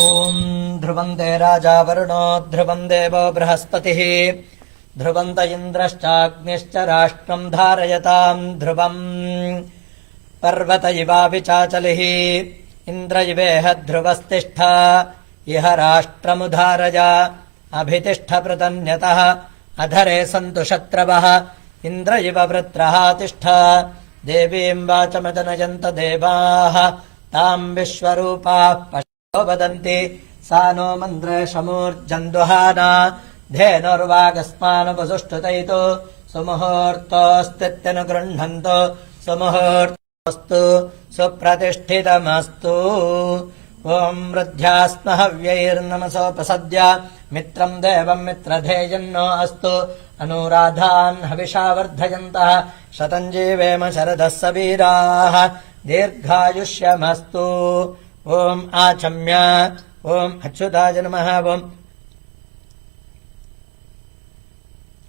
ॐ ध्रुवं ते राजा वरुणो ध्रुवं देवो बृहस्पतिः ध्रुवन्त इन्द्रश्चाग्निश्च राष्ट्रं धारयताम् ध्रुवम् पर्वत इवाविचाचलिः इन्द्र इवेह ध्रुवस्तिष्ठ इह राष्ट्रमुधारय अभितिष्ठ पृतन्यतः अधरे सन्तु शत्रवः इन्द्र इव वृत्रः तिष्ठ देवीं वाचमदनयन्त देवाः ताम् विश्वरूपाः पशवो वदन्ति सा नो मन्द्रेशमूर्जन्दुहाना धेनुर्वागस्मानुपसुष्टुतैतो सुमुहूर्तोऽस्तित्यनुगृह्णन्तो सुमुहूर्तोऽस्तु सुप्रतिष्ठितमस्तु ॐ वृद्ध्यास्म हव्यैर्नमसोपसद्य मित्रम् देवम् मित्रधेयन्नो अस्तु अनुराधान् हविषा वर्धयन्तः शतं जीवेम शरदः सवीराः दीर्घायुष्यमस्तु ॐ आचम्य ॐ अच्युताय नमः ॐ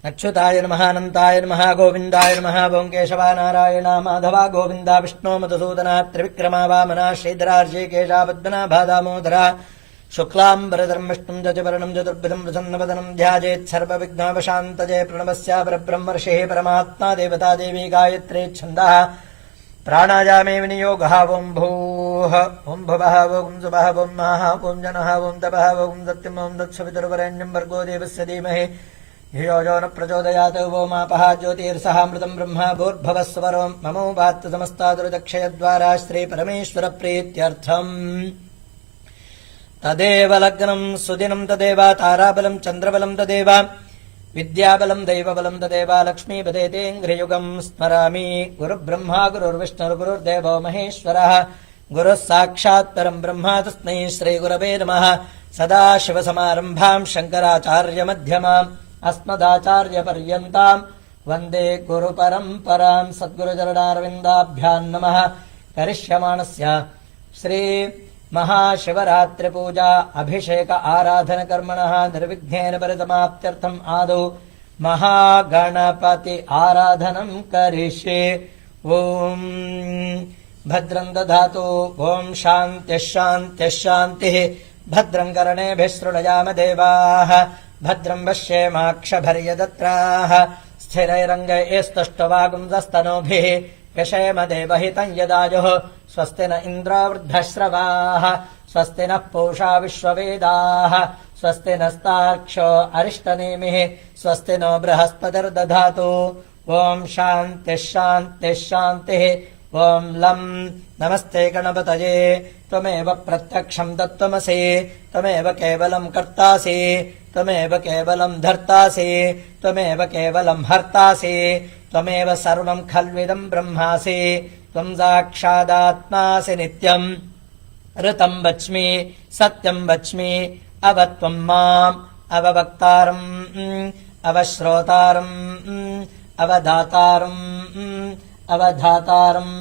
अच्युताय नमः अनन्ताय नमः गोविन्दाय नमः ॐ केशवा नारायण माधवा गोविन्दा विष्णो मधुसूदना त्रिविक्रमा वामना श्रीधरार्षि केशापद्मनाभा दामोदरा शुक्लाम्बरधरम् विष्णुम् जतिवर्णम् चतुर्भुजम् प्रसन्नवदनम् ध्यायेत् सर्वविघ्नोपशान्तये प्रणवस्या परब्रह्मर्षिः परमात्मा देवता देवी गायत्री छन्दः प्राणायामे विनियोगः ॐ भूः ॐ भुवः ॐ सुवः ॐ महः ॐ जनः ॐ तपः ॐ सत्यम् ॐ तत्सवितुर्वरेण्यम् भर्गो देवस्य धीमहि धियो यो न प्रचोदयात् ओमापः ज्योतिर्सः मृतम् ब्रह्म भूर्भुवः स्वरो ममोपात्त समस्तादुर्दक्षयद्वारा श्रीपरमेश्वरप्रीत्यर्थम् तदेव लग्नम् सुदिनम् तदेव ताराबलम् चन्द्रबलम् तदेव विद्याबलम् दैवबलम् तदेव लक्ष्मीपदेतेऽङ्घ्रियुगम् स्मरामि गुरुब्रह्मा गुरुर्विष्णुर्गुरुर्देवो महेश्वरः गुरुः साक्षात् परम् ब्रह्म तस्मै श्रीगुरवे नमः सदाशिवसमारम्भाम् शङ्कराचार्यमध्यमाम् अस्मदाचार्यपर्यन्ताम् वन्दे गुरुपरम्पराम् सद्गुरुचरणारविन्दाभ्याम् नमः करिष्यमाणस्य श्री महाशिवरात्रिपूजा अभिषेक आराधनकर्मणः निर्विघ्नेन परिसमाप्त्यर्थम् आदौ महागणपति आराधनम् करिष्ये ॐ भद्रम् दधातु ॐ शान्तिः शान्तिः शान्तिः भद्रम् कर्णेभिः शृणुयाम देवाः भद्रम् पश्येमाक्षभर्यदत्राः स्थिरैरङ्गैस्तुष्टवागुंसस्तनूभिः यशेम देवहितम् यदायुः स्वस्ति न इन्द्रो वृद्धश्रवाः स्वस्ति नः पूषा विश्ववेदाः स्वस्ति नस्तार्क्ष्यो अरिष्टनेमिः स्वस्ति नो बृहस्पतिर्दधातु ॐ शान्तिः शान्तिः शान्तिः ॐ लम् नमस्ते गणपतये त्वमेव प्रत्यक्षम् तत्त्वमसि त्वमेव केवलम् कर्तासि त्वमेव केवलम् धर्तासि त्वमेव केवलम् हर्तासि त्वमेव सर्वम् खल्विदम् ब्रह्मासि त्वम् साक्षादात्मासि नित्यम् ऋतम् वच्मि सत्यम् वच्मि अव त्वम् माम् अववक्तारम् अवश्रोतारम् अवदातारम् अवधातारम्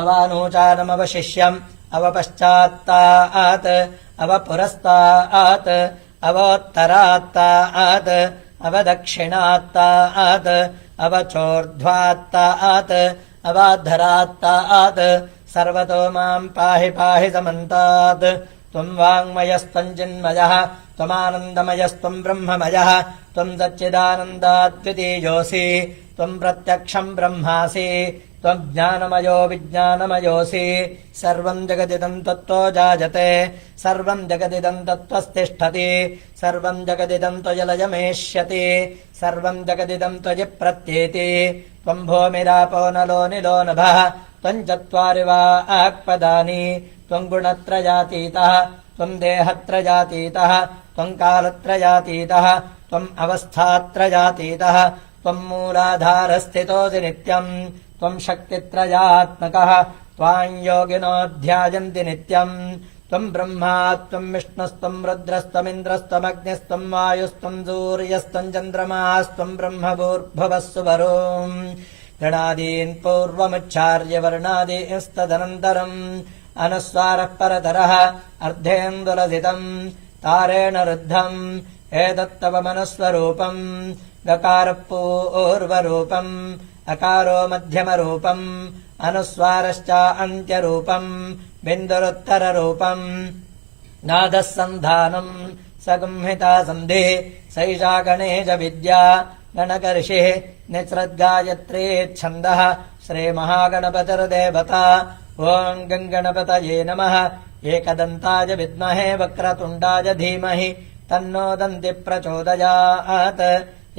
अवानूचारमवशिष्यम् अवपश्चात्तात् अवपुरस्तात् अवोत्तरात्तात् अवदक्षिणात्तात् अवचोर्ध्वात्तात् अवाधरात्तात् सर्वतो माम् पाहि पाहि समन्तात् त्वम् वाङ्मयस्त्वम् चिन्मयः त्वमानन्दमयस्त्वम् ब्रह्ममयः त्वम् सच्चिदानन्दाद्वितीयोऽसि त्वम् प्रत्यक्षम् ब्रह्मासि त्वम् ज्ञानमयो विज्ञानमयोऽसि सर्वम् जगदिदम् तत्त्वो जायते सर्वम् जगदिदम् तत्त्वस्तिष्ठति सर्वम् जगदिदम् त्वयलयमेष्यति सर्वम् जगदिदम् त्वयि प्रत्येति त्वम् भूमिरापो नलो निलो नभः त्वम् चत्वारि वाक्पदानि त्वम् गुणत्रयातीतः त्वम् देहत्रयातीतः त्वम् कालत्रयातीतः त्वम् अवस्थात्रयातीतः त्वम् मूलाधारस्थितोऽसि नित्यम् त्वम् शक्तित्रयात्मकः त्वाम् योगिनो ध्यायन्ति नित्यम् त्वम् ब्रह्मा त्वम् विष्णुस्त्वम् रुद्रस्त्वमिन्द्रस्त्वमग्निस्त्वम् वायुस्त्वम् सूर्यस्त्वम् चन्द्रमास्त्वम् ब्रह्म भूर्भुवः सुवरोम् गणादीन् पूर्वमुच्चार्य वर्णादीस्तदनन्तरम् अनुस्वारः परतरः अर्धेन्दुलसितम् तारेण रुद्धम् एतत्तव मनस्वरूपम् गकारः पूर्वरूपम् अकारो मध्यमरूपम् अनुस्वारश्च अन्त्यरूपम् बिन्दुरुत्तररूपम् नादः सन्धानम् सगंहिता सन्धिः सैषा गणेश विद्या गणकर्षिः निसृद्गायत्रीच्छन्दः श्रीमहागणपतिर्देवता ॐ गङ्गणपतये नमः एकदन्ताय विद्महे वक्रतुण्डाय धीमहि तन्नो दन्ति प्रचोदयात्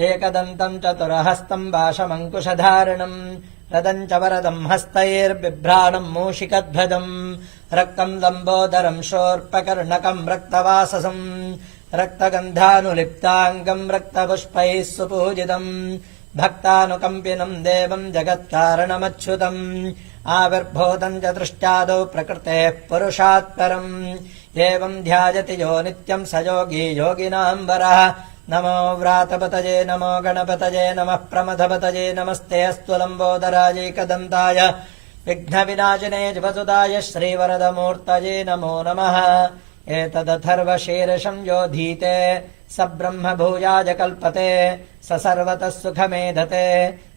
एकदन्तम् चतुरहस्तम् वाशमङ्कुशधारिणम् रदम् च वरदम् हस्तैर्बिभ्राणम् मूषिकध्वजम् रक्तम् लम्बोदरम् शोर्पकर्णकम् रक्तवाससम् रक्तगन्धानुलिप्ताङ्गम् रक्तपुष्पैः सुपूजितम् भक्तानुकम्पिनम् देवम् जगत्कारणमच्युतम् आविर्भूतम् च दृष्ट्यादौ प्रकृतेः पुरुषात् परम् एवम् ध्यायति यो नित्यम् स योगी योगिनाम् वरः नमो व्रातपतये नमो गणपतये नमः प्रमथपतये नमस्ते अस्तु लम्बोदरायैकदन्ताय विघ्नविनाशिने जपसुदाय श्रीवरदमूर्तये नमो नमः एतदथर्वशीर्षम् योधीते स ब्रह्मभूयाय कल्पते स सर्वतः सुखमेधते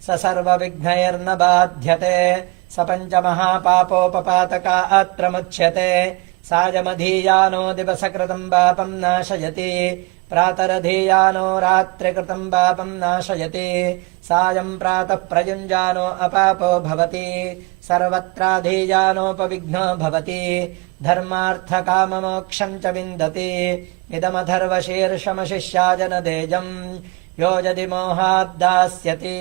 स सर्वविघ्नैर्न बाध्यते स पञ्चमहापापोपपातकात्रमुच्यते सायमधीयानो दिवसकृतम् पापम् नाशयति प्रातरधीयानो रात्रिकृतम् पापम् नाशयति सायम् प्रातः प्रयुञ्जानो अपापो भवति सर्वत्राधीयानोपविघ्नो भवति धर्मार्थकाममोक्षम् च विन्दति इदमथर्वशीर्षमशिष्याजनदेजम् यो यदि मोहाद्दास्यति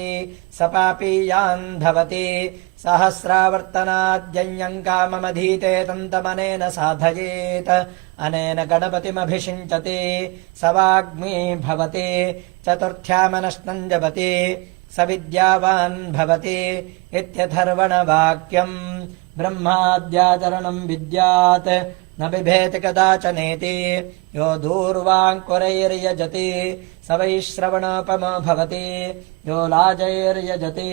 स पापीयान् भवति सहस्रावर्तनाद्यञ्यम् काममधीते तन्तमनेन साधयेत् अनेन गणपतिमभिषिञ्चति स वाग्मी भवति चतुर्थ्यामनश्नम् जपति स विद्यावान् भवति इत्यथर्वणवाक्यम् ब्रह्माद्याचरणम् विद्यात् न बिभेति कदाचनेति यो दूर्वाङ्कुरैर्यजति स वै श्रवणोपमो भवति यो लाजैर्यजति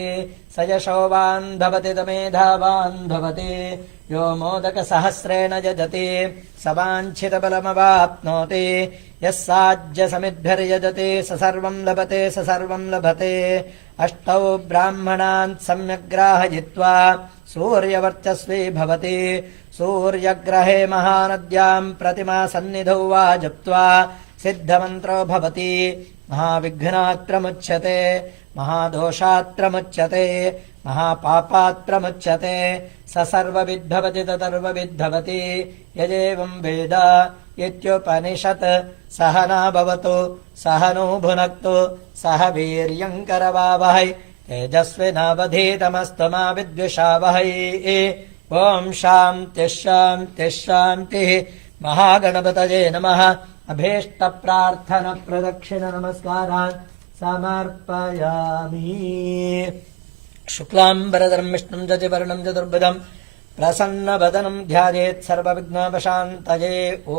स यशोवान् भवति तमेधावान् भवति यो मोदकसहस्रेण यजति स वाञ्छितबलमवाप्नोति यः साज्यसमिद्भिर्यजति स सर्वम् लभते स सर्वम् लभते अष्टौ ब्राह्मणान् सम्यग्राहयित्वा सूर्यवर्चस्वी भवति सूर्यग्रहे महानद्याम् प्रतिमा सन्निधौ वा जप्त्वा सिद्धमन्त्रो भवति महाविघ्नात्रमुच्यते महादोषात्रमुच्यते महापापात्रमुच्यते स सर्वविद्भवति तदर्वविद्भवति यजेवम् वेद इत्युपनिषत् सहना भवतु सहनो भुनक्तु सह वीर्यम् करवावहै तेजस्विनावधीतमस्तु मा विद्विषावहै ॐ शान्तिः शान्तिः शान्तिः महागणपतये नमः अभीष्टप्रार्थनप्रदक्षिणनमस्कारान् समर्पयामि शुक्लाम्बरधरम् विष्णुम् शशिवर्णम् चतुर्भुजम् प्रसन्नवदनम् ध्यायेत् सर्वविघ्नोपशान्तये ॐ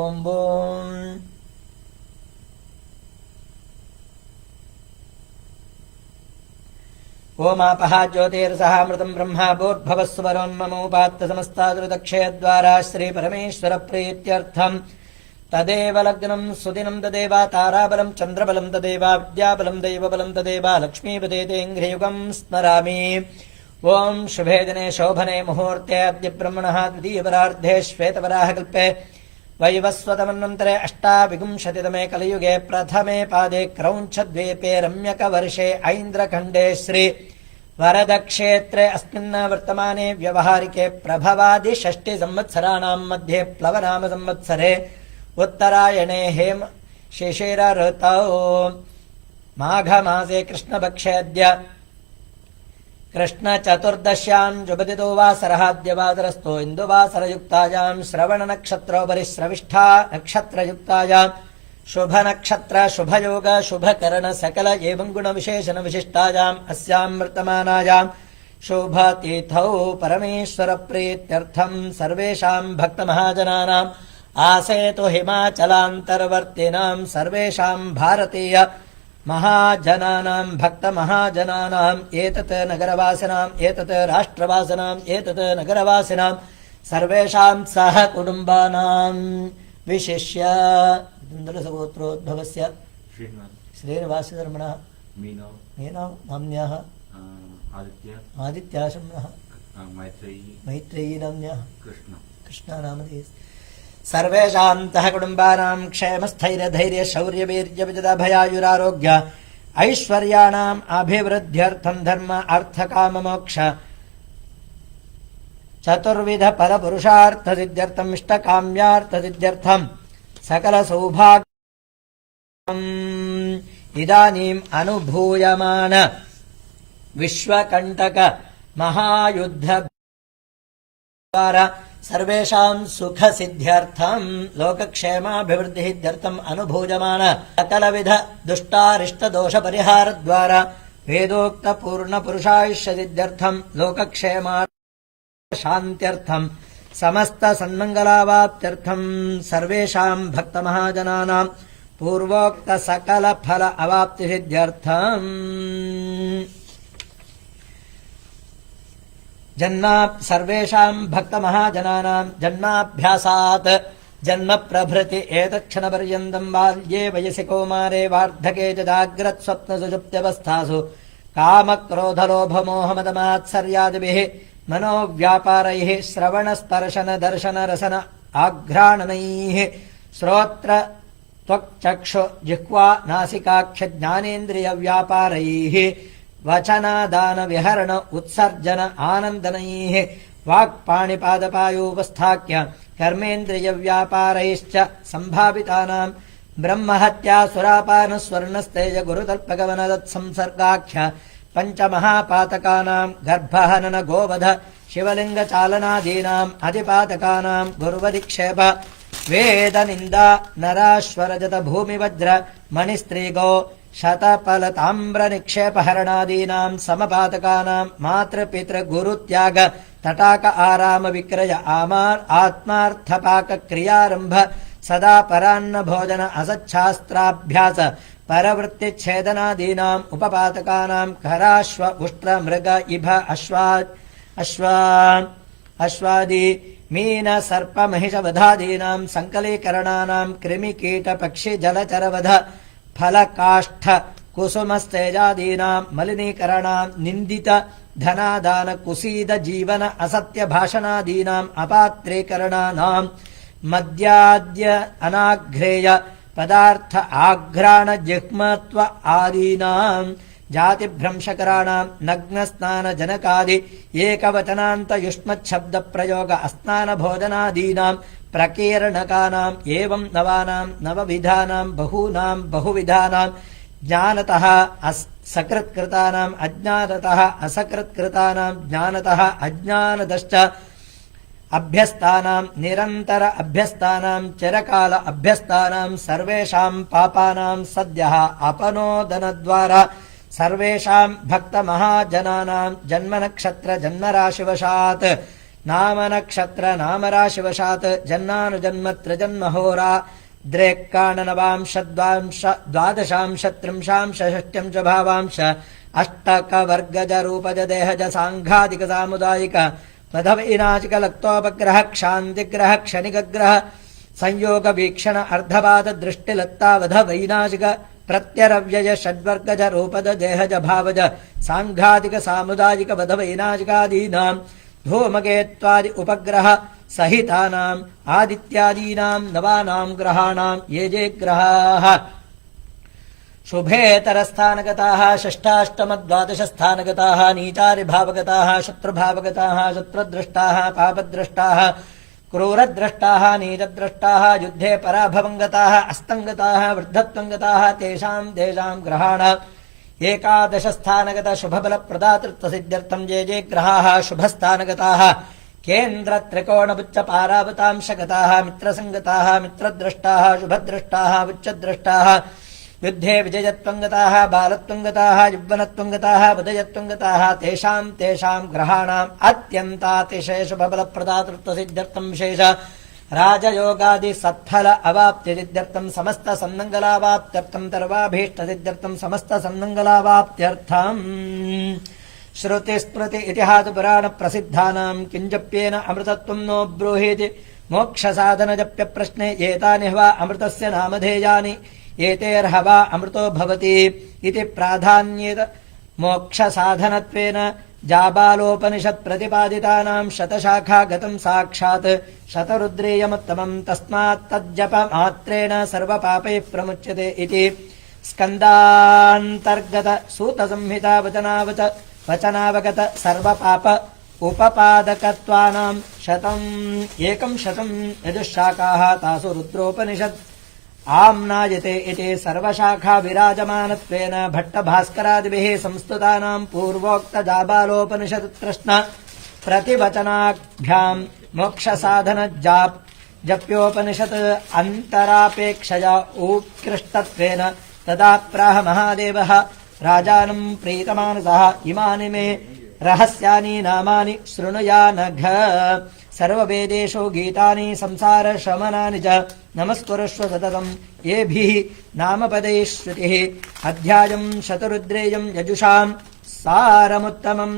ओमापः ज्योतिर्सहामृतम् ब्रह्मा भूर्भवस्वरोन्ममोपात्तसमस्तादृदक्षयद्वारा श्रीपरमेश्वरप्रीत्यर्थम् तदेव लग्नम् सुदिनम् तदेव ताराबलम् चन्द्रबलम् तदेव विद्याबलम् दैवबलम् तदेव लक्ष्मीपदेतेऽङ्घ्रियुगम् स्मरामि ॐ शुभे दिने शोभने मुहूर्ते अद्य ब्रह्मणः द्वितीयपरार्धे श्वेतवराहकल्पे वैवस्वतमन्वन्तरे अष्टाविंशतितमे कलियुगे प्रथमे पादे क्रौञ्छद्वीपे रम्यकवर्षे ऐन्द्रखण्डे श्री वरदक्षेत्रे अस्मिन् वर्तमाने व्यवहारिके प्रभवादि षष्टि संवत्सराणाम् मध्ये प्लवनाम संवत्सरे उत्तरायणे हेम शिशिर ऋतौ माघमासे कृष्णपक्षे अद्य कृष्णचतुर्दश्याम् जुबदितो वासरहाद्यवासरस्थो इन्दुवासरयुक्तायाम् श्रवणनक्षत्रोपरि श्रविष्ठा नक्षत्रयुक्तायाम् शुभनक्षत्र शुभयोग शुभकरण सकल एवं गुणविशेषण विशिष्टायाम् अस्याम् वर्तमानायाम् शुभतिथौ परमेश्वरप्रीत्यर्थम् सर्वेषाम् भक्तमहाजनानाम् आसेतु हिमाचलान्तर्वर्तिनाम् सर्वेषाम् भारतीय महाजनानाम् भक्तमहाजनानाम् एतत् नगरवासिनाम् एतत् राष्ट्रवासिनाम् एतत् नगरवासिनाम् सर्वेषाम् सह कुटुम्बानाम् विशिष्य दुन्दुलसगोत्रोद्भवस्य श्रीनिवासधर्मणः मीनौ नाम्न्याः आदित्याशम्नः मैत्रेयी नाम्न्याः कृष्णा नामधेयः सर्वेषान्तः कुटुम्बानां क्षेमस्थैर्यधैर्यशौर्यवीर्यविजदाभयायुरारोग्य ऐश्वर्याणाम् अभिवृद्ध्यर्थं धर्म अर्थकाममोक्ष चतुर्विध परपुरुषार्थसिद्ध्यर्थम् इष्टकाम्यार्थसिद्ध्यर्थम् सकलसौभाग्यम् इदानीम् अनुभूयमान विश्वकण्टक महायुद्ध द्वारा सर्वेषाम् सुखसिद्ध्यर्थम् लोकक्षेमाभिवृद्धिसिद्ध्यर्थम् अनुभूयमान सकलविध दुष्टारिष्टदोषपरिहारद्वारा वेदोक्तपूर्णपुरुषायुष्यसिद्ध्यर्थम् लोकक्षेमार्थ शान्त्यर्थम् समस्त सन्मङ्गलावाप्त्यर्थम् सर्वेषाम् भक्तमहाजनानाम् पूर्वोक्त सकल फल अवाप्तिसिद्ध्यर्थम् सर्वेषाम् भक्तमहाजनानाम् जन्माभ्यासात् जन्म प्रभृति एतत्क्षणपर्यन्तम् बाल्ये वयसि कौमारे वार्धके च जाग्रत् स्वप्नसुषुप्त्यवस्थासु कामक्रोधलोभमोहमदमात्सर्यादिभिः मनोव्यापारैः श्रवणस्पर्शन दर्शन रसन आघ्राणनैः श्रोत्र त्वक्चक्षु जिह्वा नासिकाख्य ज्ञानेन्द्रियव्यापारैः वचनादान विहरण उत्सर्जन आनन्दनैः वाक्पाणिपादपायोपस्थाक्य कर्मेन्द्रियव्यापारैश्च सम्भावितानाम् ब्रह्महत्या सुरापानस्वर्णस्तेज गुरुतल्पगमनदत्संसर्गाख्य पञ्चमहापातकानाम् गर्भहनन गोवध शिवलिङ्गचालनादीनाम् अधिपातकानाम् गुरुवधिक्षेप वेदनिन्दा नराश्वरजत भूमिवज्र मणिस्त्रीगो शतफलताम्रनिक्षेपहरणादीनाम् समपातकानाम् मातृपितृगुरुत्याग तटाक आराम विक्रय आत्मार्थपाकक्रियारम्भ सदा परान्न भोजन असच्छास्त्राभ्यास परवृत्तिच्छेदनादीनाम् उपपातकानाम् कराश्व उष्ट्र मृग इभ अश्वादि मीन सर्प महिषवधादीनाम् सङ्कलीकरणानाम् कृमिकीट पक्षि जलचरवध फलकाष्ठ कुसुमस्तेजादीनाम् मलिनीकरणाम् निन्दित धनादान कुसीद जीवन असत्य भाषणादीनाम् अपात्रीकरणानाम् मद्याद्य अनाघ्रेय पदार्थ आघ्राण जिह्मत्व आदीनाम् जातिभ्रंशकराणाम् नग्नस्नान जनकादि एकवचनान्त युष्मच्छब्द प्रयोग अस्नान भोजनादीनाम् प्रकीर्णकानाम् एवं नवानाम् नवविधानाम् बहूनाम् बहुविधानाम् ज्ञानतः सकृत्कृतानाम् अज्ञानतः असकृत्कृतानाम् ज्ञानतः अज्ञानतश्च अभ्यस्तानाम् निरन्तर अभ्यस्तानाम् चिरकाल अभ्यस्तानाम् सर्वेषाम् पापानाम् सद्यः अपनोदनद्वारा सर्वेषाम् भक्तमहाजनानाम् जन्मनक्षत्र जन्मराशिवशात् नामनक्षत्र नामराशिवशात् जन्मानुजन्मत्रजन्महोरा द्रेक्काणनवांश द्वादशांश त्रिंशांश षष्ट्यंश भावांश अष्टकवर्गज रूपज देहज साङ्घातिक सामुदायिक मधवैनाचिक लक्तोपग्रह क्षान्तिग्रह क्षणिकग्रह संयोग वीक्षण अर्धपाद दृष्टिलत्तावध वैनाशिक प्रत्यरव्यय षड्वर्गज रूपज देहज भावज साङ्घातिक सामुदायिक वध वैनाशिकादीनाम् धूमकेत्वादि उपग्रह सहितानाम् आदित्यादीनाम् नवानाम् ग्रहाणाम् ये ये ग्रहाः शुभेतरस्थानगताः षष्ठाष्टमद्वादशस्थानगताः नीचारिभावगताः शत्रुभावगताः शत्रुद्रष्टाः पापद्रष्टाः क्रूरद्रष्टाः नीचद्रष्टाः युद्धे पराभवङ्गताः अस्तङ्गताः वृद्धत्वङ्गताः तेषाम् ग्रहाणाम् एकादशस्थानगत शुभबलप्रदातृत्वसिद्ध्यर्थम् ये ये ग्रहाः शुभस्थानगताः केन्द्र त्रिकोणबुच्च पारावतांशगताः मित्रसङ्गताः मित्रद्रष्टाः शुभद्रष्टाः उच्चद्रष्टाः युद्धे विजयत्वङ्गताः बालत्वङ्गताः यौवनत्वङ्गताः बुधयत्वङ्गताः तेषाम् ग्रहाणाम् अत्यन्तातिशय शुभबलप्रदातृत्वसिद्ध्यर्थम् विशेष राजयोगादि सत्फल अवाप्तिसिद्ध्यर्थम् समस्त सन्मङ्गलावाप्त्यर्थम् सर्वाभीष्टसिद्ध्यर्थम् समस्त सन्मङ्गलावाप्त्यर्थम् श्रुतिस्मृति इतिहास पुराण प्रसिद्धानाम् किञ्जप्येन अमृतत्वम् नो ब्रूहीति मोक्षसाधनजप्य प्रश्ने एतानि वा अमृतस्य नामधेयानि एतेर्हवा अमृतो भवति इति प्राधान्येत मोक्षसाधनत्वेन जाबालोपनिषत् प्रतिपादितानां शतशाखा गतं साक्षात् शतरुद्रेयमुत्तमं तस्मात् तज्जप मात्रेण सर्वपापैः प्रमुच्यते इति स्कन्दान्तर्गत सूतसंहिता वचनावगत सर्वपाप उपपादकत्वानां एकं शतं यजुःशाखाः तासु रुद्रोपनिषत् आम्नायते इति सर्वशाखा विराजमानत्वेन भट्टभास्करादिभिः संस्तुतानां पूर्वोक्तजाबालोपनिषत् प्रश्न प्रतिवचनाभ्यां मोक्षसाधन जप्योपनिषत् अन्तरापेक्षया उत्कृष्टत्वेन तदा प्राह महादेवः राजानं प्रीतमानसः इमानि मे रहस्यानि नामानि शृणुयानघ सर्ववेदेषु गीतानि संसारशमनानि च नमस्कुरुष्व सततं येभिः नामपदैः श्रुतिः अध्यायं शतरुद्रेयं यजुषां सारमुत्तमं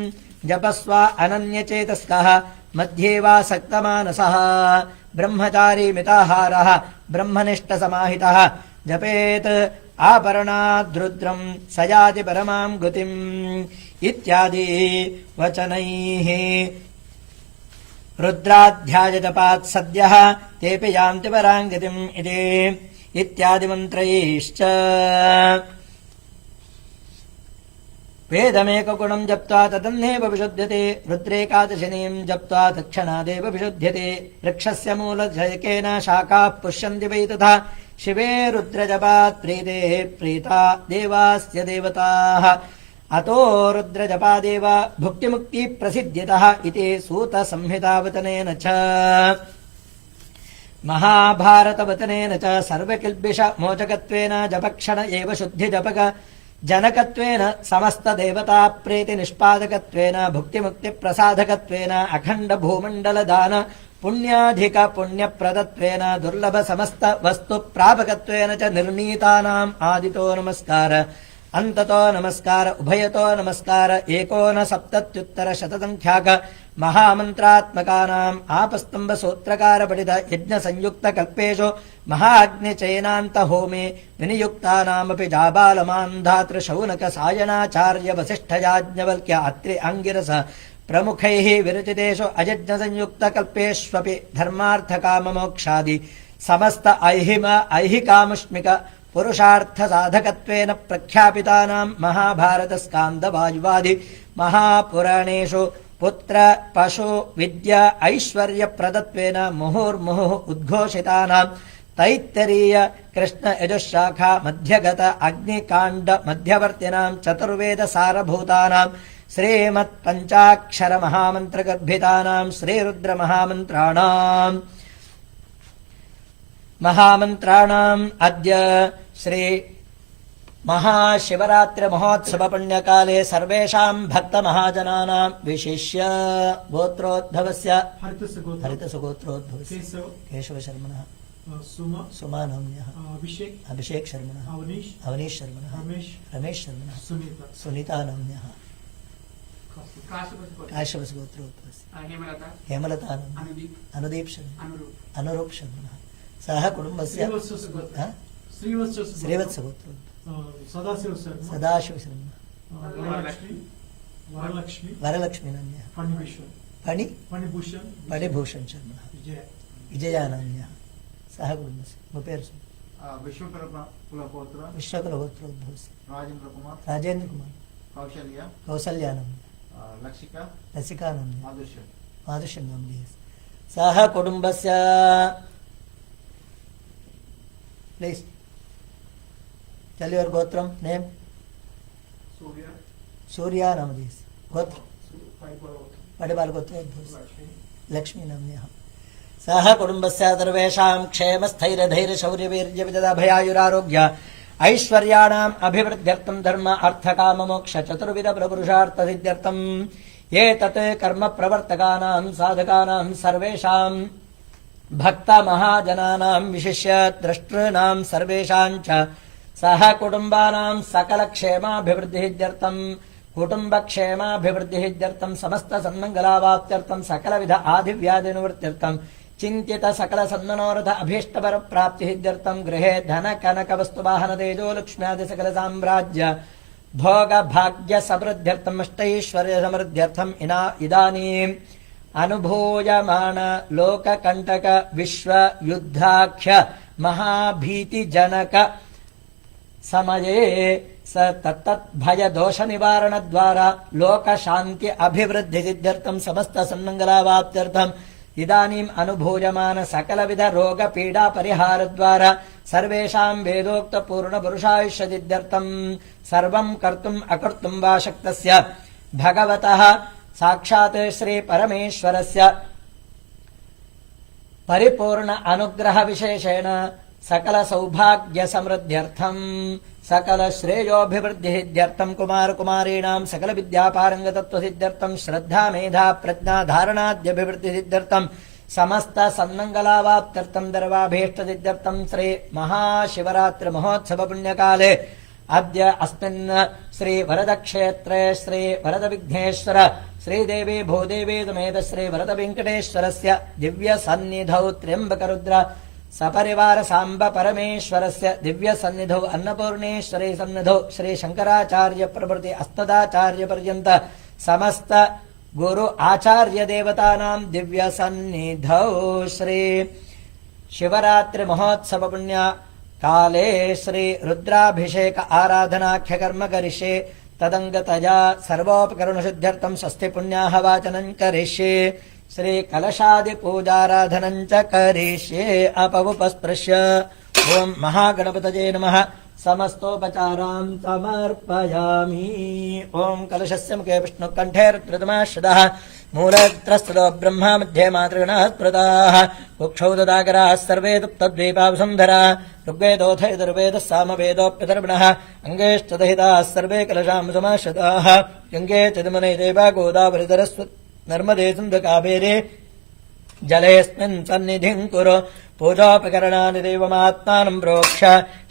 जपस्व अनन्यचेतस्कः मध्ये वा सक्तमानसः ब्रह्मचारी मिताहारः ब्रह्मनिष्ठसमाहितः जपेत् आपरणाद्रुद्रं स याति परमां गतिम् इत्यादि वचनैः रुद्राध्यायजपात् सद्यः तेऽपि यान्ति परां गतिम् इत्यादि मन्त्रैश्च वेदमेकगुणं जप्त्वा तदन्नेव विशुध्यते रुद्रेकादशिनीं जप्त्वा तत्क्षणादेव विशुध्यते वृक्षस्य मूलजयकेन शाखाः पुष्यन्ति वै तथा शिवे रुद्रजपात् प्रीतेः प्रीता देवास्य देवताः अतो रुद्रजपादेव भुक्तिमुक्ति प्रसिद्ध्यतः इति सूतसंहितावचनेन च महाभारतवचनेन च सर्वकिल्बिष मोचकत्वेन जपक्षण एव शुद्धिजपक जनकत्वेन समस्तदेवता प्रीति निष्पादकत्वेन भुक्तिमुक्तिप्रसाधकत्वेन अखण्ड भूमण्डलदान पुण्याधिक पुण्यप्रदत्वेन दुर्लभ समस्त वस्तु प्रापकत्वेन च निर्णीतानाम् आदितो नमस्कार अन्ततो नमस्कार उभयतो नमस्कार एकोनसप्तत्युत्तरशतसङ्ख्याक महामन्त्रात्मकानाम् आपस्तम्भ सूत्रकार पठित यज्ञ संयुक्त कल्पेषु महाग्निचयनान्त होमे विनियुक्तानामपि जाबालमान्धातृ शौनक सायणाचार्य वसिष्ठ याज्ञवल्क्य अत्रि अंगिरस प्रमुखैः विरचितेषु अयज्ञ संयुक्त कल्पेष्वपि धर्मार्थकाममोक्षादि समस्त ऐहिकामुष्मिक पुरुषार्थ साधकत्वेन प्रख्यापितानां महाभारत स्कान्द वायुवादि महापुराणेषु पुत्र पशु विद्या ऐश्वर्य प्रदत्वेन मुहुर्मुहुः उद्घोषितानां तैत्तरीय कृष्ण यजुशाखा मध्यगत अग्निकाण्ड मध्यवर्तिनां चतुर्वेद सारभूतानां श्रीमत्पञ्चाक्षर महामन्त्रगर्भितानां श्रीरुद्र महामन्त्राणाम् अद्य श्री महाशिवरात्रि महोत्सव पुण्यकाले सर्वेषां भक्त महाजनानां विशिष्य गोत्रोद्भवस्य हरितसुगोत्रोद्भवस्य केशव शर्मणः सुमा नाम्न्यः अभिषेक शर्मणः अवनीश शर्मणः रमेश शर्मणः सुनीता नाम्न्यः काश्यपसुगोत्रोद्भवस्य हेमलता नाम्न्यः अनुदीप शर्मा अनुरूप शर्मणः सह कुटुम्बस्य श्रीवत्सगोत्रोद्भवस्य सदाशिव शर्मा वरलक्ष्मी नाम्न्यः फणिभूषण शर्मणः विजया नाम्न्यः सह कुटुम्बस्य मुपेर्सु विश्वकुलगोत्रोद्भवस्य राजेन्द्र कुमार कौसल्या नाम्न्यः लसिका नाम्न्यः माधुष्यं नाम्न्यः सह कुटुम्बस्य please tell your gotram name surya namadis gotra padibal gotra lakshmi namnyah सह कुटुम्बस्य सर्वेषां क्षेम स्थैर्य धैर्य शौर्य वीर्य विदधा भयायुरारोग्य ऐश्वर्याणाम् अभिवृद्ध्यर्थं धर्म अर्थ काम मोक्ष चतुर्विध प्रपुरुषार्थ सिद्ध्यर्थं ये तत् कर्म प्रवर्तकानां साधकानां सर्वेषां भक्त महाजनानां विशिष्य द्रष्टॄणां सर्वेषां च सह कुटुम्बानां सकल क्षेमाभिवृद्धिर्यर्थं कुटुम्बक्षेमाभिवृद्धिर्यर्थं समस्त सन्मङ्गलावाप्त्यर्थं सकलविध आदिव्याधिनिवृत्त्यर्थं चिन्तित सकल सन्मनोरथ अभीष्टपर प्राप्तिर्यर्थं गृहे धन कनक वस्तु वाहन तेजो लक्ष्म्यादि सकल साम्राज्य भोगभाग्यसमृद्ध्यर्थम् अष्टैश्वर्यसमृद्ध्यर्थम् इदानीम् अनुभूयमान लोककण्टक विश्वयुद्धाख्य महाभीतिजनक समये स तत्तत् भय दोष निवारण द्वारा लोक शांति अभिवृद्धि सिद्ध्यर्थम् समस्त सन्मंगलावाप्त्यर्थम् इदानीम् अनुभूयमान सकलविध रोग पीडा परिहार द्वारा सर्वेषाम् वेदोक्त पूर्ण पुरुषायुष्य सिद्ध्यर्थम् सर्वम् कर्तुम् अकर्तुम् वा शक्तस्य भगवतः साक्षात् श्री परमेश्वरस्य परिपूर्ण अनुग्रह विशेषेण सकल सौभाग्य समृद्ध्यर्थम् सकल श्रेयोभिवृद्धिसिद्ध्यर्थम् कुमार कुमारीणाम् सकल विद्यापारंगतत्व सिद्ध्यर्थम् श्रद्धा मेधा प्रज्ञा धारणाद्यभिवृद्धिसिद्ध्यर्थम् समस्त सन्मंगलावाप्त्यर्थम् दर्वाभीष्ट सिद्ध्यर्थम् श्री महाशिवरात्रि महोत्सव पुण्यकाले अद्य अस्मिन् श्री वरद क्षेत्रे श्री वरद विघ्नेश्वर श्रीदेवी भूदेवी समेत श्री वरद वेंकटेश्वरस्य दिव्य सन्निधौ त्र्यंबकरुद्र सपरिवार सांब परमेश्वरस्य दिव्य सन्निधौ अन्नपूर्णेश्वरी सन्निधौ श्री शंकराचार्य प्रभृति अस्तदाचार्य पर्यंत समस्त गुरु आचार्य देवतानां दिव्य सन्निधौ श्री शिवरात्रि महोत्सव पुण्य काले श्री रुद्राभिषेक आराधनाख्य कर्म करिष्ये तदंगतया सर्वोपकरण सिद्ध्यर्थं षष्ठी पुण्याह वाचनं करिष्ये श्री कलशादि पूजाराधनं च करिष्ये अपवुपस्पृश्य ओम महागणपतये नमः समस्तोपचारां समर्पयामि ओम कलशस्य मुखे विष्णुकण्ठे रुद्रतमाश्रितः मूलत्रस्ततो ब्रह्मा मध्ये मातृगणः स्मृताः कुक्षौ तदागराः सर्वे तद्वीपावसुन्धरा ऋग्वेदोऽथ यजुर्वेदः सामवेदोऽप्यतर्वणः अङ्गेश्चदहिताः सर्वे कलशां समाश्रिताः गङ्गे चदमुने देवा गोदावरी सरस्वती नर्मदे सिन्धु कावेरी जलेऽस्मिन् सन्निधिं कुरु पूजोपकरणानि देवमात्मानं प्रोक्ष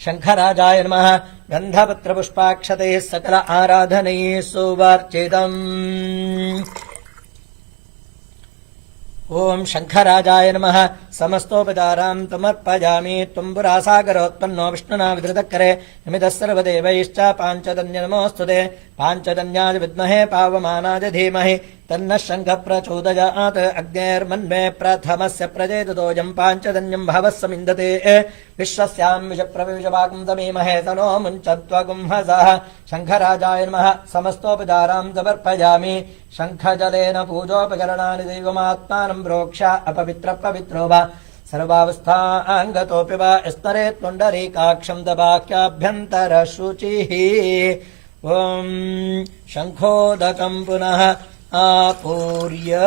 शङ्खराजाय नमः गन्धपत्रपुष्पाक्षतैः सकल आराधनैः सुवर्चितम् ओम शंखराजाय नमः समस्तोपचारां तमर्पयामि तुम्बुरासागरोत्पन्नो विष्णुना विधृतकरे नमितः सर्वदेवैश्च पाञ्चजन्य नमोऽस्तुते पाञ्चजन्याय विद्महे पावमानाय धीमहि तन्नः शङ्खः प्रचोदयात् अग्नेर्मन्मे प्रथमस्य प्रजेततोऽयं पाञ्चजन्यं भवः समिन्दते विश्वस्यां विषप्रविशवागं तमीमहे तनो मुञ्चत्वगुंहसः शङ्खराजाय नमः समस्तोपचारां समर्पयामि शङ्खजलेन पूजोपकरणानि दैवमात्मानं प्रोक्ष अपवित्रपवित्रो वा सर्वावस्थाङ्गतोऽपि वा स्तरे त्वण्डरीकाक्षं दबाख्याभ्यन्तरशुचिः ॐ शङ्खोदकं पुनः आपूर्य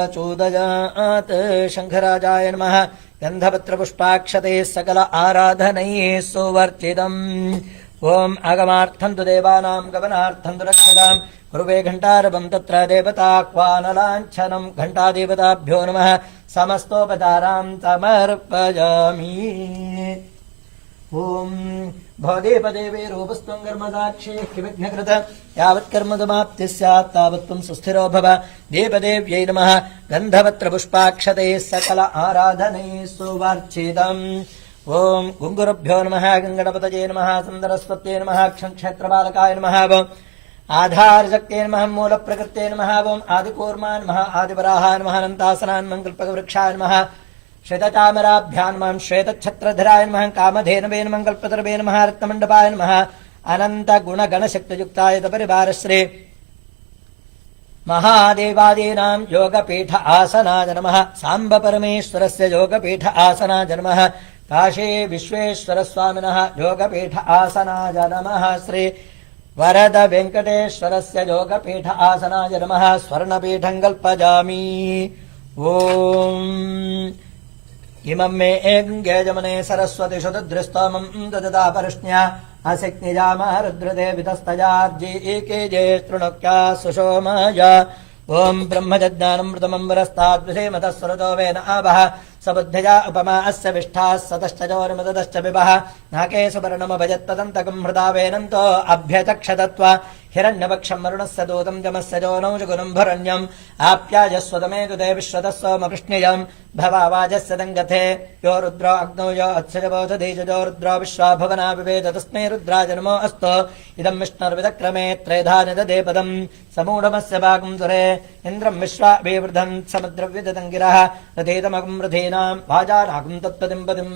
धियोयोधप्रचोदयात् शङ्खराजाय नमः गन्धपत्रपुष्पाक्षतैः सकल आराधनैः सुवर्चितम् ओम आगमार्थं तु देवानां गमनार्थं तु रक्षतां कुर्वे घण्टारवं तत्र देवताह्वानलाञ्छनं घण्टादेवताभ्यो नमः समस्तोपचारां समर्पयामि ओम भवदेवदेवे रूपस्त्वं कर्मदाक्षे किविघ्नकृत यावत्कर्मदमाप्तिः स्यात् तावत्त्वं सुस्थिरो भव देवदेव्यै नमः गन्धपत्रपुष्पाक्षतैः सकल आराधनैः सुवर्चितम् ओम गुंगुरुभ्यो नमः गंगणपतये नमः सुंदरस्वत्ये नमः क्षणक्षेत्रबालकाय नमः आधारशक्ते नमः मूलप्रकृते नमः आदिकूर्माय नमः आदिवराहाय नमः अनन्तासनाय नमः कल्पकवृक्षाय नमः श्वेतचामराभ्यां नमः श्वेतच्छत्रधराय नमः कामधेनवे नमः कल्पतरुवे नमः रत्नमण्डपाय नमः अनन्तगुणगणशक्तियुक्ताय तपरिवारश्री महादेवादीनां योगपीठ आसनाय नमः साम्ब परमेश्वरस्य योगपीठ आसनाय नमः काशी विश्वेश्वर स्वामिनः योगपीठ आसनाय नमः श्री वरद वेंकटेश्वरस्य योगपीठ आसनाय नमः स्वर्णपीठं कल्पयामि ओम इमं मे गङ्गे जमुने सरस्वती शुद्धदृस्तमं ददता परश्न्या असिक्निजामः रुद्रते वितस्तजार्जीके जे तृणक्या सुषोमय ओम ब्रह्मजज्ञानमृतमं वरस्ताद्विषेमतः स्वरतो वेन आवः सबुद्धया उपमा अस्य विष्ठाः सतश्चोर्मदश्च विवः नाके सुवर्णमभजत्तदन्तकं हृदा वेनन्तो अभ्यचक्षदत्वा हिरण्यवक्षं वरुणस्य दूतं जमस्य जोनौ जुगुनं भरण्यम् आप्यायस्वदमे दुदे विश्वतः सोमकृष्ण्ययम् भवावाजस्य दङ्गथे यो रुद्रो अग्नौ यो अत्सजबोधधीजो रुद्रो विश्वा भवना विवेद तस्मै रुद्राय नमो अस्तु इदं विष्णुर्विदक्रमे त्रेधा निदधे पदम् समूढमस्य भागं दुरे इन्द्रं विश्वा विवृधन् समुद्रव्यदङ्गिरः रथेतमगं रथीनाम् वाजानागं तत्पदिं पदिम्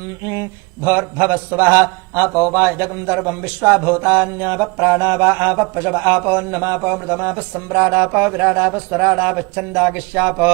भोर्भवस्वः आपो वा इदगं दर्वं विश्वाभूतान्यापप्राणा वा आपपशव आपोन्नमापोमृतमापः सम्राडापो विराडापस्वराडापश्चन्दागिष्यापो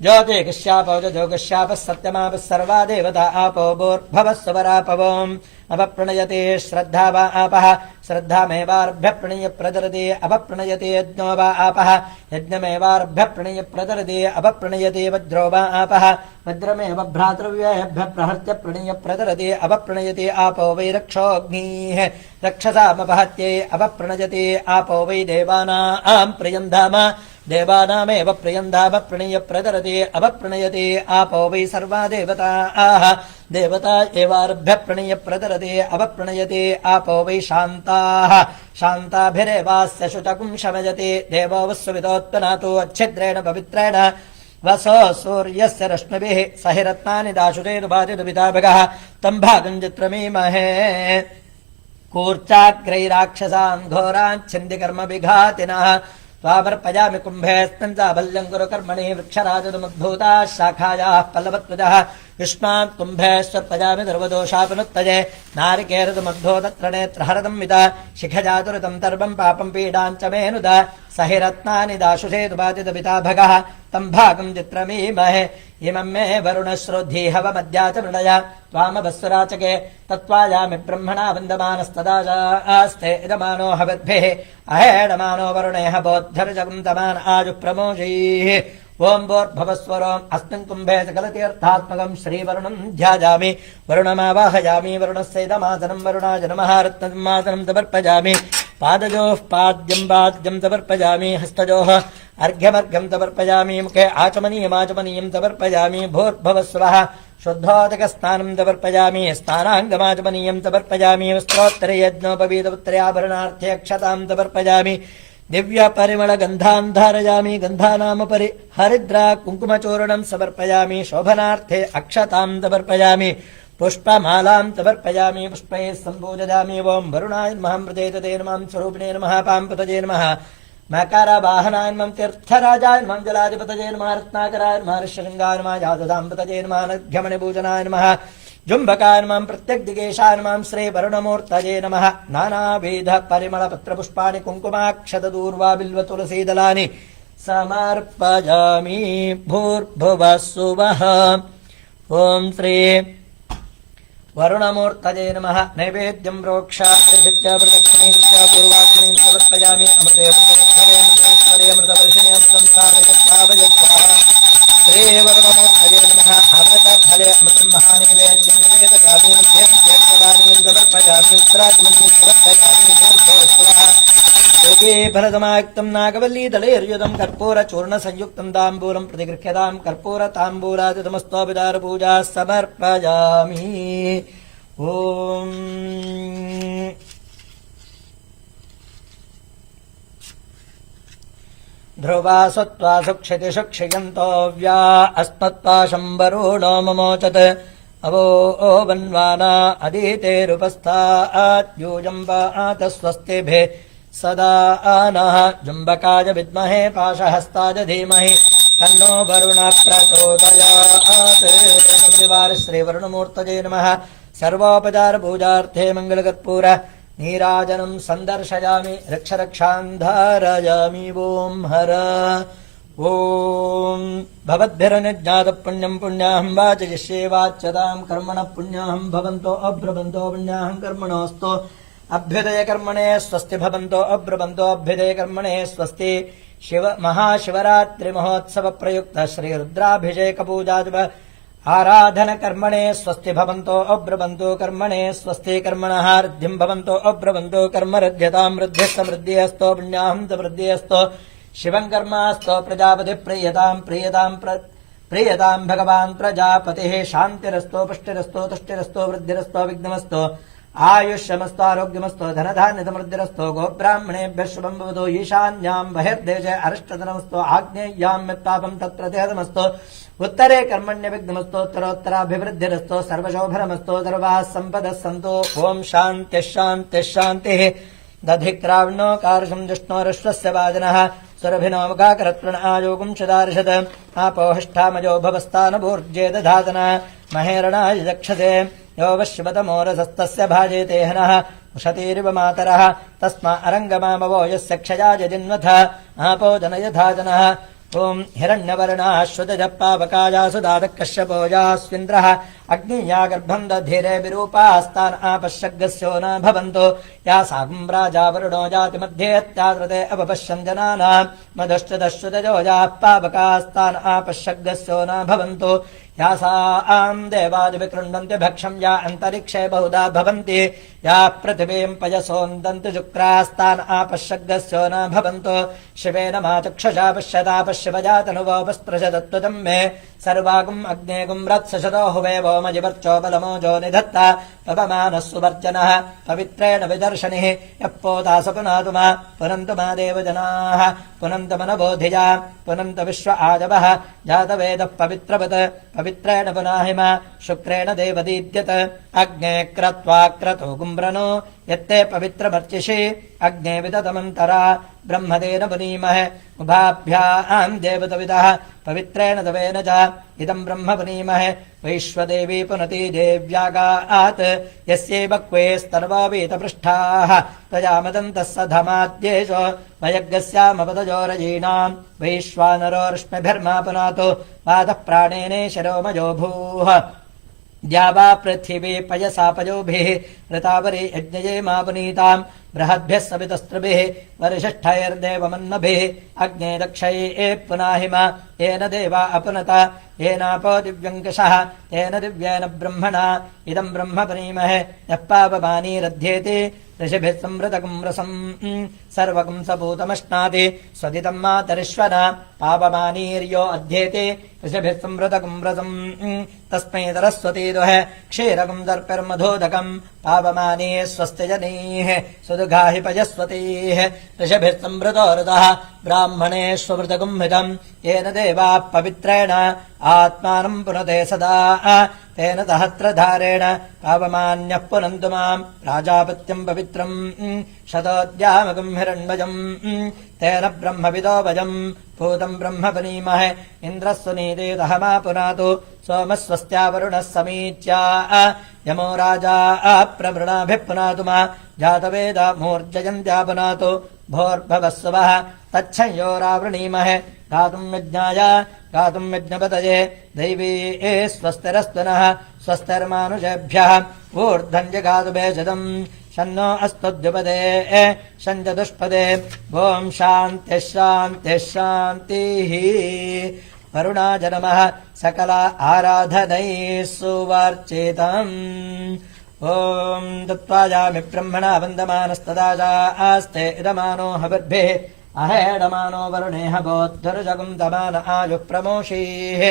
ज्योतिगिष्यापो जोगश्यापः सत्यमापः सर्वा देवता आपो भोर्भवस्वरापवोम् अपप्रणयते श्रद्धा वा आपः श्रद्धामेवार्भ्य प्रणय प्रदरते अपप्रणयते यज्ञो वा आपः यज्ञमेवार्भ्य प्रणय प्रदरते अपप्रणयते वज्रो वा आपः वज्रमेव भ्रातृव्येभ्य प्रहर्त्य प्रणय प्रदरते अपप्रणयते आपो वै रक्षोऽग्निः रक्षसामपहत्यै अपप्रणयते आपो वै देवानाम् प्रियं धाम देवानामेव प्रियं धाम प्रणय प्रदरते अपप्रणयते आपो वै सर्वा देवताः देवता एवारभ्य प्रणय प्रदरते अपप्रणयते आपो वै शान्ताः शान्ताभिरेवास्य शुचकुं शमयते देवो वस्वितोत्पनातो अच्छिद्रेण पवित्रेण वसो सूर्यस्य रश्मिभिः सहिरत्नानि दाशुतेरुभातिदुपिताभगः तं भागं चित्रमीमहे कूर्चाग्रैराक्षसान् घोरान् छिन्दिकर्मविघातिनः त्वामर्पयामि कुम्भेऽस्मिन् चाबल्यं कुरु कर्मणि वृक्षराजतमुद्भूताः शाखायाः पल्लवत्वजः युष्मात् कुम्भेश्वर्पयामि सर्वदोषापनुत्तये नारिकेरतमद्धो तत्र नेत्रहरदं विदा शिखजातुरतं तर्वं पापं पीडां च मेनुदा सहिरत्नानि दाशुषेतुपातितपिता भगः तं भागं चित्रमीमहे इमं मे वरुणश्रोद्धीहवमद्या च मृणय त्वामभस्वराचके तत्त्वायामि ब्रह्मणा वन्दमानस्तदास्ते इदमानो हवद्भिः अहेडमानो वरुणेह बोद्धर्जगं तमान् आजुप्रमोजैः ओं भोर्भवस्वरोम् अस्मिन् कुम्भे सकलतीर्थात्मकं श्रीवरुणं ध्यायामि वरुणमावाहयामि वरुणस्यैदमासनं वरुणाय नमः रत्नमासनं समर्पयामि पादयोः पाद्यं पाद्यं समर्पयामि हस्तयोः अर्घ्यमर्घ्यं समर्पयामि मुखे आचमनीयमाचमनीयं समर्पयामि भूर्भवस्वः शुद्धोदकस्नानं समर्पयामि स्नानाङ्गमाचमनीयं समर्पयामि वस्त्रोत्तरयज्ञोपवीतपुत्र्याभरणार्थे अक्षतां समर्पयामि दिव्यपरिमलगन्धान् धारयामि गन्धानामुपरि हरिद्रा कुङ्कुमचूर्णं समर्पयामि शोभनार्थे अक्षतां समर्पयामि पुष्पमालां समर्पयामि पुष्पैः सम्पूजयामि ओं वरुणाय नमः मृदेतते नमः स्वरूपिणे नमः पाम्पतये नमः मकरवाहनाय नमः तीर्थराजाय नमः जलाधिपतये नमः रत्नाकराय नमः ऋष्यशृङ्गाय नमः याददाम्पतये नमः नद्यमणिपूजनाय नमः जुम्बकाय नमः प्रत्यग्दिगेशाय नमः श्रीवरुणमूर्तये नमः नानाविधपरिमलपत्रपुष्पाणि कुङ्कुमाक्षतदूर्वा बिल्वतुलसीदलानि समर्पयामि भूर्भुवस्सुवः ॐ श्री वरुणमूर्तये नमः नैवेद्यं प्रोक्षात्रिशित्या प्रदक्षिणीकृत्या पूर्वाग्निं समर्पयामि अमृते मृतेश्वरे अमृतवर्षिणे अमृतं स्थापयत्वा श्रीवरुणमूर्तये नमः अमृतफले अमृतं महानैवेद्यं निवेदयामि मध्यं देवदानीं समर्पयामि उत्तरात्मनीं समर्पयामि भूर्भुवस्सुवः योगे फलदमायुक्तं नागवल्लीदलैर्युतं कर्पूरचूर्णसंयुक्तं ताम्बूलं प्रतिगृह्यतां कर्पूरताम्बूलादितमस्तोपचारपूजा समर्पयामि ॐ ध्रुवा सत्त्वा सुक्षितिषु क्षयन्तो व्या अस्मत्पाशं वरुणो ममोचत् अवो वन्वाना अदितेरुपस्थात् यूयं पात स्वस्तिभिः सदा नः जुम्बकाय विद्महे पाशहस्ताय धीमहि तन्नो वरुणः प्रचोदयात् परिवार श्रीवरुणमूर्तये नमः सर्वोपचारपूजार्थे मङ्गलकर्पूर नीराजनं सन्दर्शयामि रक्षरक्षान् धारयामि ॐ हर ॐ भवद्भिरनुज्ञातपुण्यं पुण्याहं वाचयिष्ये वाच्यतां कर्मणः पुण्याहं भवन्तो अब्रवन्तो पुण्याहं कर्मणोऽस्तु अभ्युदय कर्मणे स्वस्ति भवन्तो अब्रवन्तो अभ्युदय कर्मणे स्वस्ति शिव महाशिवरात्रि महोत्सव प्रयुक्त श्री रुद्राभिषेक पूजा आराधन कर्मणे स्वस्ति भवन्तो अब्रवन्तो कर्मणे स्वस्ति कर्मणः ऋद्धिं भवन्तो अब्रवन्तो कर्मरध्यतां वृद्धिस्तमृद्धिस्तु पुण्याहं च वृद्धिस्तु शिवं कर्मास्तु प्रजापति प्रियतां भगवान् प्रजापतिः शान्तिरस्तु पुष्टिरस्तु तुष्टिरस्तु वृद्धिरस्तु विघ्नमस्तु आयुष्यमस्तु आरोग्यमस्तु धनधान्यसमृद्धिरस्तु गोब्राह्मणेभ्यः शुभं भवतु ईशान्यां बहिर्देशे अरिष्टधनमस्तु आग्नेय्यां यत्पापं तत्र तेदमस्तु उत्तरे कर्मण्यविघ्नमस्तु उत्तरोत्तराभिवृद्धिरस्तु सर्वशोभनमस्तु सर्वाः सम्पदः सन्तु ॐ शान्तिः शान्तिः शान्तिः दधिक्रावणो कारशं जिष्णोरश्वस्य वाजनः सुरभिनो मुखाकरत्रण आयोगुं शदार्शद आपोहिष्ठामयो भवस्तानभूर्जे दधातन महेरणाय दक्षसे यो वश्यवतमोरसस्तस्य भाजेते हनः उषतीरिव मातरः तस्मा अरङ्गमामवो यस्य क्षयाय जिन्वथ आपो जनयथा जनः ॐ हिरण्यवर्णाश्वतजपावकायासु दादकश्यपोजास्विन्द्रः अग्निया गर्भं दधीरे विरूपास्तान् आपश्यग्गस्यो न भवन्तु या सागं राजा वरुणो जातिमध्येत्याद्रते अपपश्यन् जनानाम् मधुश्चदश्वतजोजाः पावकास्तान् आपश्यग्गस्यो न भवन्तु या सा आम् देवादिविकृण्वन्ति भक्षं या अन्तरिक्षे बहुधा भवन्ति या पृथिवीम् पयसोन्दन्ति शुक्रास्तान् आपश्यग्गस्यो न भवन्तु शिवेन माचक्षुषा पश्यता पश्यवजातनुवोपस्पृशदत्वजम् मे सर्वागुम् अग्नेगुम् रत्सशतो हुवे वोमजिवर्चो बलमोजो निधत्ता पवमानः सुवर्जनः पवित्रेण विदर्शनिः यः पोता स पुनातु मा पुनन्तु मा देवजनाः पुनन्तु मनबोधिया पुनन्तु विश्व आजवः जातवेदः पवित्रवत् पवित्रेण पुनाहि मा शुक्रेण देवदीद्यत अग्ने क्रत्वा क्रतु गुम्ब्रनो यत्ते पवित्रमर्चिषि अग्ने विदतमन्तरा ब्रह्मदेन पुनीमहे उभाभ्याम् देवतविदः पवित्रेण तवेन च इदम् ब्रह्म पुनीमहे वैश्वदेवी पुनति देव्यागात् यस्यैव क्वेस्तर्वावीतपृष्ठाः त्वयामदन्तः स धमाद्येषो वयज्ञस्यामपदजोरयीणाम् वैश्वानरो रश्मिभिर्मा पुनातु वातः प्राणेने शरोमयो भूः द्यावा पृथिवी पयसा पयोभिः ऋतावरी यज्ञये मा पुनीताम् बृहद्भ्यः सवितस्त्रिभिः वरिष्ठैर्देवमन्नभिः अग्ने दक्षये पुनाहिमा येन देवा अपुनत येनापो दिव्यङ्कषः तेन दिव्येन ब्रह्मणा इदम् ब्रह्म पुनीमहे यः पावमानीरध्येति ऋषिभिः संवृतकम् रसम् सर्वकम् सपूतमश्नाति स्वदितम् मातरिश्वन पावमानीर्यो अध्येति ऋषिभिः संवृतकम् रसम् तस्मै सरस्वती दुहे क्षीरकम् दर्पिर्मधोदकम् पावमानी स्वस्तिजनीः सुदुघाहि पयस्वतीः ऋषिभिः संवृतो ऋतः ब्राह्मणेष्वमृतकम् हितम् येन देवाः पवित्रेण आत्मानम् पुनते सदा तेन सहस्रधारेण पावमान्यः पुनन्तु माम् प्राजापत्यम् पवित्रम् शतोद्यामकम् हिरण्मयम् तेन ब्रह्मविदो वयम् भूतम् ब्रह्म पुनीमहे इन्द्रः सुनीतेदहमा पुनातु सोमस्वस्त्या वरुणः समीच्या यमो राजा प्रवृणाभिः पुनातु मा जातवेद मूर्जयन्त्या पुनातु भोर्भवस्वः तच्छयोरावृणीमहे गातुम् यज्ञाय गातुम् यज्ञपतये दैवी स्वस्तिरस्तु नः स्वस्तिर्मानुषेभ्यः ऊर्ध्वम् जगातु भेषजम् शन्नो अस्तुद्युपदे शञ्चतुष्पदे ॐ शान्तिः शान्तिः शान्तिः वरुणाय नमः सकल आराधनैः सुवर्चितम् ॐ दत्त्वायामि ब्रह्मणा वन्दमानस्तदा आस्ते इदमानो हविर्भिः अहेडमानो वरुणेह बोद्धरुजगुम् दमान आयुः प्रमोषीः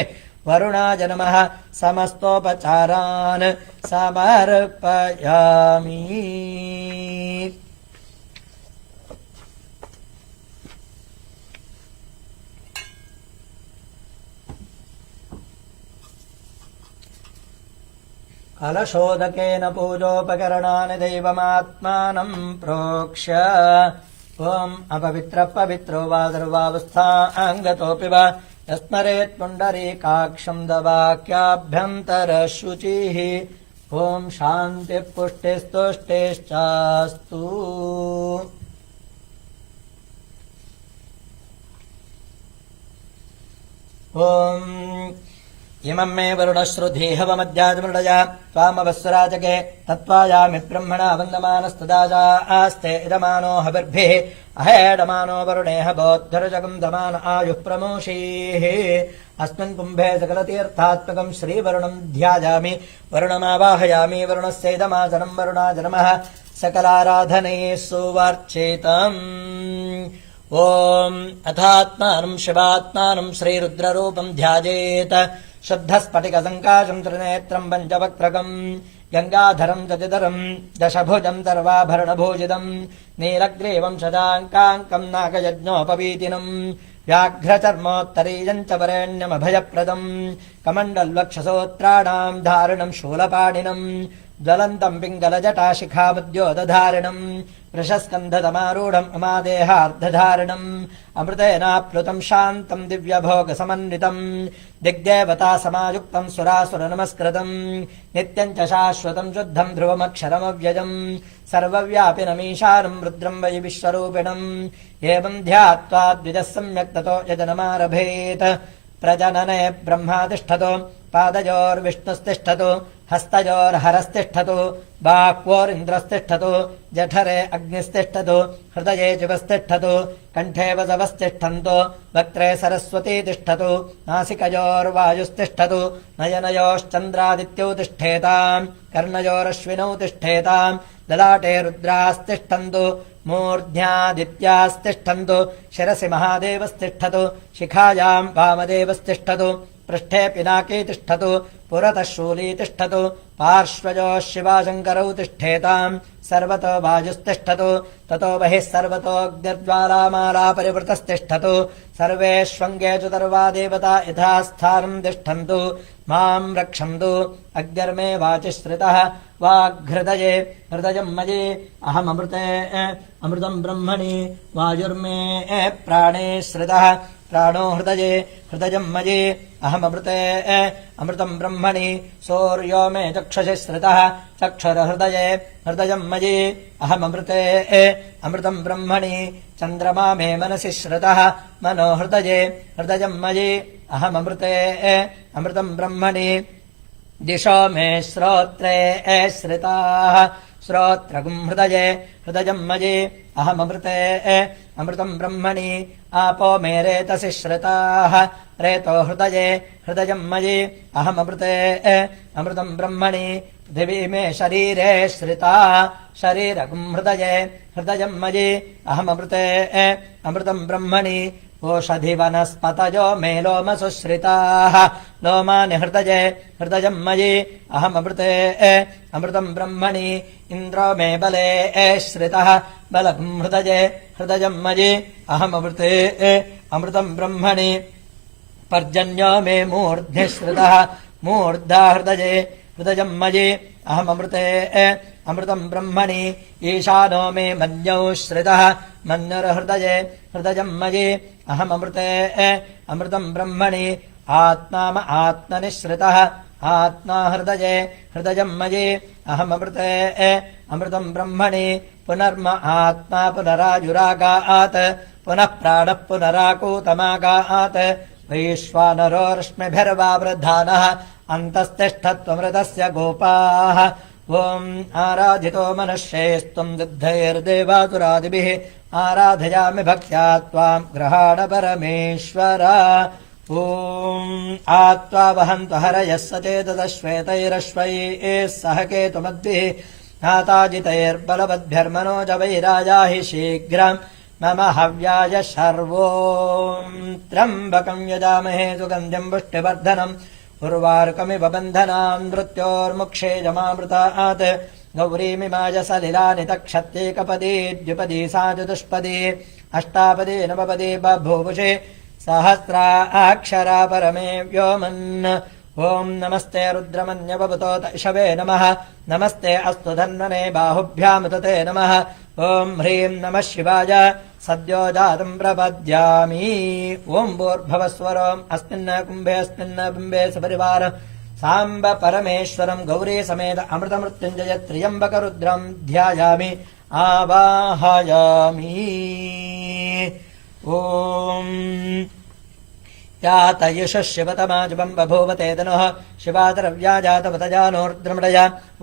वरुणाय नमः समस्तोपचारान् समर्पयामि कलशोदकेन पूजोपकरणानि दैवमात्मानम् प्रोक्ष्य ॐ अपवित्रः पवित्रो वा सर्वावस्थाङ्गतोऽपि वा यस्मरेत् पुण्डरीकाक्षम् दवाक्याभ्यन्तरशुचिः ॐ शान्तिः पुष्टिस्तुष्टिश्चास्तु ॐ इमम् मे वरुणश्रुधीहवमध्याजमृडया त्वामवस्वराजके तत्त्वायामि ब्रह्मणा वन्दमानस्तदा आस्ते इदमानो हविर्भिः अहेडमानो वरुणेह बोद्धरुजगम् दमान आयुः प्रमोषीः अस्मिन् कुम्भे सकलतीर्थात्मकम् श्रीवरुणम् ध्यायामि वरुणमावाहयामि वरुणस्यैदमासनम् वरुणाय नमः सकलाराधनैः सुवर्चितम् ॐ अथात्मानम् शिवात्मानम् श्रीरुद्ररूपम् ध्यायेत् शुद्धस्फटिकसङ्काशम् त्रिनेत्रम् पञ्चवक्त्रकम् गङ्गाधरम् दतिधरम् दशभुजम् सर्वाभरणभूषितम् नीलग्रीवम् शशाङ्काङ्कम् नागयज्ञोपवीतिनम् व्याघ्रचर्मोत्तरीयम् च वरेण्यमभयप्रदम् कमण्डल्वक्षसोत्राणाम् धारणम् शूलपाणिनम् ज्वलन्तम् पिङ्गलजटाशिखामुद्योतधारिणम् वृषस्कन्धतमारूढम् उमादेहार्धधारिणम् अमृतेनाप्लुतम् शान्तम् दिव्यभोगसमन्वितम् दिग्देवता समायुक्तम् सुरासुरनमस्कृतम् नित्यम् च शाश्वतम् शुद्धम् ध्रुवमक्षरमव्ययम् सर्वव्यापिनमीशानम् रुद्रम् वै विश्वरूपिणम् एवम् ध्यात्वा द्विजः सम्यक् ततो यजनमारभेत प्रजनने ब्रह्मा तिष्ठतु पादयोर्विष्णुस्तिष्ठतु हस्तयोर्हरस्तिष्ठतु बाह्वोरिन्द्रस्तिष्ठतु जठरे अग्निस्तिष्ठतु हृदये शिवस्तिष्ठतु कण्ठे वसवस्तिष्ठन्तु वक्त्रे सरस्वती तिष्ठतु नासिकयोर्वायुस्तिष्ठतु नयनयोश्चन्द्रादित्यौ तिष्ठेताम् कर्णयोरश्विनौ तिष्ठेताम् ललाटे रुद्रास्तिष्ठन्तु मूर्ध्यादित्यास्तिष्ठन्तु शिरसि महादेवस्तिष्ठतु शिखायाम् वामदेवस्तिष्ठतु पृष्ठे पिनाकी तिष्ठतु पुरतः शूली तिष्ठतु पार्श्वयोः शिवाशङ्करौ तिष्ठेताम् सर्वतो वायुस्तिष्ठतु ततो बहिः सर्वतोऽग्निर्ज्वालामाला परिवृतस्तिष्ठतु सर्वेष्वङ्गे च सर्वा देवता यथास्थानम् तिष्ठन्तु माम् रक्षन्तु अग्निर्मे वाचि श्रितः वाग्हृदये हृदयम् मयि अहममृते अमृतम् ब्रह्मणि वायुर्मे प्राणे श्रितः प्राणो हृदये हृदयम् मयि अहममृते अमृतम् ब्रह्मणि सूर्यो मे चक्षुषि श्रितः चक्षुर्हृदये हृदयम् मयि अहममृते अमृतम् ब्रह्मणि चन्द्रमा मे मनसि श्रितः मनो हृदये हृदयम् मयि अहममृते अमृतम् ब्रह्मणि दिशो मे श्रोत्रे श्रिताः श्रोत्रगुम् हृदये हृदयम् मयि अहममृते अमृतम् ब्रह्मणि आपो मे रेतसि श्रिताः रेतो हृदये हृदयम् मयि अहममृते अमृतम् ब्रह्मणि पृथिवी मे शरीरे श्रिता शरीरगुम् हृदये हृदयम् मयि अहममृते अमृतम् ब्रह्मणि ओषधिवनस्पतयो मे लोमसु श्रिताः लोमानि हृदये हृदयम् मयि अहममृते अमृतम् ब्रह्मणि इन्द्रो मे बले श्रितः बलगुम् हृदये हृदयम् मयि अहममृते अमृतम् ब्रह्मणि पर्जन्यो मे मूर्ध्नि श्रितः मूर्धा हृदये हृदयम् मयि अहममृते अमृतम् ब्रह्मणि ईशानो मे मन्यौ श्रितः मन्युर्हृदये हृदयम् मयि अहममृते अमृतम् ब्रह्मणि आत्मा आत्मनि श्रितः आत्मा हृदये हृदयम् मयि अहममृते अमृतम् ब्रह्मणि पुनर्म आत्मा पुनरायुरागात् पुनः प्राणः पुनराकूतमागात् वैश्वानरो रश्मिभिर्वावृधानः अन्तस्तिष्ठत्वमृतस्य गोपाः ॐ आराधितो मनुष्यैस्त्वम् दुग्धैर्देवासुरादिभिः आराधयामि भक्त्या त्वाम् गृहाण परमेश्वर ॐ आत्वा वहन्तु हरयः सचेतश्वेतैरश्वैः सह केतुमद्भिः नाताजितैर्बलवद्भ्यर्मनोजवैराजाहि शीघ्रम् मम हव्याय शर्वोम् त्र्यम्बकम् यजामहे सुगन्ध्यम् पुष्टिवर्धनम् उर्वारुकमिव बन्धनाम् मृत्योर्मुक्षेजमामृतात् गौरीमिमाय सलिलानि तक्षत्येकपदी द्विपदी सा चतुष्पदी अष्टापदी नवपदी बभूवुषे सहस्राक्षरा परमे व्योमन् ॐ नमस्ते रुद्रमन्यवभूतो इषवे नमः नमस्ते अस्तु धन्वने बाहुभ्यामुतते नमः ॐ ह्रीं नमः शिवाय सद्यो जातम् प्रपद्यामि ॐ भूर्भुवस्वरम् अस्मिन् कुम्भे अस्मिन् बिम्बे सपरिवार साम्ब परमेश्वरम् गौरी समेत अमृतमृत्युञ्जय त्र्यम्बकरुद्रम् ध्यायामि आवाहयामि ॐ यातयुषः शिवतमाजुबम् बभूवते तनुः शिवादरव्याजातवतजानोर्द्रमृडय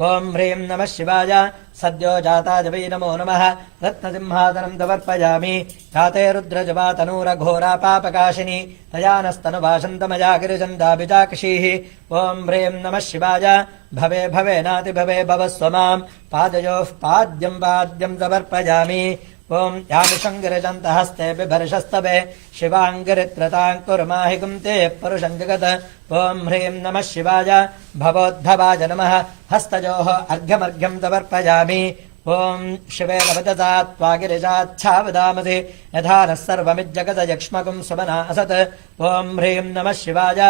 ॐ ह्रीं नमः शिवाय सद्यो जाताय वै नमो नमः रत्नसिंहासनम् तवर्पयामि जाते रुद्रजवातनूरघोरापापकाशिनी तयानस्तनुभाषन्तमया गिरिजन्दाभिजाक्षीः ॐ ह्रीं नमः शिवाय भवे भवे नातिभवे भवस्व माम् पादयोः पाद्यम् पाद्यम् तवर्पयामि ॐ यामिषङ्गिरजन्त हस्ते बिभर्षस्तवे शिवाङ्गिरित्रताङ्कुर्माहि गुम्ते परुषं जगत् ॐ ह्रीं नमः शिवाय भवोद्भवाय नमः हस्तयोः अर्घ्यमर्घ्यं तवर्पयामि ॐ शिवे लभतसा त्वागिरिजाच्छावदामसि यथा नः सर्वमिज्जगदयक्ष्मकुं सुमना असत् ॐ ह्रीं नमः शिवाय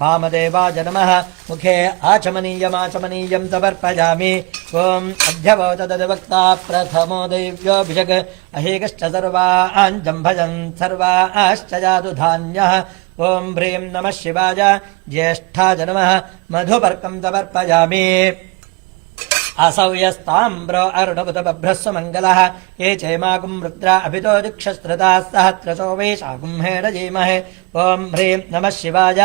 वामदेवाय नमः मुखे आचमनीयमाचमनीयं तवर्पयामि ॐ अध्यवोचदवक्ता प्रथमो दैव्योऽभिषक् अहेकश्च सर्वाञ्जम्भजन् सर्वाश्च जातु धान्यः ॐ ह्रीं नमः शिवाय ज्येष्ठाय नमः मधुपर्कं तवर्पयामि असौ यस्ताम्रो अरुणबुधबभ्रस्व मङ्गलः ये चैमागुं रुद्रा अभितो दिक्षस्त्रताः सहस्रशो वैशाखुं हेडजीमहे ॐ ह्रीं नमः शिवाय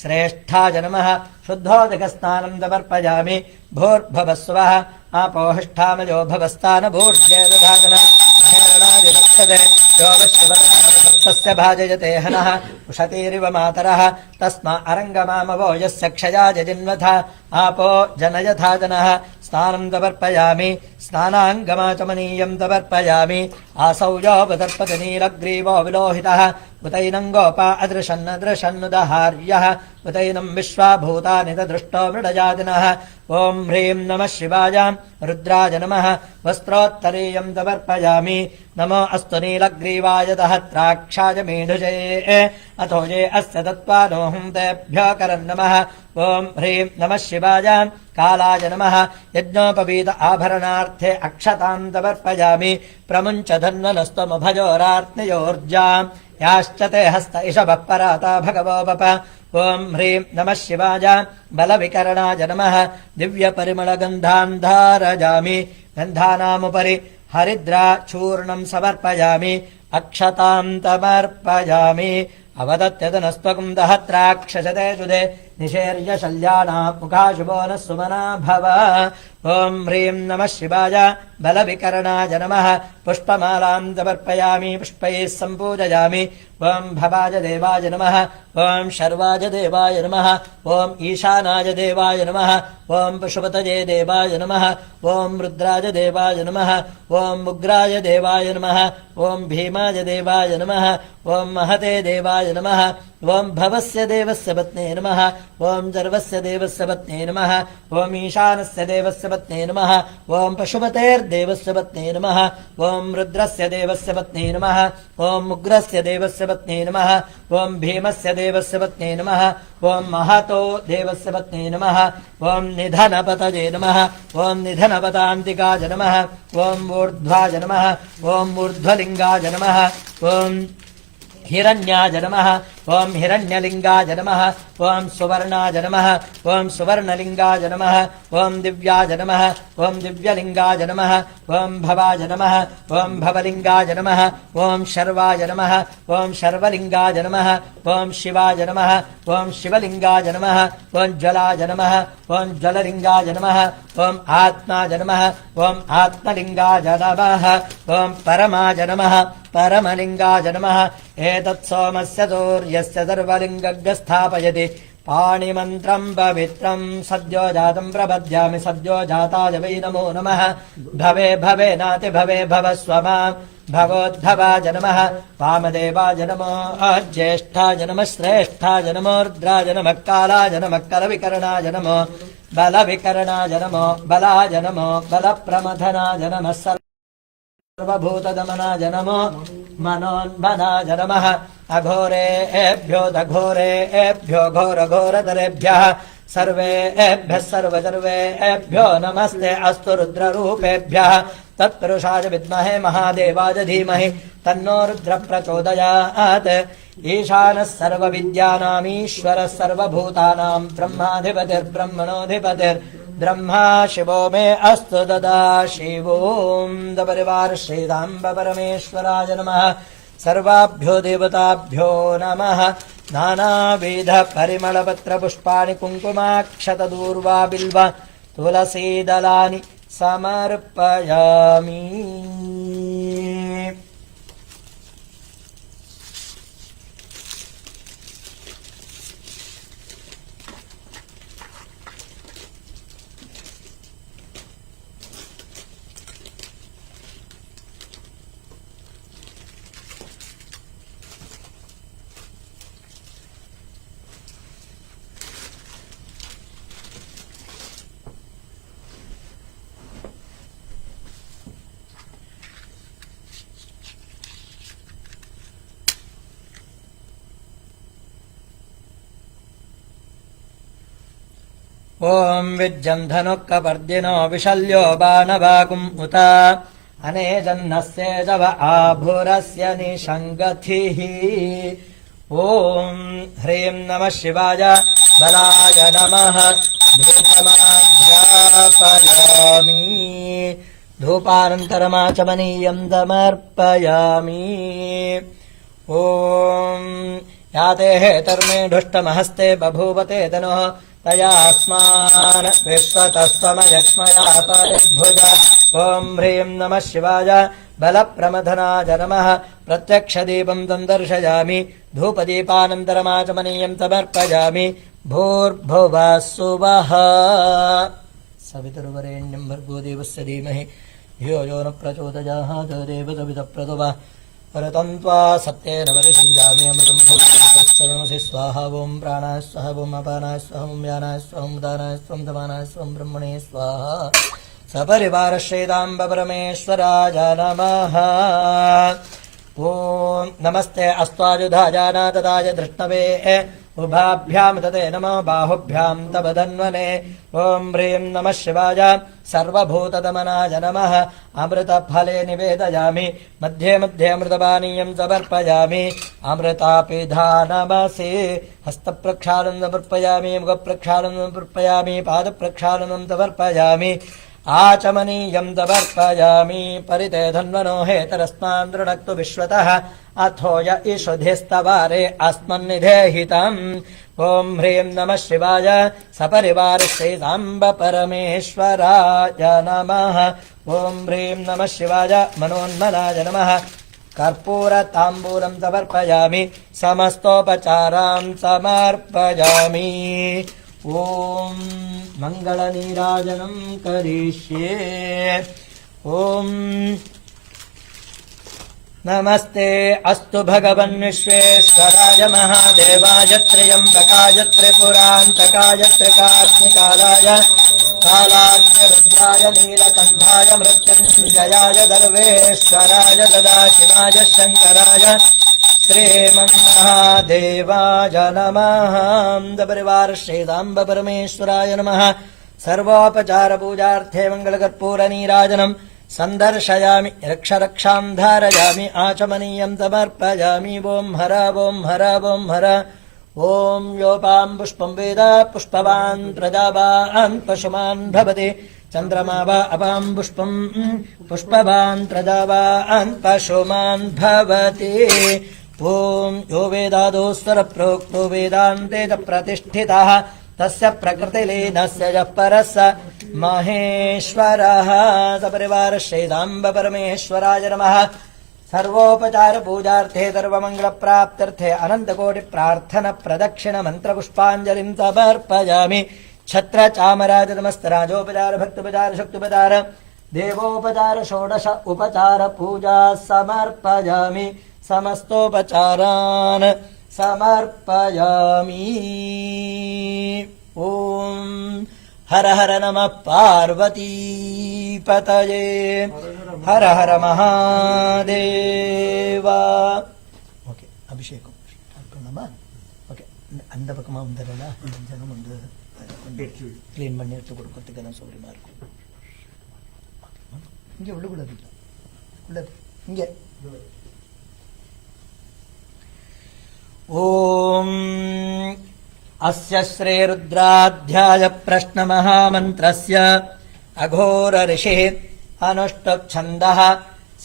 श्रेष्ठाय नमः शुद्धोदकस्नानं तवर्पयामि भूर्भवस्वः आपोहिष्ठामयो भवस्तानभूर्जेदधातन हेरणादिलक्षते योगशिवतस्य भाजयते हनः उषतीरिव मातरः तस्मा अरङ्गमामवो यस्य क्षयाय जिन्वथ आपो जनयथा जनः स्नानं तवर्पयामि स्नानाङ्गमाचमनीयं तवर्पयामि आसौ योपदर्पति नीलग्रीवो विलोहितः उतैनं गोपा अदृशन्नदृशन्नुदहार्यः उतैनं विश्वाभूतानि तदृष्टो मृडजातिनः ॐ ह्रीं नमः शिवाय रुद्राय नमः वस्त्रोत्तरीयं तवर्पयामि नमो अस्तु नीलग्रीवाय दहत्राक्षाय मेढुजे अथो ये अस्य तत्त्वानोऽहं तेभ्यः करन्नमः ॐ ह्रीं नमः शिवाय कालाय नमः यज्ञोपवीत आभरणार्थे अक्षतां तवर्पयामि प्रमुञ्च धन्वनस्त्वमुभयोरार्त्नयोर्जाम् याश्च ते हस्त इषभः पराता भगवो बप ॐ ह्रीं नमः शिवाय बलविकरणाय नमः दिव्यपरिमलगन्धान् धारयामि गन्धानामुपरि हरिद्राचूर्णं समर्पयामि अक्षतां तमर्पयामि अवदत्यतनस्त्वकं दहत्राक्षसते शुदे निषेर्य शल्यानामुखाशुभो नः सुमना भव ॐ ह्रीं नमः शिवाय बलविकरणाय नमः पुष्पमालां तवर्पयामि पुष्पैः सम्पूजयामि ॐ भवाय देवाय नमः ॐ शर्वाय देवाय नमः ॐ ईशानाय देवाय नमः ॐ पशुपतये देवाय नमः ॐ रुद्राय देवाय नमः ॐ उग्राय देवाय नमः ॐ भीमाय देवाय नमः ॐ महते देवाय नमः ॐ भवस्य देवस्य पत्ने नमः ॐ सर्वस्य देवस्य पत्ने नमः ॐ ईशानस्य देवस्य पत्ने नमः ॐ पशुपतेर्देवस्य पत्ने नमः ॐ रुद्रस्य देवस्य पत्ने नमः ॐ उग्रस्य देवस्य पत्ने नमः ॐ भीमस्य देवस्य पत्ने नमः ॐ महतो देवस्य पत्ने नमः ॐ निधनपतये नमः ॐ निधनपतान्तिकाय नमः ॐ ऊर्ध्वाय नमः ॐ ऊर्ध्वलिङ्गाय नमः ॐ हिरण्याय नमः ॐ हिरण्यलिङ्गाय नमः ॐ सुवर्णाय नमः ॐ सुवर्णलिङ्गाय नमः ॐ दिव्याय नमः ॐ दिव्यलिङ्गाय नमः ॐ भवाय नमः ॐ भवलिङ्गाय नमः ॐ शर्वाय नमः ॐ शर्वलिङ्गाय नमः ॐ शिवाय नमः ॐ शिवलिङ्गाय नमः ॐ ज्वलाय नमः ॐ ज्वललिङ्गाय नमः ॐ आत्माय नमः ॐ आत्मलिङ्गाय नमः ॐ परमाय नमः परमलिङ्गाय नमः एतत् सोमस्य सूर्यस्य सर्वलिङ्गग् स्थापयति पाणिमन्त्रम् पवित्रम् सद्यो जातम् प्रपद्यामि सद्यो जाताय वै नमो नमः भवे भवे नाति भवे भव स्वमाम् भगवोद्भवाय नमः वामदेवाय नमो ज्येष्ठाय नमः श्रेष्ठाय नमो रुद्राय नमः कालाय नमः कलविकरणाय नमो बलविकरणाय नमो बलाय नमो बलप्रमथनाय नमः सर्वभूतदमनाय नमो मनोन्मनाय नमः अघोरेभ्यो दघोरेभ्यो घोरघोरतरेभ्यः सर्वेभ्यः सर्वसर्वेभ्यो नमस्ते अस्तु रुद्ररूपेभ्यः तत्पुरुषाय विद्महे महादेवाय धीमहि तन्नो रुद्रः प्रचोदयात् ईशानः सर्वविद्यानामीश्वरः सर्वभूतानां ब्रह्माधिपतिर्ब्रह्मणोऽधिपतिर्ब्रह्मा शिवो मे अस्तु ददा शिवों दपरिवार श्रीदाम्ब परमेश्वराय नमः सर्वाभ्यो देवताभ्यो नमः नानाविध परिमलपत्र पुष्पाणि कुङ्कुमाक्षतदूर्वा बिल्व तुलसीदलानि समर्पयामि। ॐ विज्जम् धनुःकपर्दिनो विशल्यो बाणवाकुम् उत अनेजन्नस्येजव आभुरस्य निषङ्गथिः ॐ ह्रीं नमः शिवाय बलाय नमः धूपमाघ्रापयामि धूपानन्तरमाचमनीयम् समर्पयामि ॐ याते हेतर्मे ढुष्टमहस्ते बभूवते तनुः तयास्मान् विश्वतस्त्वमयक्ष्मया परिभुज ॐ ह्रीं नमः शिवाय बलप्रमथनाय नमः प्रत्यक्षदीपम् दर्शयामि धूपदीपानन्तरमाचमनीयम् समर्पयामि भूर्भुवः सुवः सवितुर्वरेण्यम् भर्गो देवस्य धीमहि धियो यो न प्रचोदयात् देवसवितप्रदुवः परतं त्वा सत्येन परिसञ्जामि अमृतं भूतशरणसि स्वाहा ॐ प्राणाय स्वाहा ॐ अपानाय स्वाहा ॐ व्यानाय स्वाहा ॐ उदानाय स्वाहा समानाय स्वाहा ब्रह्मणे स्वाहा सपरिवारश्रेदाम्ब परमेश्वराय नमः ॐ नमस्ते अस्त्वायुधाजानातदाय धृष्णवे उभाभ्याम् तते नमो बाहुभ्याम् तव धन्वने ॐ ह्रीं नमः शिवाय सर्वभूतदमनाय नमः अमृतफले निवेदयामि मध्ये मध्ये अमृतपानीयम् समर्पयामि अमृतापिधानमसि हस्तप्रक्षालनं समर्पयामि मुखप्रक्षालनं समर्पयामि पादप्रक्षालनं समर्पयामि आचमनीयम् समर्पयामि परिते धन्वनो हेतरस्मान् दृढक्तु विश्वतः अथो य ईषुधिस्तवारे अस्मन्निधेहितम् ॐ ह्रीं नमः शिवाय सपरिवारश्रीसाम्ब परमेश्वराय नमः ॐ ह्रीं नमः शिवाय मनोन्मनाय नमः कर्पूरताम्बूलम् समर्पयामि समस्तोपचारान् समर्पयामि ॐ मङ्गलनीराजनम् करिष्ये ॐ नमस्ते अस्तु भगवन् विश्वेश्वराय महादेवाय त्र्यम्बकाय त्रिपुरान्तकाय त्रिकाग्निकालाय कालाग्निरुद्राय नीलकण्ठाय मृत्युञ्जयाय सर्वेश्वराय सदाशिवाय शङ्कराय श्रीमन्महादेवाय नमः सपरिवार श्रीदाम्ब परमेश्वराय नमः सर्वोपचारपूजार्थे मङ्गलकर्पूरनीराजनम् सन्दर्शयामि रक्षरक्षाम् धारयामि आचमनीयम् समर्पयामि ॐ हर ॐ हर ॐ हर ॐ योपाम् पुष्पम् वेद पुष्पवान् प्रजावान् पशुमान् भवति चन्द्रमा वा अपाम् पुष्पम् पुष्पवान् प्रजावान् पशुमान् भवति ॐ यो वेदादो स्वरप्रोक्तो वेदान्ते च प्रतिष्ठितः तस्य प्रकृतिलीनस्य यः परस्य महेश्वरः सपरिवार श्रीदाम्ब परमेश्वराय नमः सर्वोपचार पूजार्थे सर्वमङ्गलप्राप्त्यर्थे अनन्तकोटिप्रार्थन प्रदक्षिण मन्त्रपुष्पाञ्जलिम् समर्पयामि छत्र चामराज नमस्तराजोपचार भक्तोपचार शक्त्युपचार देवोपचार षोडश उपचार पूजा समर्पयामि समस्तोपचारान् समर्पयामि ॐ हर हर नमः पार्वतीपतये हर हर महादेव ओके अभिषेकं ओके அந்த பக்கமா வந்தறல ஜனம் வந்து க்ளீன் பண்ணி எடுத்து கொடுக்கிறதுக்கு நான் சௌரியமா இருக்கும் இங்க உள்ள இங்க ॐ अस्य श्रीरुद्राध्याय प्रश्नमहामन्त्रस्य अघोर ऋषिः अनुष्टुप्छन्दः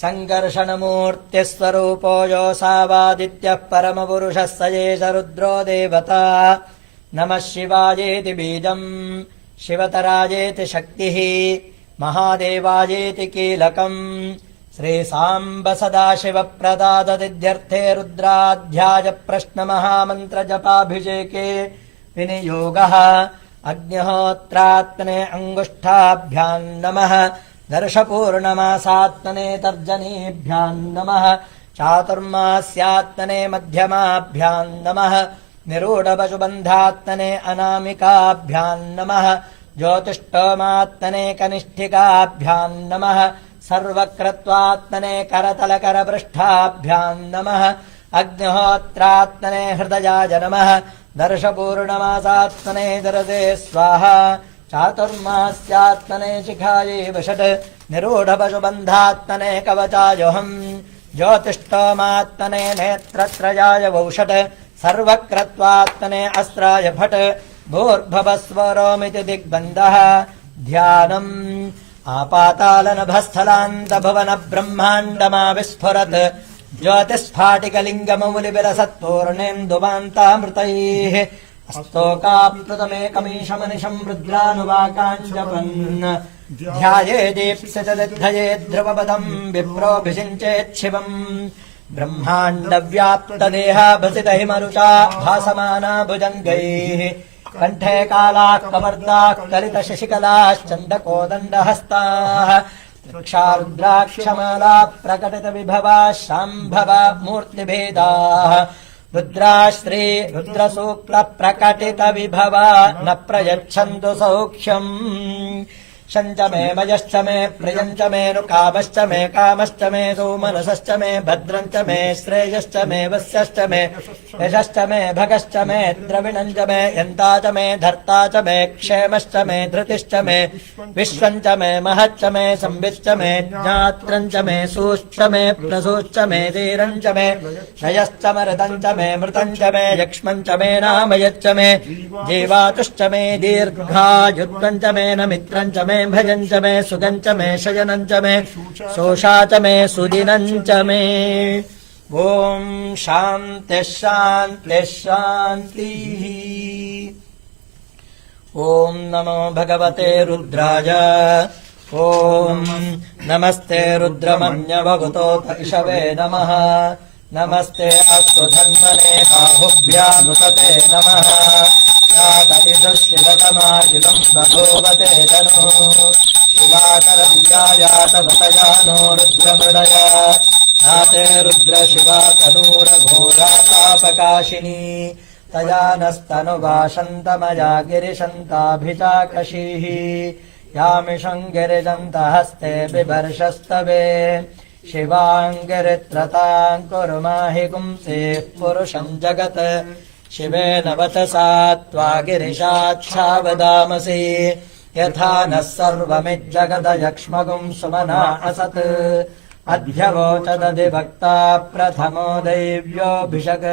सङ्कर्षणमूर्तिस्वरूपो योऽसावादित्यः परमपुरुषः स एष रुद्रो देवता नमः शिवायेति बीजम् शिवतरायेति शक्तिः महादेवायेति कीलकम् श्रीसाम्ब सदाशिवप्रदाददिध्यर्थे रुद्राध्याय प्रश्नमहामन्त्रजपाभिषेके विनियोगः अग्निहोत्रात्मने अङ्गुष्ठाभ्याम् नमः दर्शपूर्णमासात्मने तर्जनीभ्याम् नमः चातुर्मास्यात्मने मध्यमाभ्याम् नमः निरूढपशुबन्धात्मने अनामिकाभ्याम् नमः ज्योतिष्ठोमात्मने कनिष्ठिकाभ्याम् नमः सर्वक्रत्वात्मने करतलकरपृष्ठाभ्याम् नमः अग्निहोत्रात्मने हृदयाय नमः दर्शपूर्णमासात्मने दरसे स्वाहा चातुर्मास्यात्मने शिखायै वषट् निरूढपशुबन्धात्मने कवचायोऽहम् ज्योतिष्ठोमात्मने नेत्रत्रयाय वौषट् सर्वक्रत्वात्मने अस्त्राय फट् भूर्भुवस्वरोमिति दिग्बन्धः ध्यानम् आपातालनभस्थलान्तभुवन ब्रह्माण्डमाविस्फुरत् ज्योतिस्फाटिकलिङ्गमौलिविलसत्पूर्णेन्दुवान्तामृतैः स्तोकाप्लुतमेकमीशमनिशम् रुद्रानुवाकाञ्जपन् ध्यायेदीप्सितदिद्धये ध्रुवपदम् विप्रोऽभिषिञ्चेच्छिवम् ब्रह्माण्डव्याप्तदेहाभसितहिमरुषा भासमाना भुजङ्गैः कण्ठे कालाः कवर्दाः कलितशशिकलाश्चण्डकोदण्डहस्ताः क्षारुद्राक्षमाला प्रकटितविभवा शाम्भवा मूर्तिभेदाः रुद्राश्री रुद्रसूक्तप्रकटितविभवा न प्रयच्छन्तु सौख्यम् शञ्च मे मयश्च मे प्रियञ्च मे नुकामश्च मे कामश्च मे सौमनसश्च मे भद्रञ्च मे श्रेयश्च मे वस्यश्च मे यशश्च मे भगश्च मे द्रविणञ्च मे यन्ता च मे धर्ता च मे क्षेमश्च मे धृतिश्च मे विश्वञ्च मे महच्च मे संविच्च मे ज्ञात्रञ्च मे सूश्च मे प्रसूश्च मे धीरञ्च मे नयश्च मृतञ्च मे मृतञ्च मे यक्ष्मञ्च मे नामयच्च मे जीवातुश्च मे दीर्घायुत्वञ्च मे न मित्रञ्च मे भजञ्च मे सुगञ्च मे शयनञ्च मे शोषा च मे सुदिनञ्च मे ॐ शान्तिः शान्तिः शान्तिः ॐ नमो भगवते रुद्राय ॐ नमस्ते रुद्रमन्यभवतोत इषवे नमः नमस्ते अस्तु धन्वने बाहुभ्यामुतते नमः यातमिषशिवतमायुधम् बभूवते धनुः शिवाकरव्यायातवतयानो रुद्रमृडय नाते रुद्रशिवा तनूरघोरातापकाशिनी तया नस्तनुवाशन्तमया गिरिशन्ताभिचाकशीः यामिषम् गिरिजन्तहस्ते बिभर्षस्तवे शिवाङ्गिरित्रताम् कुरु माहि पुंसेः पुरुषम् जगत् शिवेन वचसा त्वा गिरिशाच्छावदामसि यथा नः सर्वमिज्जगदयक्ष्मगुम् सुमना असत् अध्यवोचदधिभक्ता प्रथमो दैव्योऽभिषक्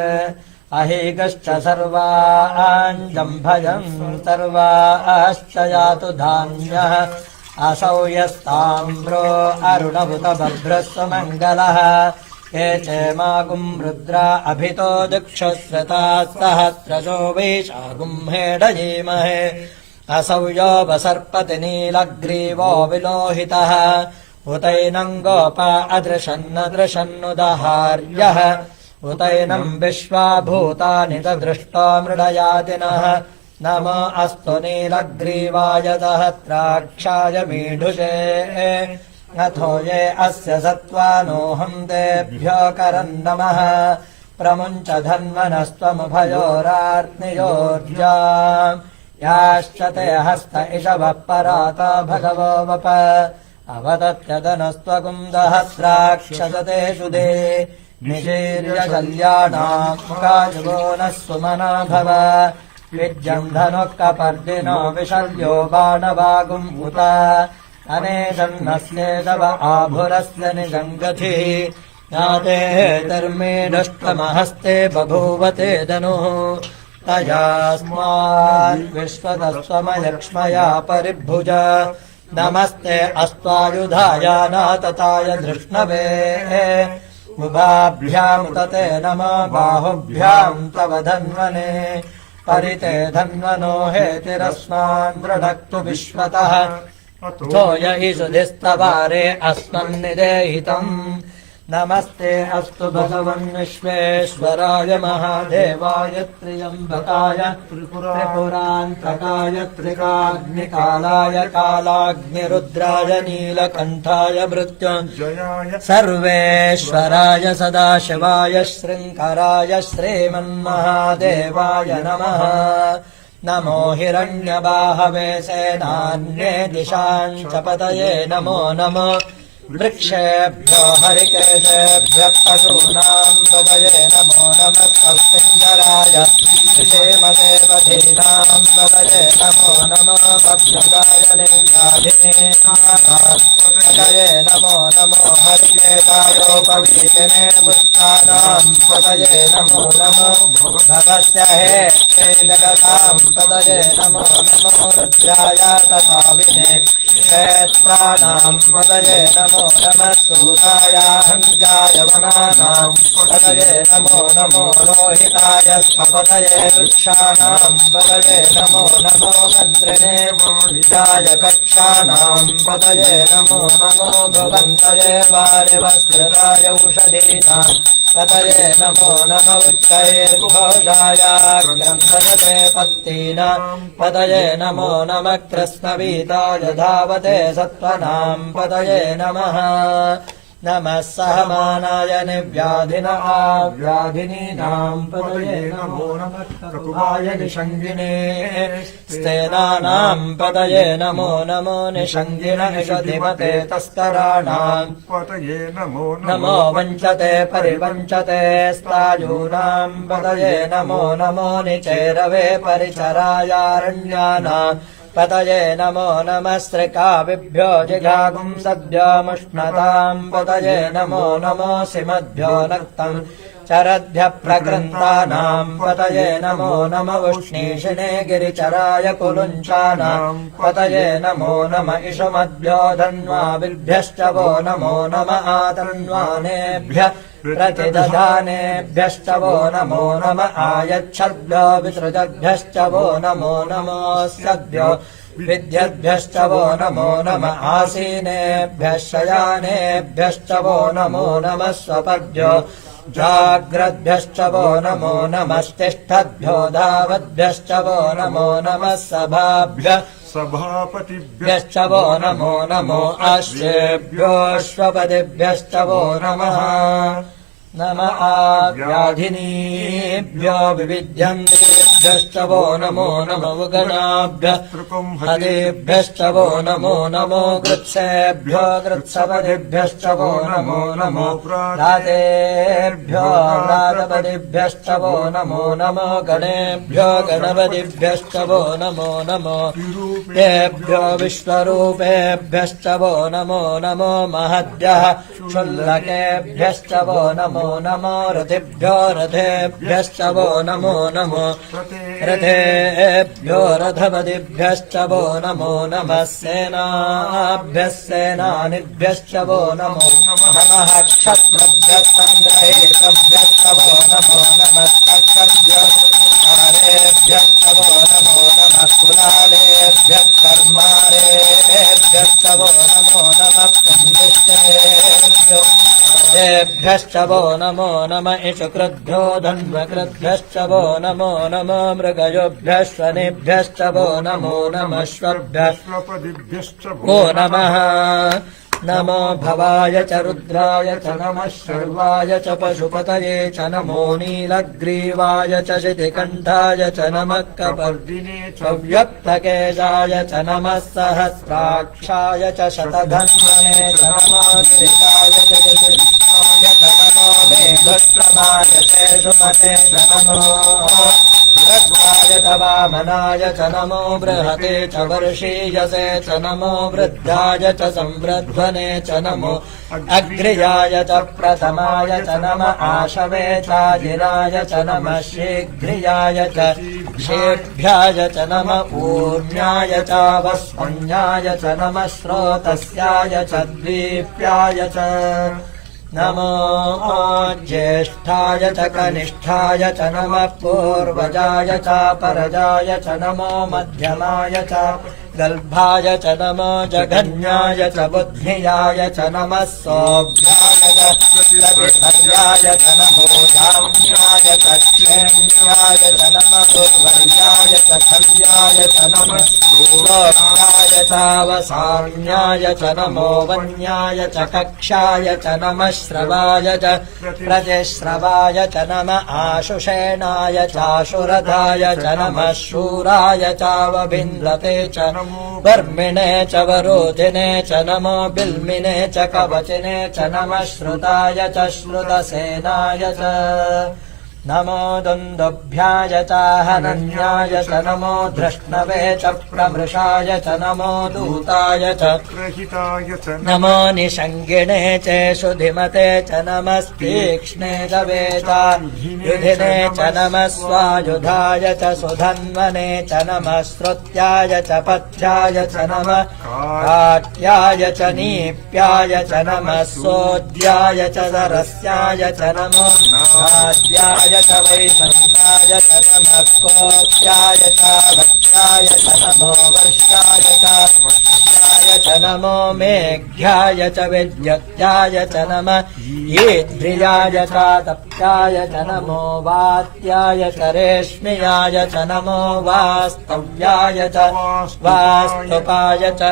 अहेकश्च सर्वाञ्जम् भजन् सर्वाश्च यातु धान्यः असौ यस्ताम्रो अरुणभुत बभ्रस्वमङ्गलः ये चेमागुम् रुद्रा अभितो दिक्षुश्रुताः सहस्रशो वैशागुम् हेडयेमहे असौ योपसर्पति नीलग्रीवो विलोहितः उतैनम् गोपा अदृशन्नदृशन्नुदहार्यः उतैनम् विश्वा भूतानि तदृष्टो मृडयादिनः नमो अस्तु नीलग्रीवाय सहस्राक्षाय मीढुषे अथो ये अस्य सत्त्वानोऽहम् तेभ्यो करम् नमः प्रमुञ्च धन्वनस्त्वमुभयोरार्त्नियोर्जा याश्च ते हस्त इषवः पराता भगवो वप अवदत्यदनस्त्वगुम् सहस्राक्षसते सुदे निशीर्य शल्यानाम् मुखायुगो नः सुमना भव विद्यम् धनुः कपर्दिनो विशल्यो बाणवागुम् उत अनेशन्नस्येषव आभुरस्य निषङ्गथिः याते धर्मेणष्टमहस्ते बभूवते धनुः तयास्माद्विश्वतस्त्वमयक्ष्मया परिभुज नमस्ते अस्त्वायुधाय नातताय धृष्णवे उभाभ्यामुतते नमो बाहुभ्याम् तव धन्वने परिते धन्वनो हेतिरस्मान् दृढक्तु विश्वतः अथो य ईशुधिस्तवारे अस्मन्निदेहितम् नमस्ते अस्तु भगवन् विश्वेश्वराय महादेवाय त्र्यम्बकाय त्रिपुरान्तकाय त्रिकाग्निकालाय कालाग्निरुद्राय नीलकण्ठाय मृत्युञ्जयाय सर्वेश्वराय सदाशिवाय श्रृङ्खराय श्रीमन्महादेवाय नमः नमो हिरण्यबाहवे सेनान्ये दिशाञ्च पतये नमो नमो वृक्षेभ्यो हरिकेशेभ्यः पशूनाम् पतये नमो नमः तस्मिञ्जराय श्रीमदेवधीनाम् पतये नमो नमः पक्षदाय लिङ्गाधिने पतये नमो नमो हरिकेशायोपवीतिने पुष्टानाम् पतये नमो नमो भवस्य हे जगताम् पतये नमो नमो रुद्राय तथाविने क्षेत्राणाम् पतये नमो नमः सूतायाहङ्काय वनानाम् पतये नमो नमो रोहिताय स्वपतये वृक्षाणाम् पतये नमो नमो मन्त्रिणे मोहिताय कक्षाणाम् पतये नमो नमो भवन्तये वारिवस्त्रराय औषधीनाम् पतये नमो नम उच्चैर्घोषाय ग्रन्थयते पत्तीनाम् पतये नमो नमः कृष्णवीताय धावते सत्त्वनाम् पतये नमः नमः सहमानाय व्याधिनीनाम् पतये नमो नमः करुणाय निषङ्गिने स्तेनानाम् पतये नमो नमो निषङ्गिन निषधिमते तस्कराणाम् पतये नमो नमो वञ्चते परिवञ्चते स्तायूनाम् पतये नमो नमो निचैरवे परिचरायारण्यानाम् पतये नमो नमः स्त्रिकाविभ्यो जिघागुम् सद्भ्योमुष्णताम् पतये नमो नमो सिमद्भ्यो नक्तम् चरद्भ्यः प्रकृन्तानाम् पतये नमो नम उष्णीषिणे गिरिचराय कुलुञ्चानाम् पतये नमो नम इषुमद्भ्यो धन्वाविभ्यश्च वो नमो नम आतन्वानेभ्यः प्रतिदधानेभ्यश्च वो नमो नम आयच्छद्भ्यो विसृजद्भ्यश्च वो नमो नमोऽस्यद्भ्यो विद्यद्भ्यश्च वो नमो नम आसीनेभ्यः शयानेभ्यश्च वो नमो नमः स्वपद्भ्यो जाग्रद्भ्यश्च वो नमो नमस्तिष्ठद्भ्यो धावद्भ्यश्च वो नमो नमः सभाभ्यः सभापतिभ्यश्च वो नमो नमो अश्वेभ्योऽश्वपतिभ्यश्च वो नमः नम आव्याधिनीभ्यो विविध्यन्तेभ्यश्च वो नमो नमो गणाभ्यः हरेभ्यश्च वो नमो नमो कृत्सेभ्यो कृत्सपतिभ्यश्च वो नमो नमो रातेभ्यो रातपतिभ्यश्च वो नमो नमो गणेभ्यो गणपतिभ्यश्च वो नमो नमो तेभ्यो विश्वरूपेभ्यश्च वो नमो नमो महद्भ्यः क्षुल्लकेभ्यश्च वो नमो नमो रथेभ्यो रथेभ्यश्च वो नमो नमो रथेभ्यो रथपतिभ्यश्च वो नमो नमः सेनाभ्यः सेनानिभ्यश्च वो नमो नमः क्षत्रभ्यश्चन्द्रहेतभ्यश्च वो नमो नमः कर्कभ्यश्च वो नमो नमः कुलालेभ्यः कर्मारेभ्यश्च वो नमो नमः पुण्यश्चेभ्यो भ्यश्च वो नमो नम इषुकृद्भ्यो धन्वकृद्भ्यश्च वो नमो नमो मृगयोभ्यश्वनेभ्यश्च वो नमो नमस्वभ्यश्वपदिभ्यश्च वो नमः नमो भवाय च रुद्राय च नमः शर्वाय च पशुपतये च नमो नीलग्रीवाय च शितिकण्ठाय च नमः कपर्दिने च व्यक्तकेशाय च नमः सहस्राक्षाय च शतधन्वने च नमः श्रिताय च कृष्णाय च नमो मेघश्रमाय च सुमते च नमो रघ्वाय च वामनाय च नमो बृहते च वर्षीयसे च नमो वृद्धाय च संवृध्वने च नमो अग्र्याय च प्रथमाय च नम आशवे चाजिराय च नमः शीघ्रियाय च शेभ्याय च नम ऊर्ण्याय च वस्वन्याय च नमः स्रोतस्याय च द्वीप्याय च नमो ज्येष्ठाय च कनिष्ठाय च नमः पूर्वजाय च परजाय च नमो मध्यमाय च गल्भाय च नमो जघन्याय च बुद्धियाय च नमः सोऽभ्याय च प्रतिहर्याय च नमो धाम्याय च क्षेम्याय च नमः पूर्वर्याय च खल्याय च नमः लोकाय चावसान्याय च नमो वन्याय च कक्षाय च नमः श्रवाय च प्रतिश्रवाय च नमः आशुषेणाय चाशुरधाय च नमः शूराय चावभिन्दते च वर्मिणे च वरोधिने च नमो बिल्मिने च कवचिने च नमः श्रुताय च श्रुतसेनाय च नमो दुन्दुभ्याय चाहनन्याय च नमो धृष्णवे च प्रमृषाय च नमो दूताय च ग्रहिताय च नमो निषङ्गिणे च सुधिमते च नमस्तीक्ष्णे च वेदायुधिने च नमः स्वायुधाय च सुधन्वने च नमः श्रुत्याय च पथ्याय च नमः काट्याय च नीप्याय च नमः सोद्याय च सरस्याय च नमो नाद्याय च वैशन्ताय च नमः कोट्याय च भक्ष्याय च नमो वर्षाय च वक्ष्याय च नमो मेघ्याय च विद्युत्याय च नमः ईद्रियाय च तप्त्याय च नमो वात्याय च रेश्म्याय च नमो वास्तव्याय च वास्तुपाय च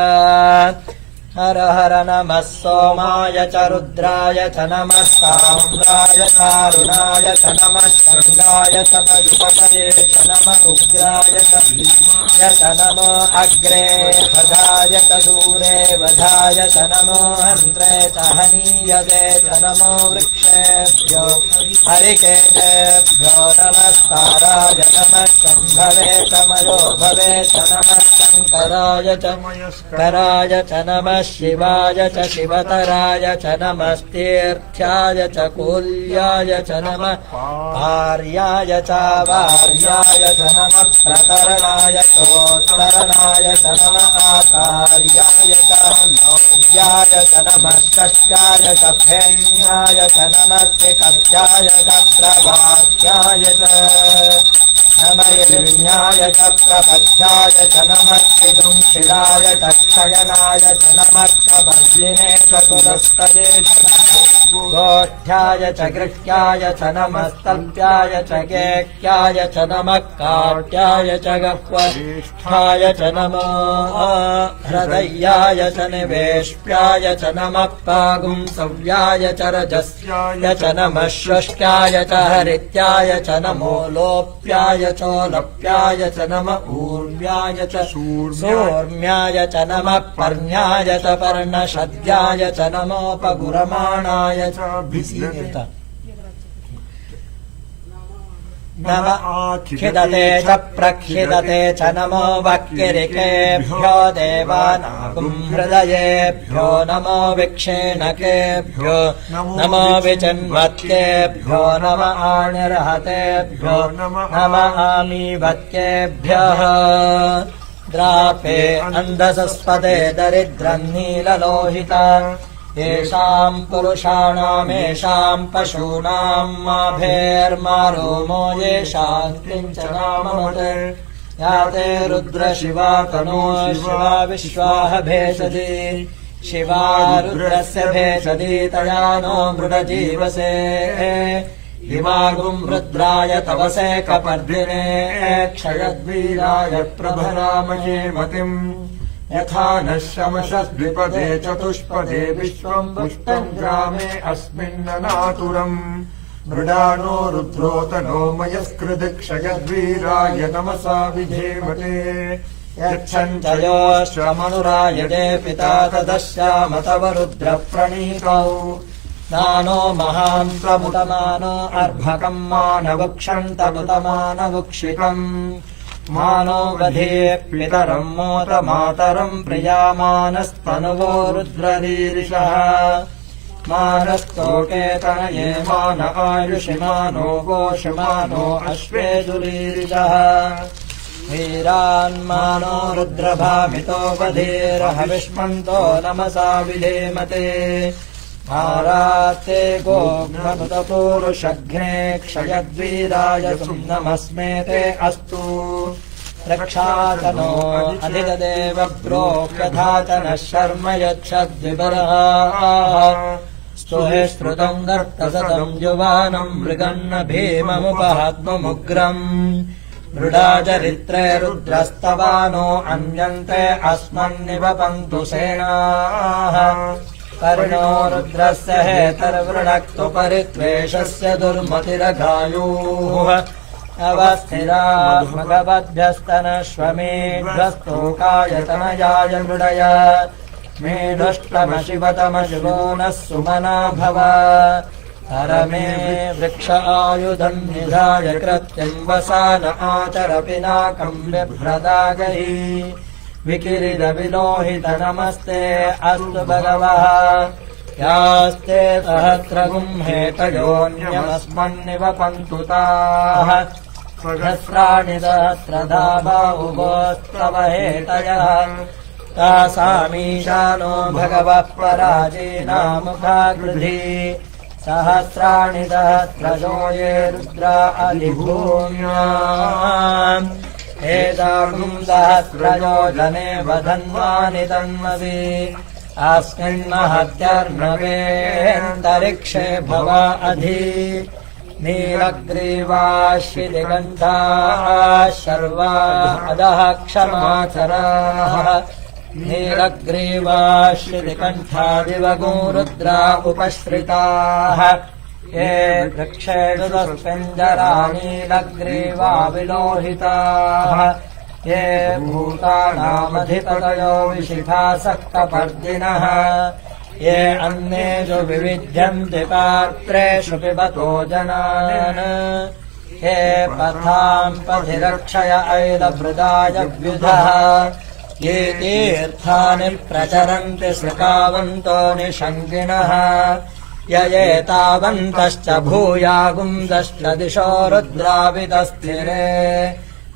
हर हर नमः सोमाय च रुद्राय च नमः साम्राय चारुणाय च नमः चण्डाय च पशुपतये च नमः उग्राय च भीमाय च नमो अग्रे वधाय च दूरे वधाय च नमो हन्त्रे च हनीयवे च नमो वृक्षेभ्यो हरिकेशेभ्यो नमस्काराय नमः शम्भवे च मयो भवे च नमः शङ्कराय च कराय च नमः शिवाय च शिवतराय च नमस्तीर्थ्याय च कूल्याय च नमः भार्याय च वार्याय च नमः प्रतरणाय चोत्तरणाय च नमः आचार्याय च नौज्याय च नमः षष्ट्याय च फेन्याय च नमः श्रीकत्याय च प्रभात्याय च नमयिन्याय च प्रपथ्याय च नमः शिदुंशिलाय च क्षयनाय च नमः कवर्जिने च कुलस्तये च गोष्ठ्याय च गृह्याय च नमस्तल्प्याय च गेह्याय च नमः काट्याय च गह्वस्थाय च नमो हृदयाय च निवेश्याय च नमः पागुंसव्याय च रजस्याय च नमः षष्ट्याय च हरित्याय च नमो लोप्याय चोलप्याय च नमः ऊर्व्याय च सूर्म्याय च नमः पर्ण्याय च पर्णशद्याय च नमोपगुरमाणाय च भिसीर्त नमः खिदते च प्रखिदते च नमो वक्किरिकेभ्यो देवानागुम् हृदयेभ्यो नमो विक्षेणकेभ्यो नमो विचिन्वत्केभ्यो नम आणिर्हतेभ्यो नम आमीवत्केभ्यः द्रापे अन्धसस्पदे दरिद्रम् नीललोहिता येषाम् पुरुषाणामेषाम् पशूनाम् माभेर्मारोमो येषाम् किञ्चनाममते याते रुद्रशिवा तनो शिवा विश्वाह भेषजी शिवा रुद्रस्य भेषजी तया नो मृडजीवसे हिमागुम् रुद्राय तवसे कपर्दिने क्षयद्वीराय प्रभरामहे मतिम् यथा नः शमशद्विपदे चतुष्पदे विश्वम् पुष्टम् ग्रामे अस्मिन्ननातुरम् मृडानो रुद्रोतनो मयस्कृदिक्षयद्वीराय नमसा विधेमते यच्छञ्चयोश्चमनुरायजे पिता तदश्याम तव रुद्रप्रणीतौ नानो महान् प्रमुतमानो अर्भकम् मानवक्षन्तमुतमानवुक्षितम् मानो वधे पितरम् मोत मातरम् प्रियामानस्तनुवो रुद्ररीरिषः मानस्तोकेतनये मान आयुषि मानो गोषिमानो अश्वेजुरीरिषः वीरान्मानो रुद्रभामितो वधेरहविष्मन्तो नमसा विधेमते आराते गोघ्नमुतपूरुषघ्ने क्षयद्वीराय नमस्मेते अस्तु रक्षातनो अधिदेव प्रोक्यधातनः शर्म यच्छद्विबरः स्तुहे श्रुतम् गर्तसतम् युवानम् मृगन्न भीममुपहत्ममुग्रम् मृडाचरित्रे रुद्रस्तवानो अन्यन्ते अस्मन्निवपन्तु सेनाः कर्णो रुद्रस्य हेतर्वृणक्तु परित्वेषस्य दुर्मतिरघायुः अवस्थिरा मघवद्भ्यस्तनश्वमेध्वस्तोकायतनयाय मृडय मेढुष्टमशिवतमशिवो नः सुमना भव हर मे वृक्ष आयुधम् निधाय कृत्यम् वसान आचर पिनाकम् बिभ्रदागहि विकिरिदविलोहित नमस्ते अस्तु भगवः यास्ते सहस्रगुम्हेतयोऽन्यमस्मन्निवपन्तु ताः सहस्राणि सहस्रधा बाहुवोस्तव हेतयः तासामीशानो भगवः पराजेनामुखागृधी सहस्राणि सहस्रशो ये रुद्रा अधिभूम्याम् एतागुम् सहस्रयोजने वधन्वानि तन्मदि अस्मिन्महत्यर्णवेऽन्तरिक्षे भव अधि नीलग्रीवाश्विदिगन्धाः शर्वा अधः क्षमाचराः नीलग्रीवाश्विदिकण्ठादिवगो रुद्रा उपश्रिताः ये वृक्षेषु तस्मिञ्जरा नीलग्रीवा विलोहिताः ये भूतानामधिपतयो विशिखासः कपर्दिनः ये अन्येषु विविध्यन्ति पात्रेषु पिबतो जनान् ये पथाम् पथिरक्षय ऐलभृदायव्युधः ये तीर्थानि प्रचरन्ति सृकावन्तो निषङ्गिणः य एतावन्तश्च भूयागुन्दश्च दिशो रुद्रावितस्थिरे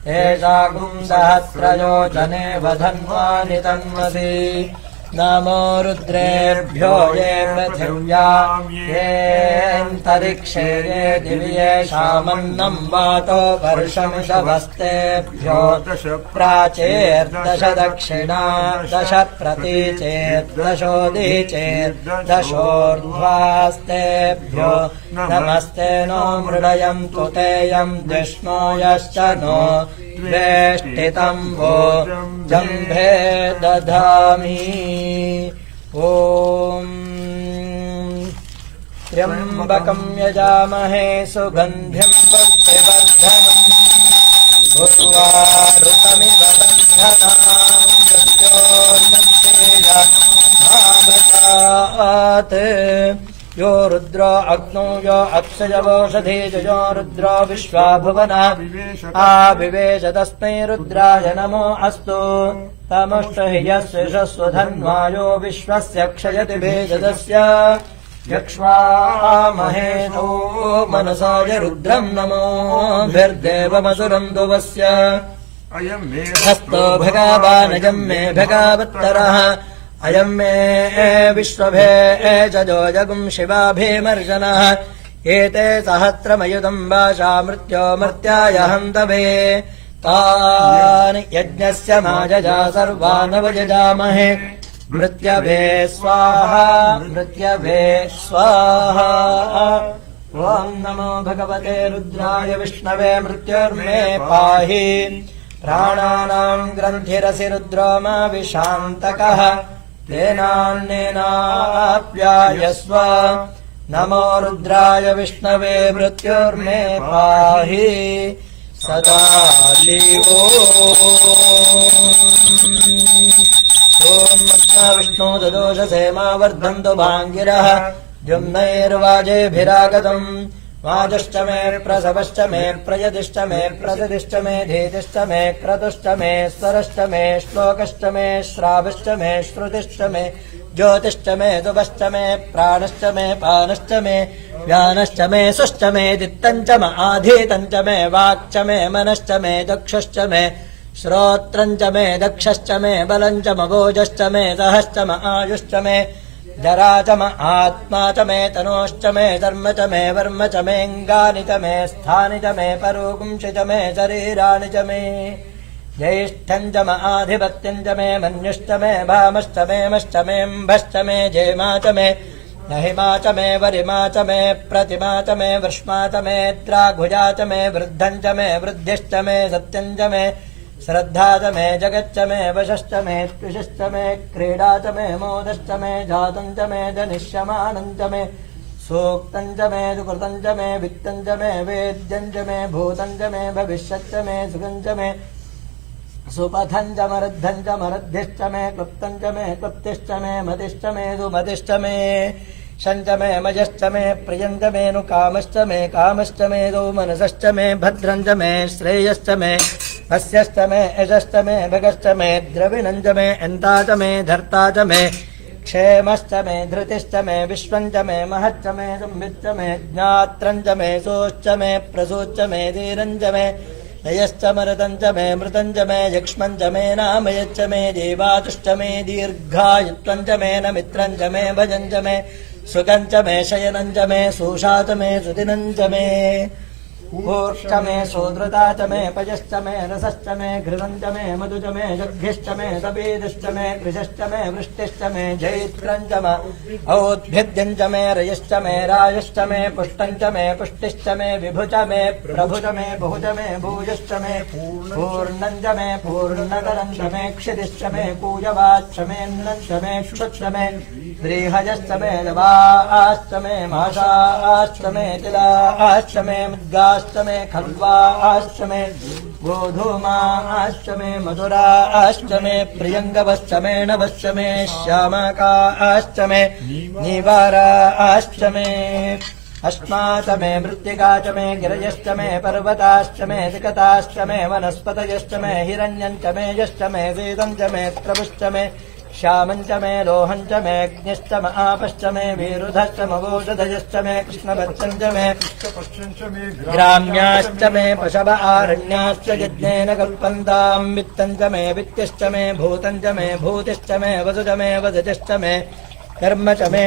तेषागुम् सहस्रयोजने वधन्वानि तन्मदि नमो रुद्रेभ्यो ये पृथिव्याम् येऽन्तरिक्षे ये दिवि येषामन्नम् वातो वर्षमिषभस्तेभ्यो प्राचेर्दश दक्षिणा दश प्रतीचेर्दशोदीचेर्दशोर्ध्वास्तेभ्यो नमस्ते नो मृडयन्तु तेयम् जिष्णो यश्च नो वेष्टितम् वो जम्भे दधामि ॐ त्र्यम्बकम् यजामहे सुगन्धिम् पुष्टिवर्धनम् उर्वारुकमिव बन्धनाम् मृत्योर्मध्येयामृतात् यो रुद्रो अग्नौ यो अक्षयवोषधीजो यो रुद्रो विश्वा भुवना आविवेश तस्मै रुद्राय नमो अस्तु तमुष्ट हि यस्य यशस्वधन्वा यो विश्वस्य क्षयति भेजदस्य यक्ष्वामहेनो मनसाय रुद्रम् नमोभिर्देवमसुरम् दुवस्य हस्तो भगवानजम् मे भगावत्तरः अयम् मे विश्वभेजो जगुम् शिवाभिमर्शनः एते सहस्रमयुधम् वाचा मृत्यो मर्त्याय हन्तवे तानि यज्ञस्य माजजा सर्वानवजजामहे मृत्यभे स्वाहा मृत्यभे स्वाहा ॐ नमो भगवते रुद्राय विष्णवे मृत्युर्मे पाहि प्राणानाम् ग्रन्थिरसि रुद्रो मा विशान्तकः तेनान्नेनाप्यायस्व नमो रुद्राय विष्णवे मृत्युर्मे पाहि सदा शिवो ॐ विष्णो ददोषसे मा वर्धन्तु भाङ्गिरः द्युम्नैर्वाजेभिरागतम् वाजश्च मे प्रसवश्च मे प्रयदिश्च मे प्रसदिश्च मे धीतिश्च मे क्रतुश्च मे स्वरश्च मे श्लोकश्च मे श्रावश्च मे श्रुतिश्च मे ज्योतिश्च मे दुवश्च मे प्राणश्च मे पानश्च मे व्यानश्च मे सुश्च मे दित्तञ्च म आधीतञ्च मे वाक्च मे मनश्च मे दक्षश्च मे श्रोत्रञ्च मे दक्षश्च मे बलञ्च मवोजश्च मे सहश्च म आयुश्च मे जरा च म आत्मा च मे तनोश्च मे धर्म च मे वर्म च मेऽङ्गानि च मे स्थानि च मे परोगुंसि च मे शरीराणि च मे ज्येष्ठम् च म आधिपत्यम् च मे मन्युश्च मे भामश्च मे मश्च मेऽम्भश्च मे जेमा च मे महिमा च मे वरिमा च मे प्रतिमा च मे वृष्मा च मे द्राघुजा च मे वृद्धम् च मे वृद्धिश्च मे सत्यम् च मे श्रद्धा च मे जगच्च मे वशश्च मे त्विषश्च मे क्रीडा च मे मोदश्च मे जातम् च मे जनिष्यमानम् च मे सूक्तं च मे सुकृतं च मे वित्तं च मे वेद्यं च मे भूतं च मे भविष्यच्च मे सुखं च मे सुपथं च मरद्धिश्च मे क्लुप्तं च मे क्लुप्तिश्च मे मतिश्च मे सुमतिश्च मे शञ्च मे मजश्च मे प्रियं च मे नुकामश्च मे कामश्च मे मनसश्च मे भद्रं च मे श्रेयश्च मे हस्यश्च मे यशश्च मे भगश्च मे द्रविणं च मे अन्ता च मे धर्ता च मे क्षेमश्च मे धृतिश्च मे विश्वं च मे महच्च मे संविच्च मे ज्ञात्रं च मे सोश्च मे प्रसूच्च मे धीरं च मे नयश्च मरतं च मे मृतं च मे यक्ष्मं च मे नामयच्च मे देवातुश्च मे दीर्घायुत्वं च मे नमित्रं च मे भजं च मे सुखं च मे शयनं च मे सूषा च मे सुदिनं च मे ऊर्ष्च मे सोदृता च मे पयश्च मे रसश्च मे घृतं च मे मधु च मे जग्भिश्च मे सपेदश्च मे कृशश्च मे वृष्टिश्च मे जैत्रं च मे औद्भिद्यं च मे रयश्च मे रायश्च मे पुष्टं च मे पुष्टिश्च मे विभु च मे प्रभु च मे बहु च मे भूयश्च मे पूर्णं च मे पूर्णकरं च मे क्षितिश्च मे पूजवाच्च मे अन्नं च मे क्षुच्च मे व्रीहयश्च मे लवाश्च मे माशाश्च मे तिलाश्च मे मुद्गाश्च मे खल्वाश्च मे गोधूमाश्च मे मधुराश्च मे प्रियङ्गवश्च मे नभश्च मे श्यामकाश्च मे निवाराश्च मे अश्मा च मे मृत्तिका च मे गिरयश्च मे पर्वताश्च मे दिकताश्च मे वनस्पतयश्च मे हिरण्यं च मे यश्च मे वेदं च मे प्रभुश्च मे श्यामं च मे लोहं च मे अग्निश्च म आपश्च मे विरुधश्च मवोषधयश्च मे कृष्णवत्सं च मे ग्राम्याश्च मे पशव आरण्याश्च यज्ञेन कल्पन्तां वित्तं च मे वित्तिश्च मे भूतं च मे भूतिश्च मे वसु च मे वसतिश्च मे कर्म च मे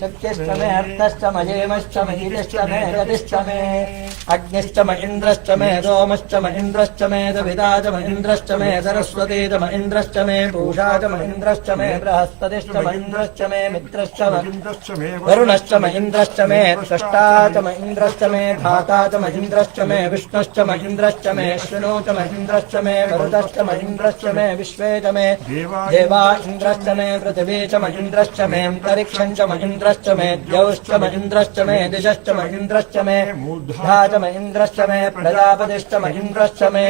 शक्तिश्च मे अर्थश्च मयेमश्च महीतिश्च मे गतिश्च मे अग्निश्च म इन्द्रश्च मे सोमश्च म इन्द्रश्च मे सविता च म इन्द्रश्च मे सरस्वती च म इन्द्रश्च मे पूषा च म इन्द्रश्च मे बृहस्पतिश्च म इन्द्रश्च मे मित्रश्च म वरुणश्च म इन्द्रश्च मे त्वष्टा च म इन्द्रश्च मे धाता च म इन्द्रश्च मे विष्णुश्च म इन्द्रश्च मे अश्विनो च म इन्द्रश्च मे मरुतश्च म इन्द्रश्च मे विश्वे च मे देवा इन्द्रश्च मे पृथिवी च म इन्द्रश्च मे अन्तरिक्षं च म इन्द्रश्च मे द्यौश्च म इन्द्रश्च मे दिशश्च म इन्द्रश्च मे मूर्धा च म इन्द्रश्च मे प्रजापतिश्च म इन्द्रश्च मे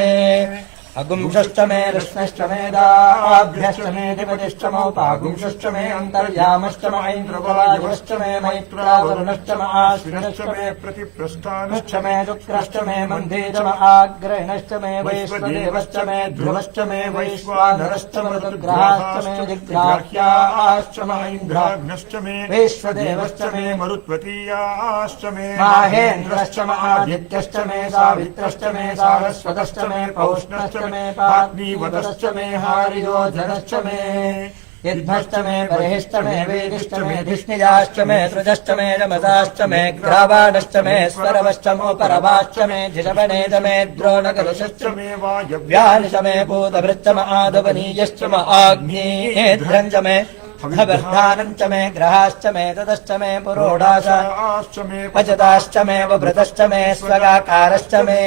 अगुंशश्च मे कृष्णश्च मे दाभ्यश्च मे दिपतिश्च मोपागुंशश्च मे अन्तर्यामश्च म ऐन्द्रवायुश्च मे मैत्रावरुणश्च म आश्विनश्च मे प्रतिप्रस्थानश्च मे शुक्रश्च मे मन्धे च म आग्रहिणश्च मे वैश्वदेवश्च मे ध्रुवश्च मे वैश्वानरश्च म ऋतुग्रहाश्च मे जिग्राह्याश्च म ऐन्द्राग्नश्च मे वैश्वदेवश्च मे मरुत्वतीयाश्च मे माहेन्द्रश्च म आदित्यश्च मे सावित्रश्च मे सारस्वतश्च मे पौष्णश्च मे पाग्निवतश्च मे हारियोधनश्च मे यद्भश्च मे बर्हिश्च मे वेदिश्च मे धिष्णिजाश्च मे सृजश्च मे रमसाश्च मे ग्रावाणश्च मे स्वरवश्च मोपरवाश्च मे धिषवनेच मे द्रोणकलशश्च मे वायव्यानि च मे भूतभृच्च म आदवनीयश्च म आग्नेध्रं च मे वर्धानं च मे ग्रहाश्च मे ततश्च मे पुरोडाश्च मे पचताश्च मे वभृतश्च मे स्वगाकारश्च मे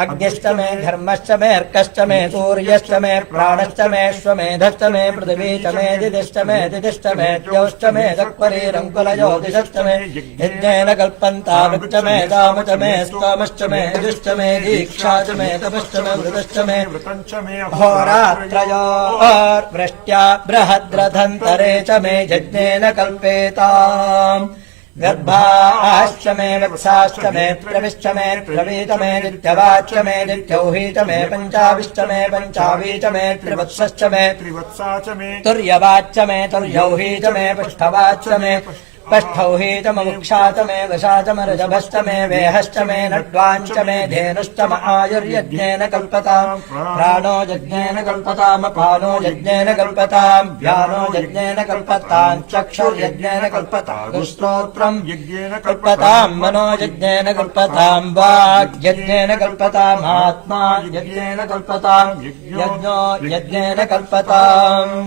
अग्निश्च मे धर्मश्च मे अर्कश्च मे सूर्यश्च मे प्राणश्च मे श्वमेधश्च मे पृथिवी च मे दिदिश्च मे दिदिश्च मे द्यौश्च मे सक्वरीरङ्कुलज्योतिषश्च मे यज्ञेन कल्पन्तामुच्च मे दाम च मे स्तोमश्च मे यजुश्च मे दीक्षा च मे तपश्च मे वृतश्च मे होरात्रयोर्वृष्ट्या बृहद्रथन्तरे च मे यज्ञेन कल्पेताम् गर्भाश्च मे वत्साश्च मे प्रविश्च मे प्रवीत मे दित्यवाच्च मे दित्यौहीच मे पञ्चाविश्च मे पञ्चावीच मे त्रिवत्सश्च मे त्रिवत्सा च मे तुर्यवाच्च मे तुर्यौहीच मे पुष्ठवाच्च मे पष्ठौहीच मुक्षा च मे वशा च मरजभश्च मे वेहश्च मे नड्वाञ्च मे धेनुश्च म आयुर्यज्ञेन कल्पताम् प्राणो यज्ञेन कल्पताम् अपानो यज्ञेन कल्पताम् व्यानो यज्ञेन कल्पताम् चक्षुर्यज्ञेन कल्पताम् श्रोत्रम् यज्ञेन कल्पताम् मनो यज्ञेन कल्पताम् वाक् यज्ञेन कल्पताम् आत्मा यज्ञेन कल्पताम् यज्ञो यज्ञेन कल्पताम्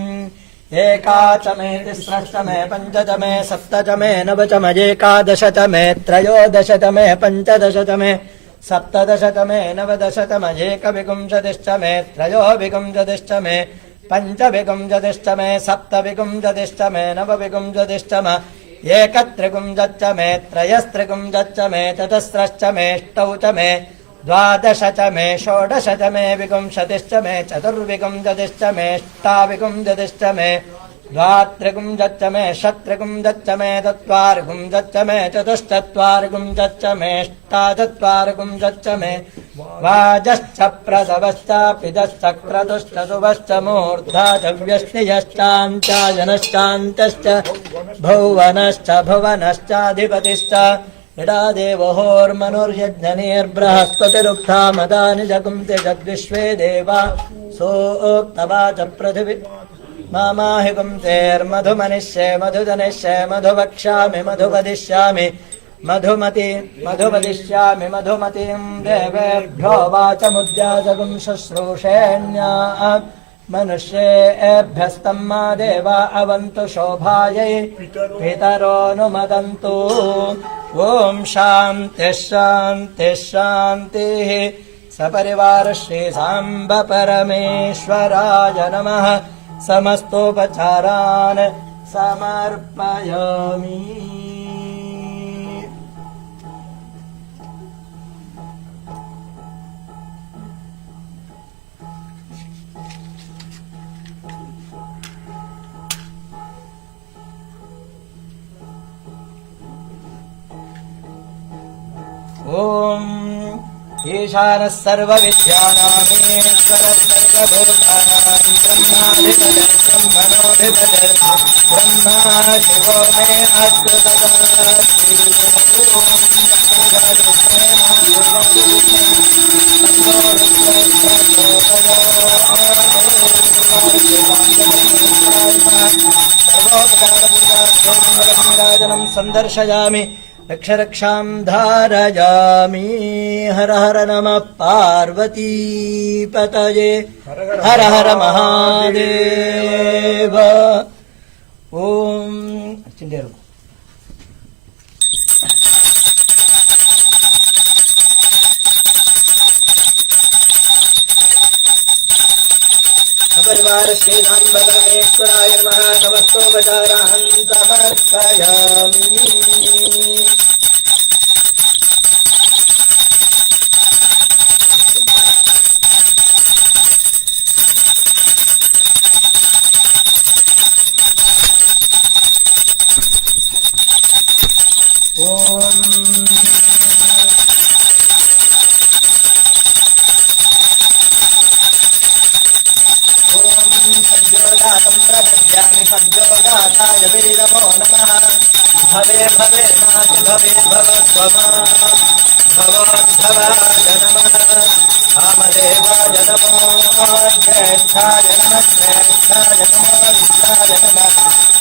एका च मे तिस्रश्च मे पञ्च च मे सप्त च मे नव च मे एकादश च मे त्रयोदश च मे पञ्चदश च मे सप्तदश च मे नवदश च मे एकविंशतिश्च मे त्रयोविंशतिश्च मे पञ्चविंशतिश्च मे सप्तविंशतिश्च मे नवविंशतिश्च मे एकत्रिकुं जच्च मे त्रयस्त्रिकुं जच्च मे चतस्रश्च मे अष्टौ च मे द्वादश च मे षोडश च मे विंशतिश्च मे चतुर्विंशतिश्च जतिश्च मे अष्टाविंशतिश्च जतिश्च मे द्वात्रिकुं जच्च मे षट्त्रिकुं जच्च मे चत्वारिकुं जच्च मे चतुश्चत्वारिकुं जच्च मे अष्टाचत्वारिकुं जच्च मे वाजश्च प्रसवश्च पिदश्च क्रतुश्च शुभश्च मूर्धा च व्यष्टियश्चान्त्यायनश्चान्तश्च भुवनश्च भुवनश्चाधिपतिश्च यदा देवहोर्मनुर्यज्ञनिर्बृहस्पतिरुक्था मदानि जगुंसि जग्विश्वे देवा सोक्तवाच पृथिवी मामाहि गुंसेर्मधुमनिष्ये मधुजनिष्ये मधुवक्ष्यामि मधुवदिष्यामि मधुवदिष्यामि मधुमतीं देवेभ्यो वाचमुद्याजगुं शुश्रूषेण्या मनुष्येभ्यस्तं मा देवा अवन्तु शोभायै पितरोऽनुमदन्तु ॐ शान्तिः शान्तिः शान्तिः सपरिवार श्री सांब परमेश्वराय नमः समस्तोपचारान् समर्पयामि। ओम ईशानः सर्वविद्यानामीश्वरः सर्वभूतानां ब्रह्माधिपतिः ब्रह्मणोऽधिपतिः ब्रह्मा शिवो मे अस्तु सदा सर्वोपकारपूजार्थं संदर्शयामि रक्षरक्षां धारयामि। हर हर नमः पार्वतीपतये हर हर महादेव। ओम चिंडेरू परिवार श्री सांब परमेश्वराय नमः समस्तोपचारान् समर्पयामि। सद्योदाताय नमो नमः। भवे भवे नाति भवे भव स्वमा भवोद्भवाय नमः। वामदेवाय नमो ज्येष्ठाय नमः श्रेष्ठाय नमो रुद्राय नमः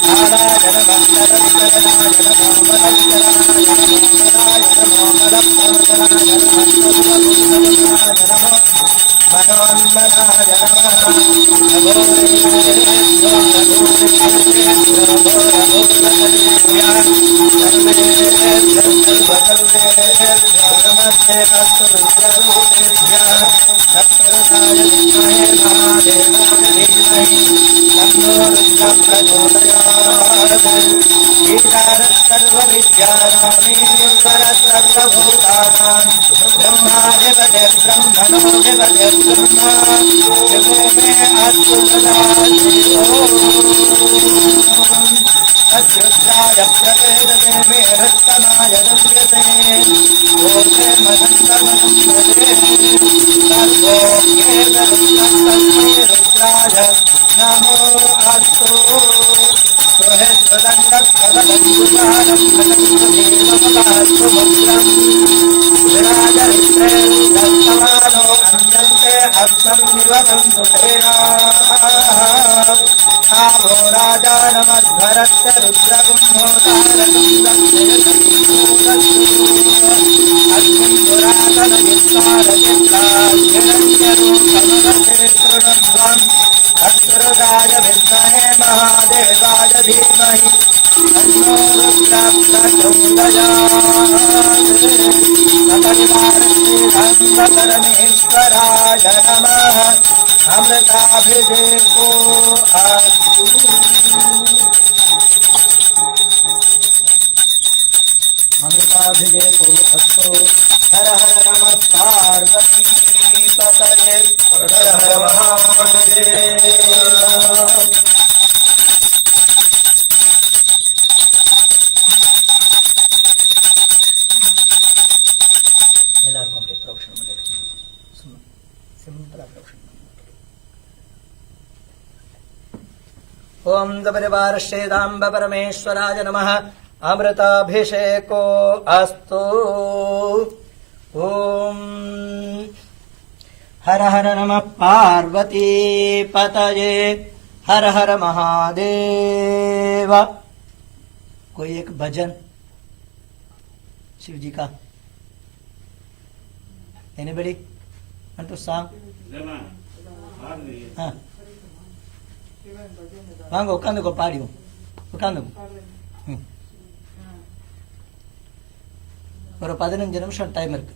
कालाय नमः नरविकरणाय नमो मदविकरणाय नमो मदाय नमो मदप्रवदनाय नमः सर्वभूतवदनाय नमो मनोन्मनाय नमः। नमस्ते अस्तु रुद्ररूपेभ्यः तत्पुरुषाय विद्महे महादेवाय धीमहि तन्नो रुद्रः प्रचोदयात्। ईशानः सर्वविद्यानामीश्वरः सर्वभूतानां ब्रह्माधिपतिः ब्रह्मणोऽधिपतिः ब्रह्मा शिवो मे अस्तु सदा अद्रुद्राय प्रवेदते मे हृत्तमाय दम्यते ओते मदन्तमनम्यते सर्वोऽप्येतरुद्रस्तस्मै रुद्राय नमो अस्तु। सोहे स्वदण्डस्वदबन्धुसारं भजन्तु मुद्रम् विराजरित्रे दत्तमानो अञ्जन्ते हस्तं निवसन्तु तेनाः। आभो राजानमध्वरस्य रुद्रकुम्भोतारकं अस्मिन् पुरातनयुक्तारचित्ताहिरण्यरूपमवसे शृणुध्वम् तत्पुरुषाय विद्महे महादेवाय धीमहि तन्नो रुद्रः प्रचोदयात्। सपरिवार श्री सांब परमेश्वराय नमः। अमृताभिषेको अस्तु। अमृताभिषेको अस्तु हर हर नमः पार्वती पतये हर हर महादेव எல்லாருக்கும் அப்படியே ப்ரோக்ஷன் பண்ணிட்டு சிம்பிளா ப்ரோக்ஷன். ओम दपरिवार श्रेदाम्ब परमेश्वराय नमः अमृताभिषेको अस्तु ओम हर हर नमः पार्वती पतये हर हर महादेव. कोई एक भजन शिव जी का? Anybody want to song? हाँ வாங்க உட்காந்துக்கோ, பாடிவோம். உட்காந்துக்கோ. ஒரு 15 நிமிஷம் டைம் இருக்கு.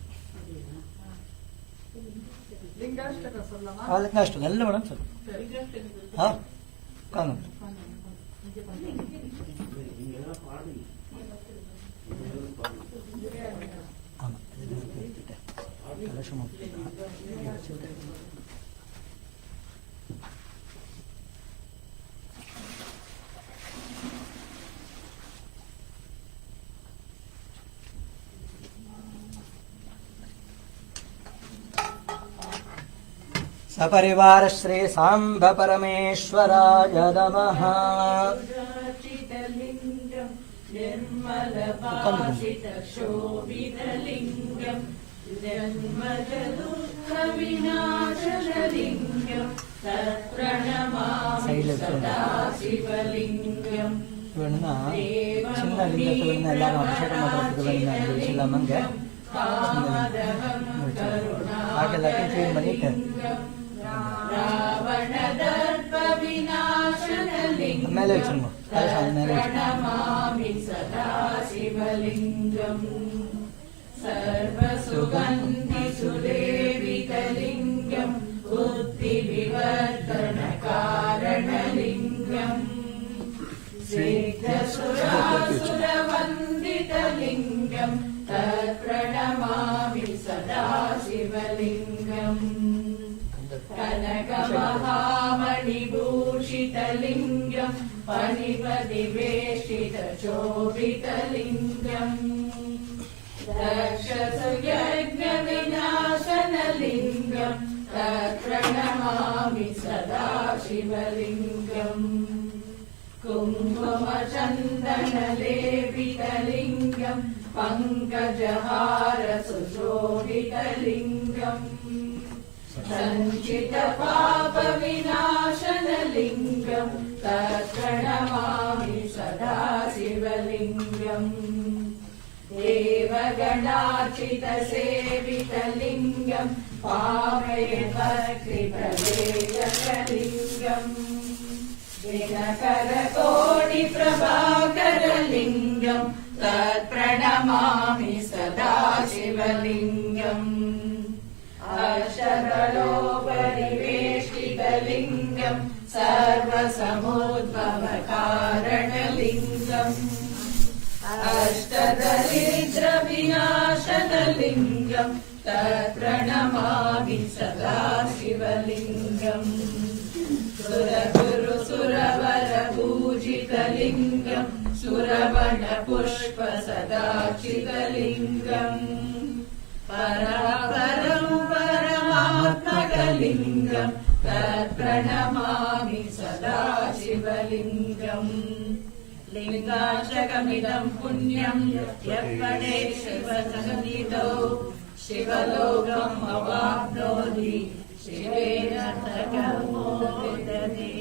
லிங்காஷ்டகம் நல்ல மேடம் சொல்லு. உட்காந்து सपरिवार श्री सांब परमेश्वराय नमः. வேணும்னா சின்ன லிங்கத்தை வேணும்னா எல்லாரும் அபிஷேகம் பண்ணுறதுக்கு வேணும்னா சொல்லாமங்க பாட்டு எல்லாத்தையும் க்ளீன் பண்ணிட்டு மேலே வச்சிருங்க. மேலே सर्वसुगन्धि सुलेवितलिङ्गम् बुद्धिविवर्धनकारणलिङ्गम् सिद्धसुरासुरवन्दितलिङ्गम् तत्प्रणमामि सदा शिवलिङ्गम् कनकमहामणिभूषितलिङ्गम् फणिपतिवेष्टितशोभितलिङ्गम् दक्षसुयज्ञविनाशनलिङ्गम् तत्प्रणमामि सदा शिवलिङ्गम् कुङ्कुमचन्दनलेपितलिङ्गम् पङ्कजहारसुशोभितलिङ्गम् सञ्चितपापविनाशनलिङ्गम् तत्प्रणमामि सदा शिवलिङ्गम् देवगणार्चितसेवितलिङ्गम् पावयभक्तिप्रवेशकलिङ्गम् दिनकरकोटिप्रभाकरलिङ्गम् तत्प्रणमामि सदा शिवलिङ्गम् अशकलोपरिवेष्टितलिङ्गम् सर्वसमुद्भवकारणलिङ्गम् अष्टदरिद्रविनाशनलिङ्गम् तत्प्रणमामि सदा शिवलिङ्गम् सुरगुरुसुरवरपूजितलिङ्गम् सुरवनपुष्पसदाचितलिङ्गम् परापरम् परमात्मकलिङ्गम् तत्प्रणमामि सदा शिवलिङ्गम् लिङ्गाशकमिदम् पुण्यम् यः पठेत् शिवसन्निधौ शिवलोकम् अवाप्नोति शिवेन तमो विदधे.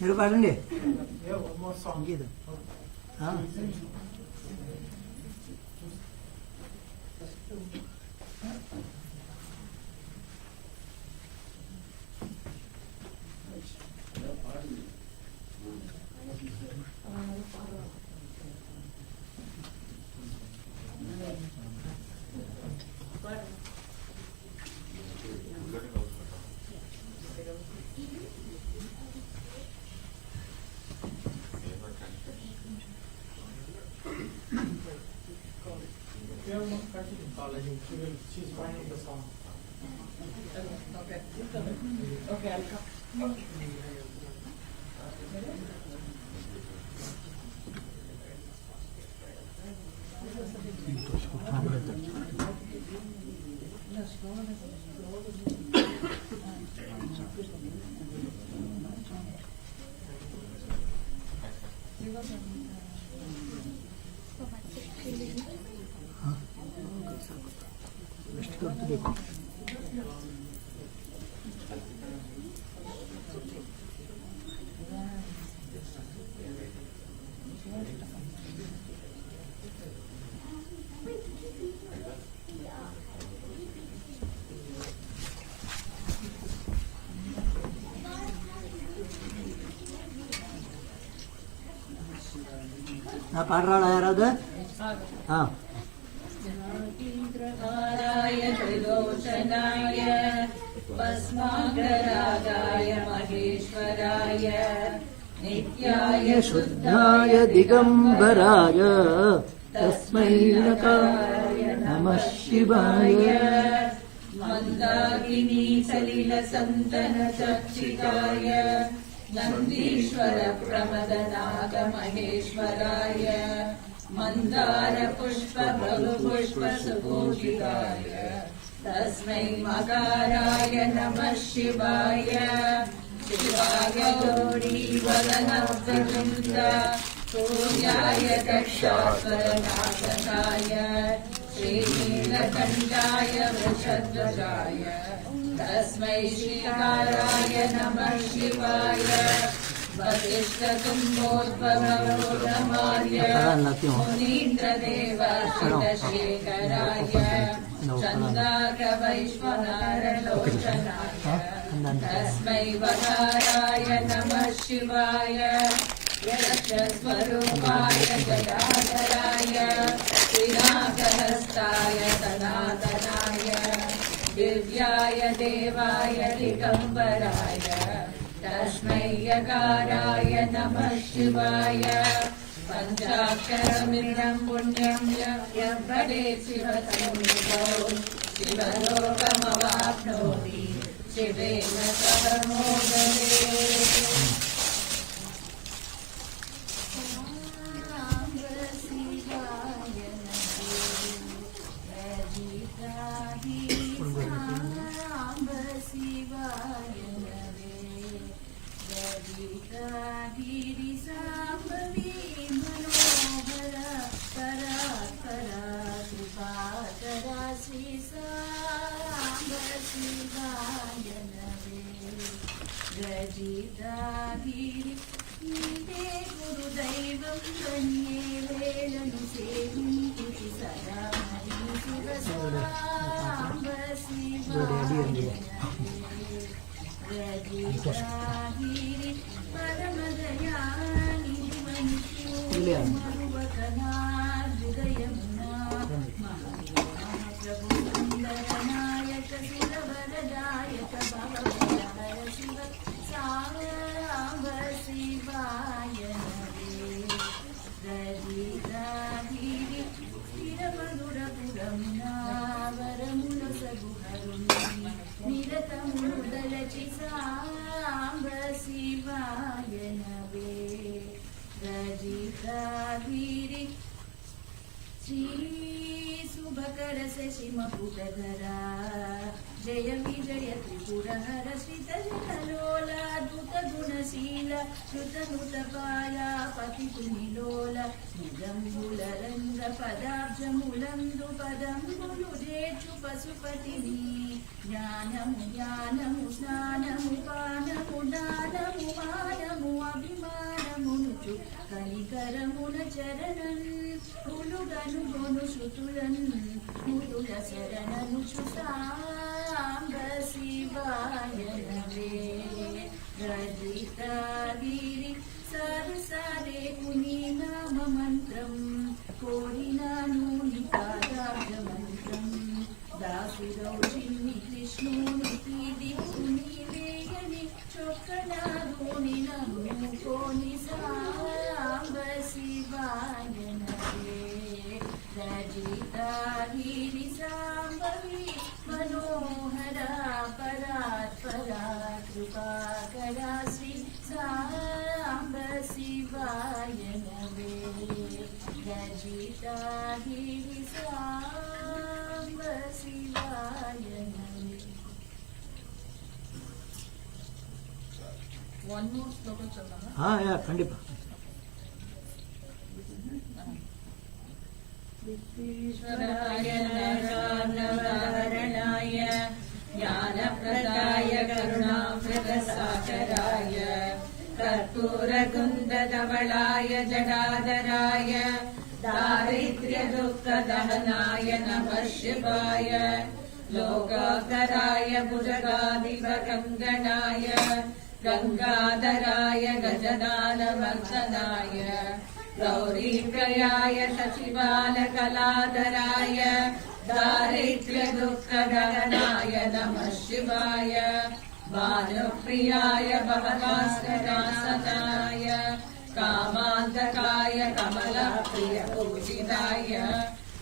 మీరు పాడండి. ಪಾಡ್ರಾಳ ಯಾರಾவது ಹಾ इंद्रहाराय त्रिलोचनाय भस्माकरागाय महेश्वराय नित्याय शुद्धाय दिगंबराय तस्मै नमः शिवाय मन्दाकिनी सलिलसन्तन चर्चिताय नन्दीश्वर प्रमदनाथ महेश्वराय मन्दार पुष्प बहुपुष्प सुपूजिताय तस्मै मकाराय नमः शिवाय शिवाय गौरी वदनवृन्द सूर्याय दक्षास्वरनाशकाय श्रीनीलकण्ठाय वृषध्वजाय तस्मै श्रीकाराय नमः शिवाय वसिष्ठतुम्बोद्भवपूर्णमार्य मुनीन्द्रदेव शिवशेखराय चन्दाकवैश्वनारलोचनाय तस्मै वकाराय नमः शिवाय यक्षस्वरूपाय गदाधराय पिनाकहस्ताय सनातनाय दिव्याय देवाय दिगम्बराय तस्मै यकाराय नमः शिवाय पञ्चाक्षरमिदं पुण्यं यः पठेत् शिवसन्निधौ शिवलोकमवाप्नोति शिवेन सह मोदते గజితాగిరి నీదే గురుదైవం కన్యే వేళను సేవించుటి సదా హరి శివ సాంబ శివాయ గజితాగిరి పరమదయానిధి వంశో మరువకనా హృదయమునా మహాప్రభు సుందరనాయక శివవరదాయక భవహర శివ సాంబ శివాయ గజితాగిరి స్థిరమధురపురం నావరముల సగుహరుని నిరతములు దలచి సాంబ శివాయ నవే గజితాగిరి శ్రీ శుభకర శశిమపుటధరా జయ విజయ త్రిపురహర శ్రిత జనలోలాద్భుత గుణశీల శృతనుతపాల పతితునిలోల నిజంబుల రంగ పదాబ్జములందు పదంబులు జేచు పశుపతిని జ్ఞానము జ్ఞానము స్నానము పానము దానము మానము అభిమానమునుచు కనికరమున చరణన్ పులుగను గొను శృతులన్ ముదుల శరణనుచు సాంబ శివాయ నవే గజితాగిరి సరసరే కుని నామ మంత్రం కోరినాను నిపాదాబ్జ మంత్రం దాసురౌ చిన్ని కృష్ణుని దిక్కుని వేయని చొక్కనారుని నమ్ముకోని సాంబ శివాయ నవే గజితాగిరి ललिताहिः साम्ब शिवाय नमः. One more sloka challama. ಹಾ ಯಾ ಖಂಡಿತ. विश्वेश्वराय नरकार्णवहरणाय ज्ञानप्रदाय करुणामृतसागराय कर्पूरकुन्दधवलाय जडाधराय दारिद्र्यदुःखदहनाय नमः शिवाय लोकोत्तराय भुजगाधिपकङ्गणाय गङ्गाधराय गजदानमर्दनाय गौरीप्रियाय शशिबालकलाधराय दारिद्र्यदुःखदहनाय नमः शिवाय भानुप्रियाय भवभास्करासनाय कामान्तकाय कमलप्रियपूजिताय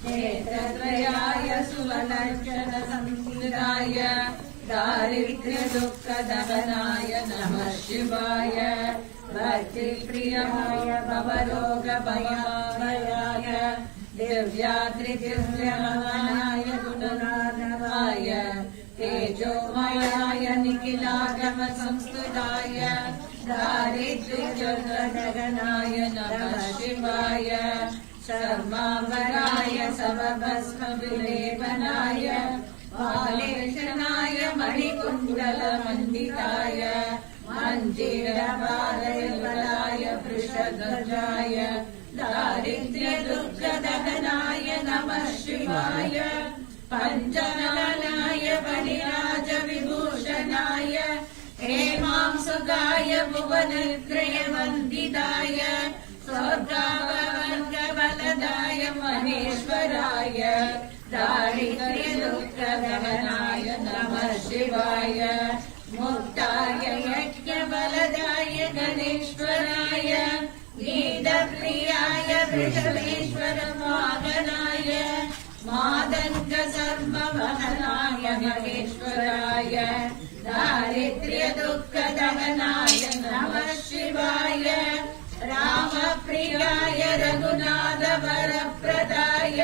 नेत्रत्रयाय सुवनक्षणसंस्कृताय दारिद्र्यदुःखदहनाय नमः शिवाय भक्तिप्रियाय भवरोगभयाय दिव्याद्रिदिव्यमनाय गुणनाय तेजोमयाय निखिलागमसंस्तुताय दारिद्र्यदुःखदहनाय नमः शिवाय शर्माम्बराय समभस्मविलेपनाय बालेशनाय मणिकुण्डलमण्डिताय मञ्जीरबालयबलाय वृषध्वजाय दारिद्र्यदुःखदहनाय नमः शिवाय पञ्चनयनाय बलिराजविभूषणाय हेमांसुगाय भुवनत्रयवन्दिताय स्वर्गाववर्गबलदाय महेश्वराय दारिद्र्यदुःखदहनाय नमः शिवाय मुक्ताय यज्ञबलदाय गणेश्वराय गीतप्रियाय वृषभेश्वर वाहनाय मादङ्ग सर्ववहनाय महेश्वराय दारिद्र्यदुःखदहनाय नमः शिवाय रामप्रियाय रघुनाथवरप्रदाय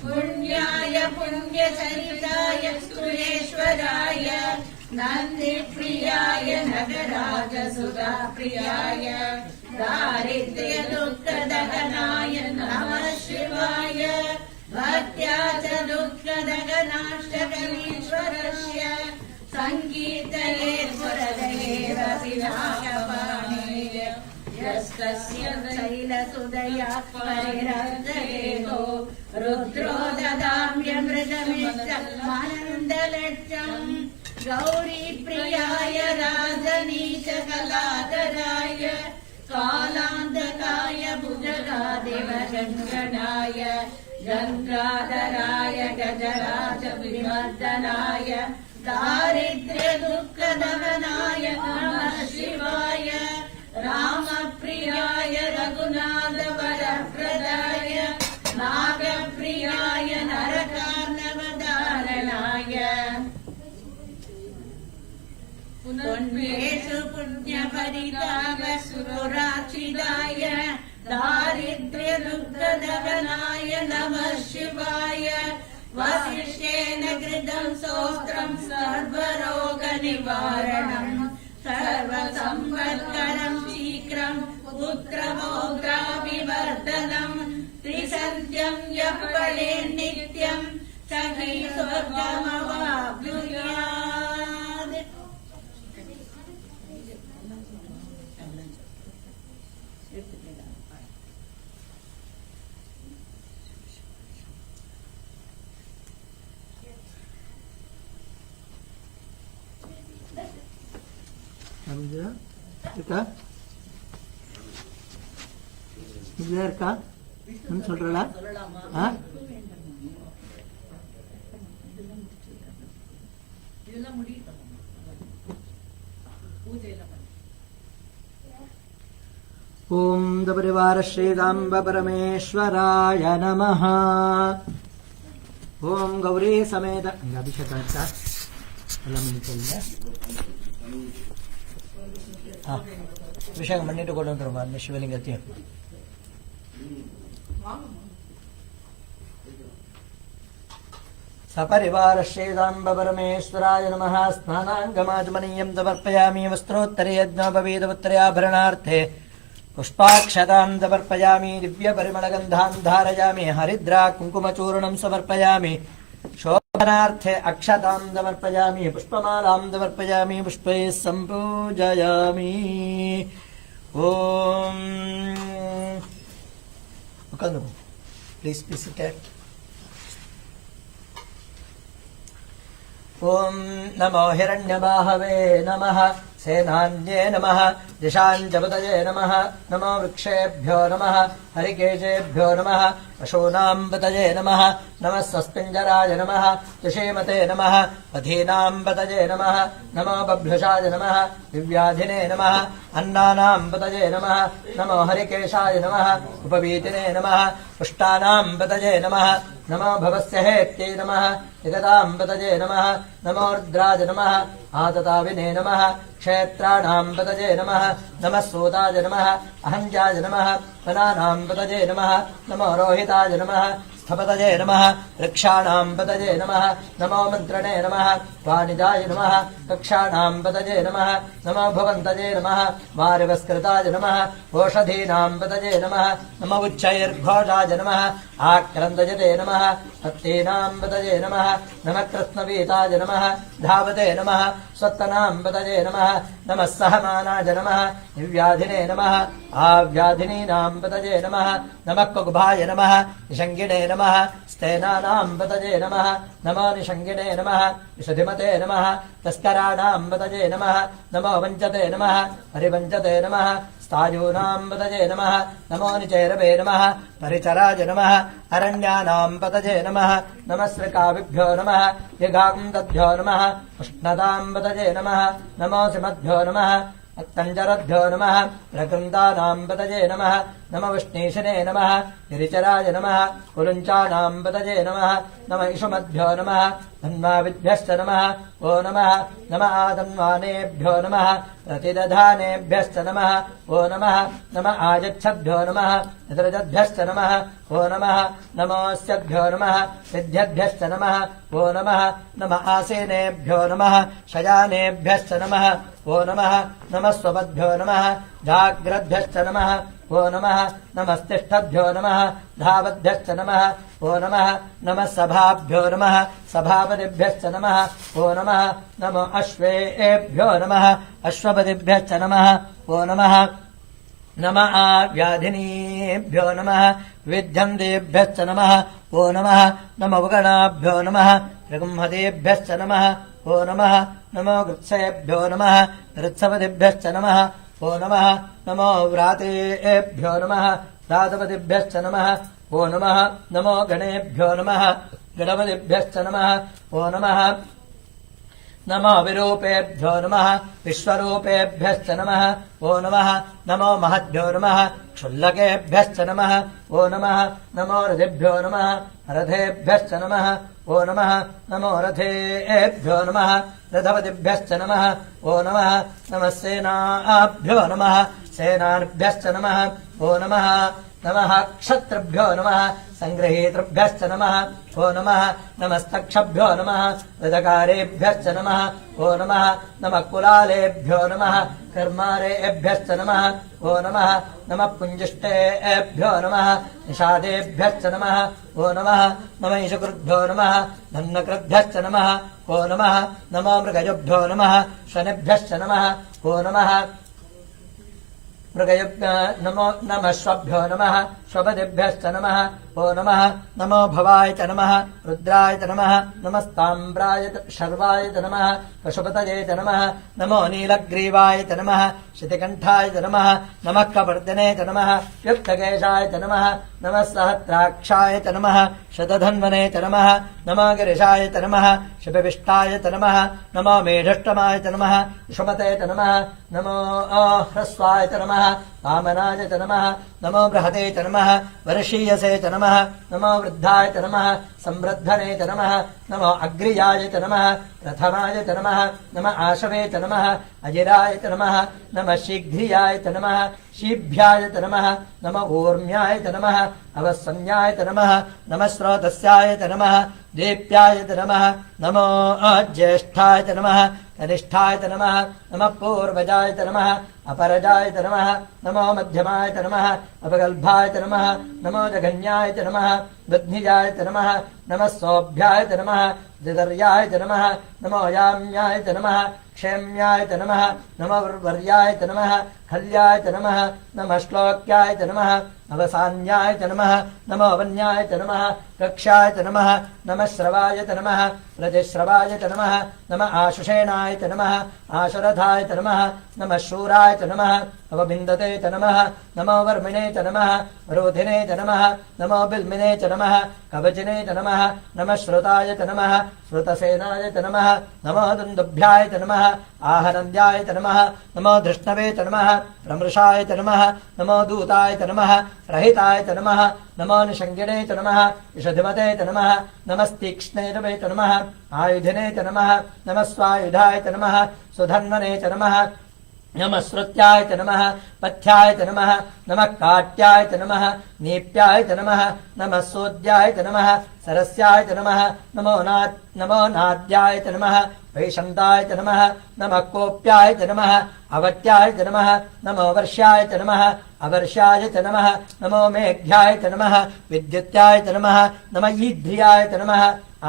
पुण्याय पुण्यचरिताय सुरेश्वराय नन्दिप्रियाय नगराजसुधाप्रियाय दारिद्र्यदुःखदहनाय नमः शिवाय भक्त्या च दुःखदहनाष्टकमीश्वरस्य सङ्गीतये पुरदयेव विनाशपाणेय यस्तस्य शैलसुदया परिरर्दयेतो रुद्रो ददाम्यमृतमिष्टमानन्दलक्ष्यम् गौरीप्रियाय राजनीचकलाधराय कालान्तकाय भुजगादिवशङ्कनाय गङ्गाधराय गजराजविमर्दनाय दारिद्र्यदुःखदहनाय नमः शिवाय रामप्रियाय रघुनाथवरप्रदाय नागप्रियाय नरकार्णवधारणाय पुनर्वेषु पुण्यपरितापसुराचिदाय दारिद्र्यदुःखदहनाय नमः शिवाय वसिष्ठेन कृतं स्तोत्रम् सर्वरोगनिवारणम् सर्वसम्पत्करम् शीघ्रम् पुत्रमौग्राभिवर्धनम् त्रिसन्ध्यम् यः फलेन् नित्यम् स हि स्वर्गमवाप्नुयात्. இருக்கா இதுல இருக்கா சொல்றா ஓம் தபரிவார ஸ்ரீகாம்ப பரமேஸ்வராய நமः ஓம் கௌரி சமேத அபிஷேக ಎಲ್ಲ ಮುಗಿತಲ್ಲ ಅಭಿಷೇಕ ಮಣ್ಣಿಟ್ಟು ಕೊಡುವಂತಾರೆ ಶಿವಲಿಂಗತಿ सपरिवार श्रीदाम्ब परमेश्वराय नमः स्नानाङ्गमाचमनीयं समर्पयामि वस्त्रोत्तरे यज्ञोपवीतपुत्र्याभरणार्थे पुष्पाक्षतां समर्पयामि दिव्यपरिमलगन्धां धारयामि हरिद्रा कुङ्कुमचूर्णं समर्पयामि शोभनार्थे अक्षतां समर्पयामि पुष्पमालां समर्पयामि पुष्पैः सम्पूजयामि ॐ प्लीज बी सीटेड ॐ नमो हिरण्यबाहवे नमः सेनान्ये नमः दिशाञ्जपतये नमः नमो वृक्षेभ्यो नमः हरिकेशेभ्यो नमः पशूनां पतये नमः नमः सस्पिञ्जराय नमः तुषेमते नमः पथीनां पतये नमः नमो बभ्रुषाय नमः दिव्याधिने नमः अन्नानां पतये नमः नमो हरिकेशाय नमः उपवीतिने नमः पुष्टानां पतये नमः नमो भवस्य हेत्यै नमः निगतां पतये नमः नमो रुद्राय नमः आतताविने नमः क्षेत्राणां पतये नमः नमः सूताय नमः अहञ्जाय नमः वनानां पतये नमः नमो रोहिताय नमः स्थपतये नमः वृक्षाणां पतये नमः नमो मन्त्रणे नमः वाणिजाय नमः कक्षाणां पतये नमः नमो भवन्तये नमः वारिवस्कृताय नमः ओषधीनां पतये नमः नमो उच्चैर्घोषाय नमः आक्रन्दयते नमः हत्तीनां पतये नमः नमः कृत्स्नवीताय नमः धावते नमः स्वत्तनां पतये नमः नमः सहमानाय नमः दिव्याधिने नमः आव्याधिनीनां पतये नमः नमः कुकुभाय नमः निषङ्गिणे नमः स्तेनानां पतये नमः नमो निषङ्गिणे नमः विशुधिमते नमः तस्कराणां पतये नमः नमो वञ्चते नमः हरिवञ्चते नमः स्थायूनां पतये नमः नमो निचैरवे नमः परिचराय नमः अरण्यानां पतये नमः नमः श्रकाविभ्यो नमः यगान्तभ्यो नमः उष्णतां पतये नमः नमो सिमद्भ्यो नमः अक्तञ्जरभ्यो नमः प्रकृन्दानां पतये नमः नमः विष्णीशिने नमः गिरिचराय नमः कुरुञ्चानां पतये नमः नमः इषुमद्भ्यो नमः धन्वाविद्भ्यश्च नमः ओ नमः नमः आदन्वानेभ्यो नमः प्रतिदधानेभ्यश्च नमः ओ नमः नमः आयच्छद्भ्यो नमः निद्रजद्भ्यश्च नमः ओ नमः नमोऽस्यभ्यो नमः सिद्ध्यद्भ्यश्च नमः ओ नमः नमः आसीनेभ्यो नमः शयानेभ्यश्च नमः ओ नमः नमः स्वपद्भ्यो नमः जाग्रद्भ्यश्च नमः ओ नमः नमस्तिष्ठद्भ्यो नमः धावद्भ्यश्च नमः ओ नमः नमः सभाभ्यो नमः सभापतिभ्यश्च नमः ओ नमः नमो अश्वेभ्यो नमः अश्वपतिभ्यश्च नमः ओ नमः नमः आव्याधिनीभ्यो नमः विद्यन्तेभ्यश्च नमः ओ नमः नमो गणाभ्यो नमः ऋगुंहतेभ्यश्च नमः ओ नमः नमो गृत्सेभ्यो नमः गृत्सपतिभ्यश्च नमः ओ नमः नमो व्रातेभ्यो नमः व्रातपतिभ्यश्च नमः ओ नमः नमो गणेभ्यो नमः गणपतिभ्यश्च नमः ओ नमः नमो विरूपेभ्यो नमः विश्वरूपेभ्यश्च नमः ओ नमः नमो महद्भ्यो नमः क्षुल्लकेभ्यश्च नमः ओ नमः नमो रथेभ्यो नमः रथेभ्यश्च नमः ओ नमः नमो रथेभ्यो नमः रथपतिभ्यश्च नमः ओ नमः नमः सेनाभ्यो नमः सेनाभ्यश्च नमः ओ नमः नमः क्षत्रभ्यो नमः सङ्गृहीतृभ्यश्च नमः ओ नमः नमस्तक्षभ्यो नमः रथकारेभ्यश्च नमः ओ नमः नमः कुलालेभ्यो नमः कर्मारेभ्यश्च नमः ओ नमः नमः पुञ्जिष्टेभ्यो नमः निषादेभ्यश्च नमः ओ नमः नमः ईशकृद्भ्यो नमः धन्नकृद्भ्यश्च नमः ओ नमः नमो मृगयुभ्यो नमः शनिभ्यश्च नमः ओ नमः नमो नमः श्वभ्यो नमः श्वपतिभ्यश्च नमः ओ नमः नमो भवाय च नमः रुद्राय च नमः नमस्ताम्राय शर्वाय च नमः पशुपतये च नमः नमो नीलग्रीवाय च नमः शितिकण्ठाय च नमः नमः कपर्दिने च नमः युक्तकेशाय च नमः नमः सहस्राक्षाय च नमः शतधन्वने च नमः नमो गिरिशाय च नमः शिपिविष्टाय च नमः नमो मेढष्टमाय च नमः विषुमते च नमः नमो ह्रस्वाय च नमः वामनाय च नमः नमो बृहते च नमः वर्षीयसे च नमः नमो वृद्धाय च नमः संवृद्धने च नमः नमो अग्रियाय च नमः प्रथमाय च नमः नमः आशवे च नमः अजिराय च नमः नमः शीघ्रियाय च नमः शीभ्याय च नमः नमः ऊर्म्याय च नमः अवसंज्ञाय च नमः नमः स्रोतस्याय च नमः दीप्याय च नमः नमो ज्येष्ठाय च नमः कनिष्ठाय च नमः नमः पूर्वजाय च नमः अपरजाय च नमः नमो मध्यमाय च नमः अपगल्भाय च नमः नमो जघन्याय च नमः वृद्धिजाय च नमः नमः सौभ्याय च नमः द्वितर्याय च नमः नमो याम्याय च नमः क्षेम्याय च नमः नमो वर्याय च नमः खल्याय च नमः नमः श्लोक्याय च नमः अवसान्याय च नमः नमो वन्याय च नमः कक्षाय च नमः नमः श्रवाय च नमः प्रतिश्रवाय च नमः नमः आशुषेणाय च नमः आशुरथाय च नमः नमः शूराय च नमः अवबिन्दते च नमः नमो वर्मिणे च नमः रोधिने च नमः नमो बिल्मिने च नमः कवचिने च नमः नमः श्रुताय च नमः श्रुतसेनाय च नमः नमो दुन्दुभ्याय च नमः आहनन्द्याय च नमः नमो धृष्णवे च नमः प्रमृषाय च नमः नमो दूताय च नमः प्रहिताय च नमः नमो निषङ्गिणे च नमः विषधिमते च नमः नमस्तीक्ष्णे च नमः आयुधिने च नमः नमः स्वायुधाय च नमः सुधन्वने च नमः नमः श्रुत्याय च नमः पथ्याय च नमः नमः काट्याय च नमः नीप्याय च नमः नमः सोद्याय च नमः सरस्याय च नमः नमो नाद्याय च नमः वैशन्ताय च नमः नमः कोप्याय च नमः अवट्याय च नमः नमो वर्ष्याय च नमः अवर्ष्याय च नमः नमो मेघ्याय च नमः विद्युत्याय च नमः नमः ईध्र्याय च नमः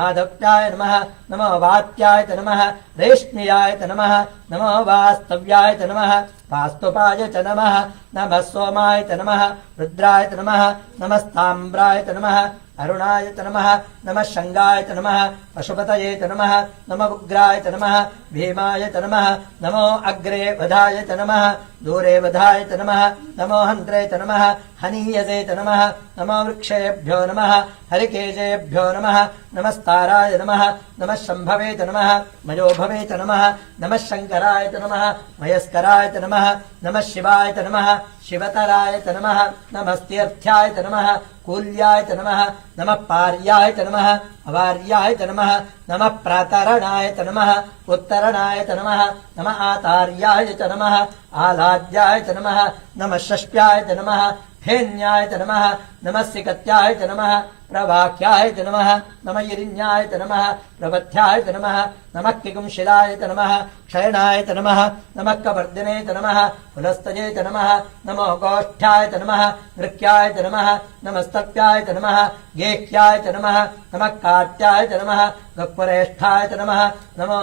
आदप्याय नमः नमो वात्याय च नमः रेष्म्याय च नमः नमो वास्तव्याय च नमः वास्तुपाय च नमः नमः सोमाय च नमः रुद्राय च नमः नमस्ताम्राय च नमः अरुणाय च नमः नमः शङ्गाय च नमः पशुपतये च नमः नमः उग्राय च नमः भीमाय च नमः नमो अग्रे वधाय च नमः दूरे वधाय च नमः नमो हन्त्रे च नमः हनीयसे च नमः नमो वृक्षेभ्यो नमः हरिकेशेभ्यो नमः नमस्ताराय नमः नमः शम्भवे च नमः मयोभवे च नमः नमः शङ्कराय च नमः मयस्कराय च नमः नमः शिवाय च नमः शिवतराय च नमः नमस्तीर्थ्याय च नमः कूल्याय च नमः नमः पार्याय च नमः अवार्याय च नमः नमः प्रातरणाय च नमः उत्तरणाय च नमः नमः आतार्याय च नमः आलाद्याय च नमः नमः षष्ट्याय च नमः फेन्याय च नमः नमः सिकत्याय च नमः प्रवाक्याय च नमः नमः यरिण्याय च नमः प्रपथ्याय च नमः नमः किकुंशिलाय च नमः क्षयणाय च नमः नमः कवर्दिने च नमः पुलस्तये च नमः नमो गोष्ठ्याय च नमः नृक्याय च नमः नमस्तप्याय च नमः गेह्याय च नमः नमः काट्याय च नमः गक्वरेष्ठाय च नमः नमो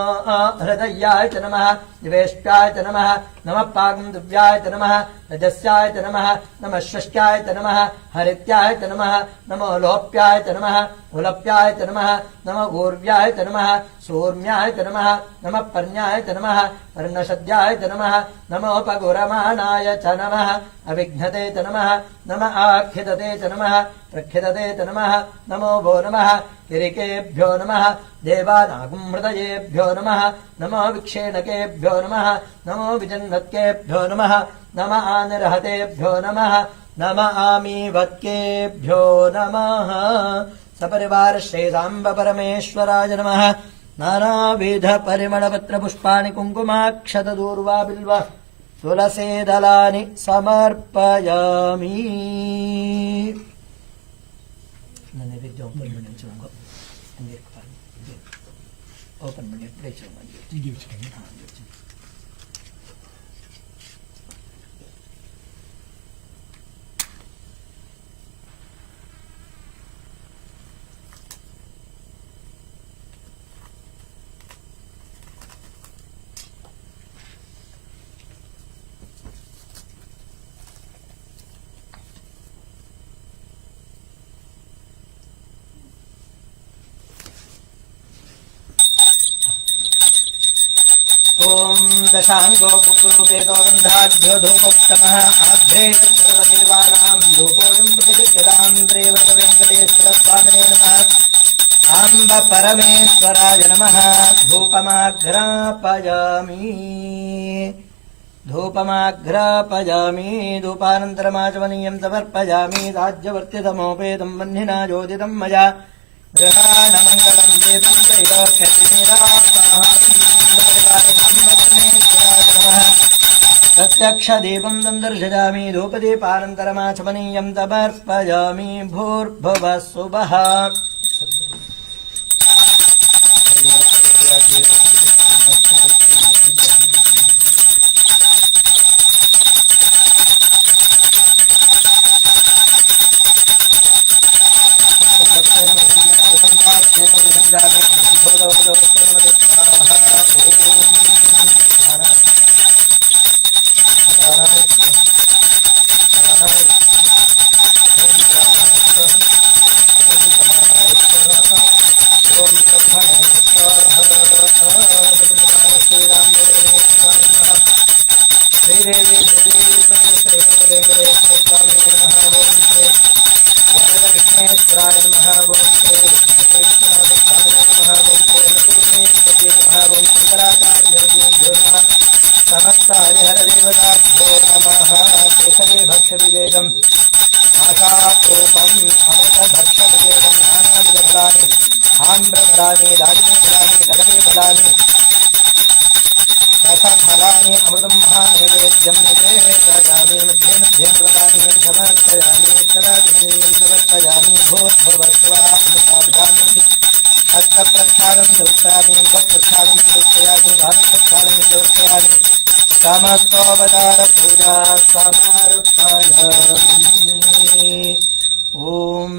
हृदयाय च नमः निवेष्ट्याय च नमः नमः पागुन्दुव्याय च नमः रजस्याय च नमः नमः षष्ट्याय च नमः हरित्याय च नमः नमो लोप्याय च नमः उलप्याय च नमः नमो ऊर्व्याय च नमः सूर्म्याय च नमः नमः पर्ण्याय च नमः पर्णशद्याय च नमः नमोपगुरमाणाय च नमः अविघ्नते च नमः नमः आख्यदते च नमः प्रख्यदते च नमः नमो वो नमः किरिकेभ्यो नमः देवानागुमृतयेभ्यो नमः नमो विक्षेणकेभ्यो नमः नमो विजन्वत्केभ्यो नमः नमः आनिर्हतेभ्यो नमः नमः आमीवत्केभ्यो नमः सपरिवार श्रीसाम्ब परमेश्वराय नमः नानाविध परिमलपत्र पुष्पाणि कुङ्कुमाक्षतदूर्वा बिल्व तुलसीदलानि समर्पयामि नैवेद्य ओपन பண்ணி வச்சுக்கோங்க அங்க இருக்கு பாருங்க ஓபன் பண்ணி அப்படியே வச்சுக்கோங்க வீடியோ வச்சுக்கோங்க ॐ दशाङ्गो कुक्रूपेतो गन्धाढ्यो धूपोत्तमः आघ्रे सर्वदेवानां धूपोऽयं प्रतिगृह्यतां वेङ्कटेश्वरस्वामिने नमः आम्ब परमेश्वराय नमः धूपमाघ्रापयामि धूपानन्तरमाचमनीयं समर्पयामि राज्यवर्तितमोपेतं वह्निना योजितं मया गृहाणमङ्गलं देवं प्रत्यक्षदेवं तं दर्शयामि धूपदीपानन्तरमाचमनीयं तमर्पयामि भूर्भुवः सुवः भक्षविवेकम् आशापूपम् अमृतभक्षविवेकम् नानाविधफलानि आम्रफलानि दारिद्र्यफलानि कदलीफलानि रसफलानि अमृतम् महानैवेद्यम् निवेदयामि मध्ये मध्ये फलानि समर्पयामि उत्तरादिनीयं समर्पयामि भूर्भुवस्वः अमृताब्धानि हस्तप्रक्षालं दृष्टयामि भक्तप्रक्षालं दृष्टयामि भारतप्रक्षालं दृष्टयामि समस्तोपचार पूजा समर्पयामि ॐ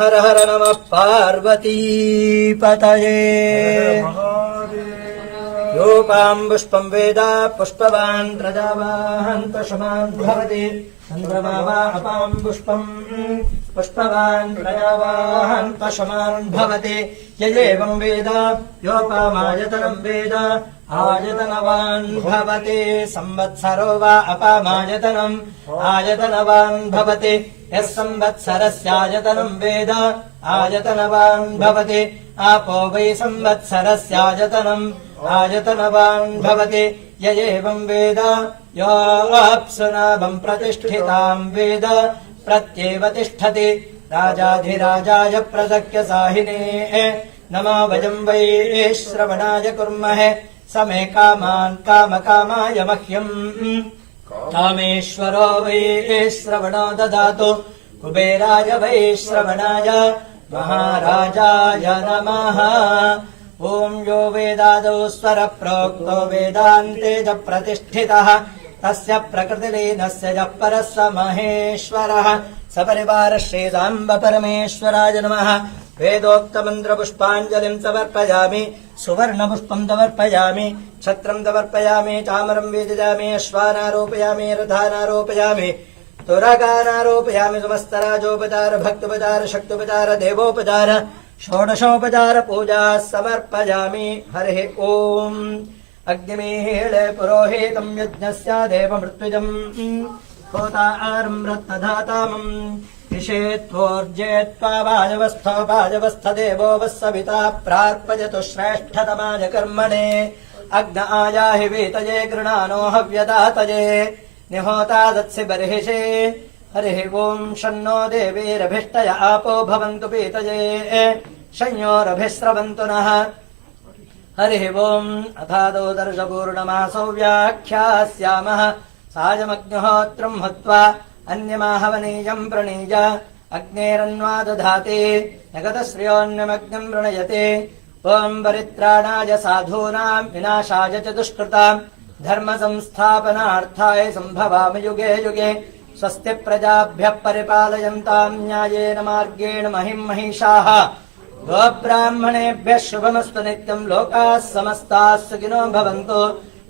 हर हर नमः पार्वती पतये योपाम् पुष्पम् वेद पुष्पवान् प्रजावान् पशुमान् भवति चन्द्रमा वा अपाम् पुष्पम् पुष्पवान् प्रजावान् पशुमान् भवति यदेवम् वेद योपामायतनम् वेद आयतनवान् भवति संवत्सरो वा अपामायतनम् आयतनवान् भवति यः संवत्सरस्यायतनम् वेद आयतनवान् भवति आपो वै संवत्सरस्यायतनम् आयतनवान् भवति य एवम् वेद योऽप्सुनाभम् प्रतिष्ठिताम् वेद प्रत्येव तिष्ठति राजाधिराजाय प्रदक्ष्य साहिने नमो वयम् वै श्रवणाय कुर्महे समे कामान् कामकामाय मह्यम् कामेश्वरो वै श्रवणो ददातु कुबेराय वै श्रवणाय महाराजाय नमः ॐ यो वेदादौ स्वरप्रोक्तो वेदान्ते च प्रतिष्ठितः तस्य प्रकृतिलीनस्य यः परः स महेश्वरः सपरिवार श्रीसाम्ब परमेश्वराय नमः वेदोक्तमन्त्रपुष्पाञ्जलिम् समर्पयामि सुवर्णपुष्पम् समर्पयामि छत्रम् समर्पयामि चामरम् वेदिजामि अश्वानारोपयामि रथानारोपयामि तुरगानारोपयामि समस्तराजोपचार भक्तोपचार शक्तोपचार देवोपचार षोडशोपचार पूजा समर्पयामि हरिः ओम् अग्निमीळे पुरोहितं यज्ञस्य देवमृत्युजम् होतारं रत्नधातामम् निषेत्वोर्जेत्वा वाजवस्थदेवो वः सविता प्रार्पयतु श्रेष्ठतमाय कर्मणे अग्न आयाहि वीतये गृणानो हव्यदातये निहोता दत्सि बर्हिषे हरिः ओम् शन्नो देवीरभिष्टय आपो भवन्तु पीतये संयोरभिस्रवन्तु नः हरिः ओम् अथादो दर्शपूर्णमासौ व्याख्यास्यामः सायमग्निहोत्रम् हत्वा अन्यमाहवनीयम् प्रणीय अग्नेरन्वा दधाति जगतश्रियोऽन्यमग्निम् प्रणयते ओम् परित्राणाय साधूनाम् विनाशाय च दुष्कृताम् धर्म संस्थापनार्थाय सम्भवामि युगे युगे स्वस्ति प्रजाभ्यः परिपालयन्ताम् न्यायेन मार्गेण महिम् महिषाः गोब्राह्मणेभ्यः शुभमस्तु नित्यम् लोकाः समस्ताः सुखिनो भवन्तु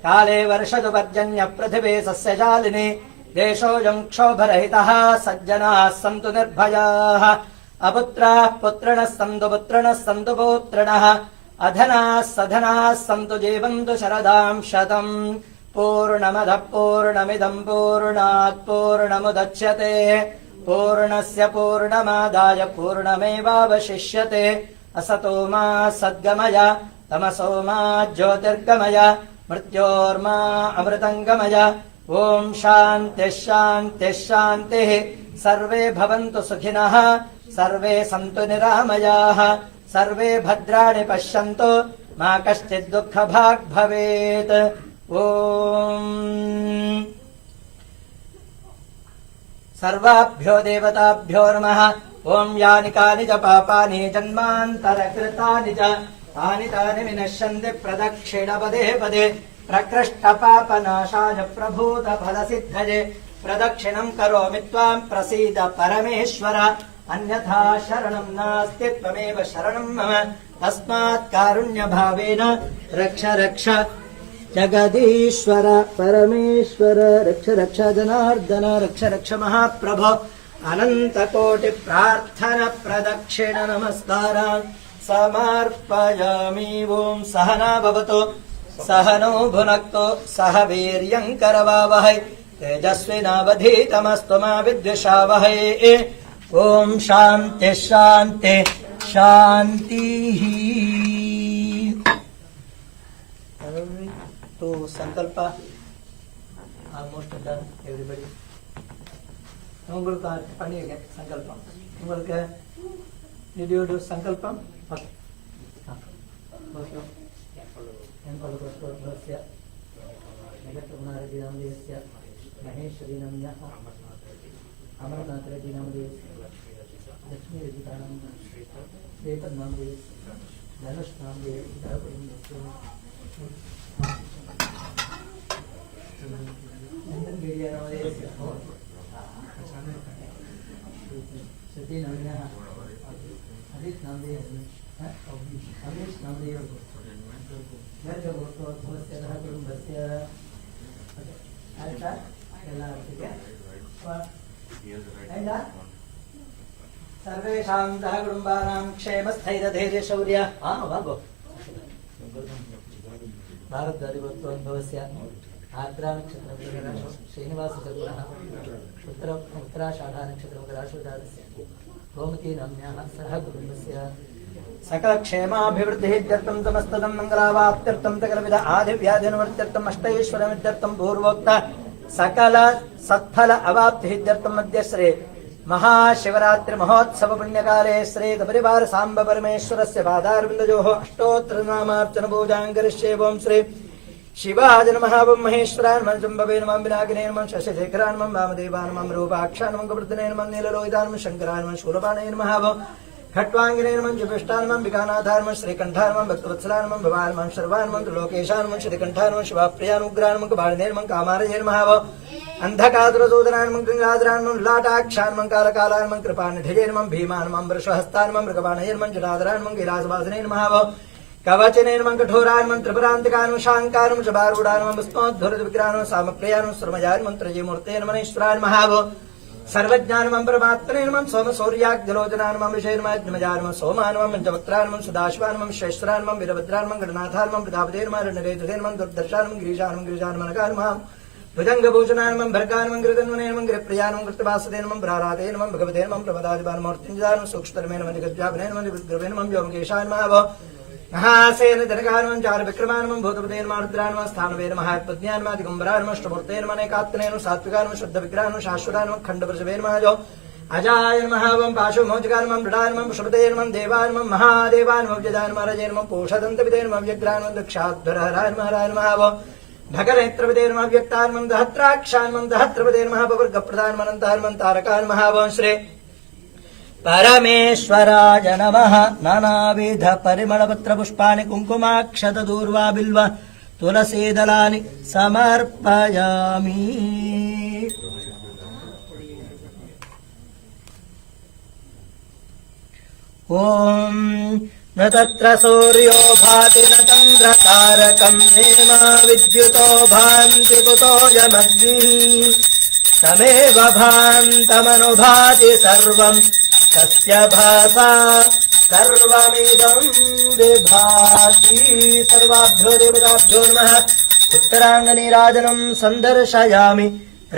काले वर्षतु पर्जन्यः पृथिवी सस्यशालिनी देशोऽयम् क्षोभरहितः सज्जनाः सन्तु निर्भयाः अपुत्राः पुत्रिणः सन्तु पुत्रिणः सन्तु पौत्रिणः अधनाः सधनाः सन्तु जीवन्तु शरदाम् शतम् पूर्णमदः पूर्णमिदम् पूर्णात् पूर्णमुदच्यते पूर्णस्य पूर्णमादाय पूर्णमेवावशिष्यते असतो मा सद्गमय तमसो मा ज्योतिर्गमय मृत्योर्मा अमृतङ्गमय ॐ शान्तिः शान्तिः शान्तिः सर्वे भवन्तु सुखिनः सर्वे सन्तु निरामयाः सर्वे भद्राणि पश्यन्तु मा कश्चित् दुःखभाग् भवेत् ॐ सर्वाभ्यो देवताभ्यो नमः ॐ यानि कानि च पापानि जन्मान्तरकृतानि च तानि तानि विनश्यन्ति प्रदक्षिणपदे पदे प्रकृष्टपापनाशाय प्रभूतफलसिद्धये प्रदक्षिणम् करोमि त्वाम् प्रसीद परमेश्वर अन्यथा शरणम् नास्ति त्वमेव शरणम् मम तस्मात् कारुण्यभावेन रक्ष रक्ष जगदीश्वर परमेश्वर रक्ष रक्ष जनार्दन रक्ष रक्ष महाप्रभो अनन्तकोटि प्रार्थना प्रदक्षिण नमस्कारान् समर्पयामि ॐ सहना भवतु सहनो भुनक्तु सह वीर्यम् करवावहै तेजस्विनावधीतमस्तु मा विद्विषावहै ॐ शान्तिः शान्तिः शान्तिः तो संकल्प ஆல்மோஸ்ட் டன் எவ்ரிபடி உங்களுக்கு பண்ணிருக்கேன் சங்கல்பம் உங்களுக்கு did you do sankalpam okay एम्पलुकस्य जगत्पुनारजीनामदेयस्य महेश्वरीनाम्यः अमरनाथरजीनामदेयस्य लक्ष्मीरजितानां श्रीतन्नामदेयस्य धनुष्नामदेयस्य नन्दनगिरिनामदेयस्य श्रुतिनाम्यः हरितनामदेयस्य अमीशनामदेयस्य गर्भगोत्रोद्भवस्य कुटुम्बस्य आಯ್ತಾ ಎಲ್ಲ ಆಯ್ತಾ सर्वेषां सह कुटुम्बानां क्षेमस्थैर्यधैर्यशौर्य वागो भारद्वाजगोत्रोद्भवस्य आर्द्रानक्षत्रं श्रीनिवासचतुरः उत्तराषाढानक्षत्रं गोमती नाम्न्याः सह कुटुम्बस्य सकल क्षेमाभिवृद्धित्यर्थं समस्तदं मंगलावाप्त्यर्थं सकलविध आदिव्याधिनिवृत्त्यर्थं अष्टैश्वर्यमित्यर्थं पूर्वोक्त सकल सत्फल अवाप्तित्यर्थं मध्य श्री महाशिवरात्रि महोत्सव पुण्यकाले श्री परिवार सांब परमेश्वरस्य पादारविन्दयोः अष्टोत्तर नामार्चन पूजां करिष्ये ओं श्री शिवाय नमः ओं महेश्वराय नमः जम्बवे नमः विनायकाय नमः शशिशेखराय नमः वामदेवाय नमः रूपाक्षाय नमः कवर्धनाय नमः नीललोहिताय नमः शंकराय नमः शूलपाणाय नमः खट्वांगिने नमः जुपिष्टाय नमः विकानाथाय नमः श्रीकंठाय नमः भक्तवत्सलाय नमः भवाय नमः शर्वाय नमः त्रिलोकेशाय नमः श्रीकंठाय नमः शिवाप्रियाय उग्राय नमः कपालिने नमः कामारये नमः अंधकासुरसूदनाय नमः गंगाधराय नमः लाटाक्षाय नमः कालकालाय नमः कृपानिधये नमः भीमाय नमः वृषहस्ताय नमः मृगबाणये नमः जटाधराय नमः गिरासवासिने नमः कवचने नमः कठोराय नमः त्रिपुरान्तिकाय नमः शांकाय नमः शबारूढाय नमः विष्णोद्धुरविग्रहाय नमः सामप्रियाय नमः श्रमजाय नमः त्रयीमूर्तये नमः ईश्वराय नमः सर्वज्ञानमं परमात्मने नमः सोम सूर्याग्निलोचनानमं विषयनमज्ञमजानमं सोमानमं पंचवक्त्रानमं सुदाशिवानमं श्रेष्ठरानमं वीरभद्रानमं गणनाथानमं प्रतापते नमः रणरेतुते नमः दुर्दर्शानमं गिरीशानमं गिरिशानमनकानमं भुजङ्गभूषणानमं भर्गानमं गिरिधन्वने नमः गिरिप्रियानमं कृतवासते नमः प्राराते नमः भगवते नमः प्रमदादिपानमूर्तिञ्जानमं सूक्ष्मतरमेन मणिगज्जापने नमः विग्रहे नमः व्योमकेशाय नमः महासेन जनकानमं चार विक्रमानमं भूतपते नमः रुद्रानमं स्थानवे नमः पद्म्यानमं दिगम्बरानमं अष्टमूर्ते नमः अनेकात्मने नमः सात्विकानमं शुद्धविग्रहानमं शाश्वतानमं खण्डवृषभे नमः जो अजाय नमः वं पाशुमोचकानमं मृडानमं पुष्पते नमः देवानमं महादेवानमं व्यजानमं रजे नमः पोषदन्तविदे नमः व्यग्रानमं दक्षाध्वरहराय नमः हराय नमः वो भगनेत्रविदे नमः व्यक्तानमं दहत्राक्षानमं दहत्रविदे नमः पवर्गप्रदानमनन्तानमं तारकान् नमः वं श्री परमेश्वराय नमः नानाविध परिमलपत्र पुष्पाणि कुङ्कुमाक्षत दूर्वा बिल्व तुलसीदलानि समर्पयामि ॐ न तत्र सूर्यो भाति न चन्द्रतारकम् नेमा विद्युतो भान्ति कुतोऽयमग्निः तमेव भान्तमनुभाति सर्वम् तस्य भासा सर्वमिदं विभाति सर्वाभ्यो देवताभ्यो नमः उत्तराङ्गनीराजनं सन्दर्शयामि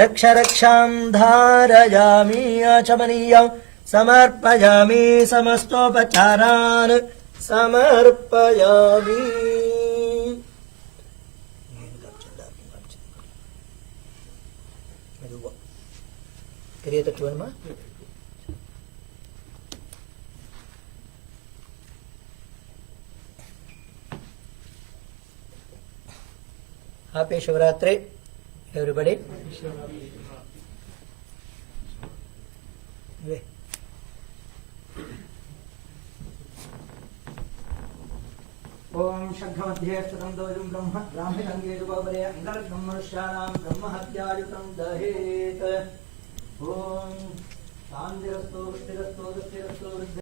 रक्षरक्षां धारयामि आचमनीयं समर्पयामि समस्तोपचारान् समर्पयामि क्रियतत्वन्मा Happy Shivratri, everybody. Om Shankhamadhye Sutam Dojum Brahma Brahmitange Jubavare Angaragam Manushyanam Brahma Hatyayutam Dahet Om Shandirasto Shtirasto Dastirasto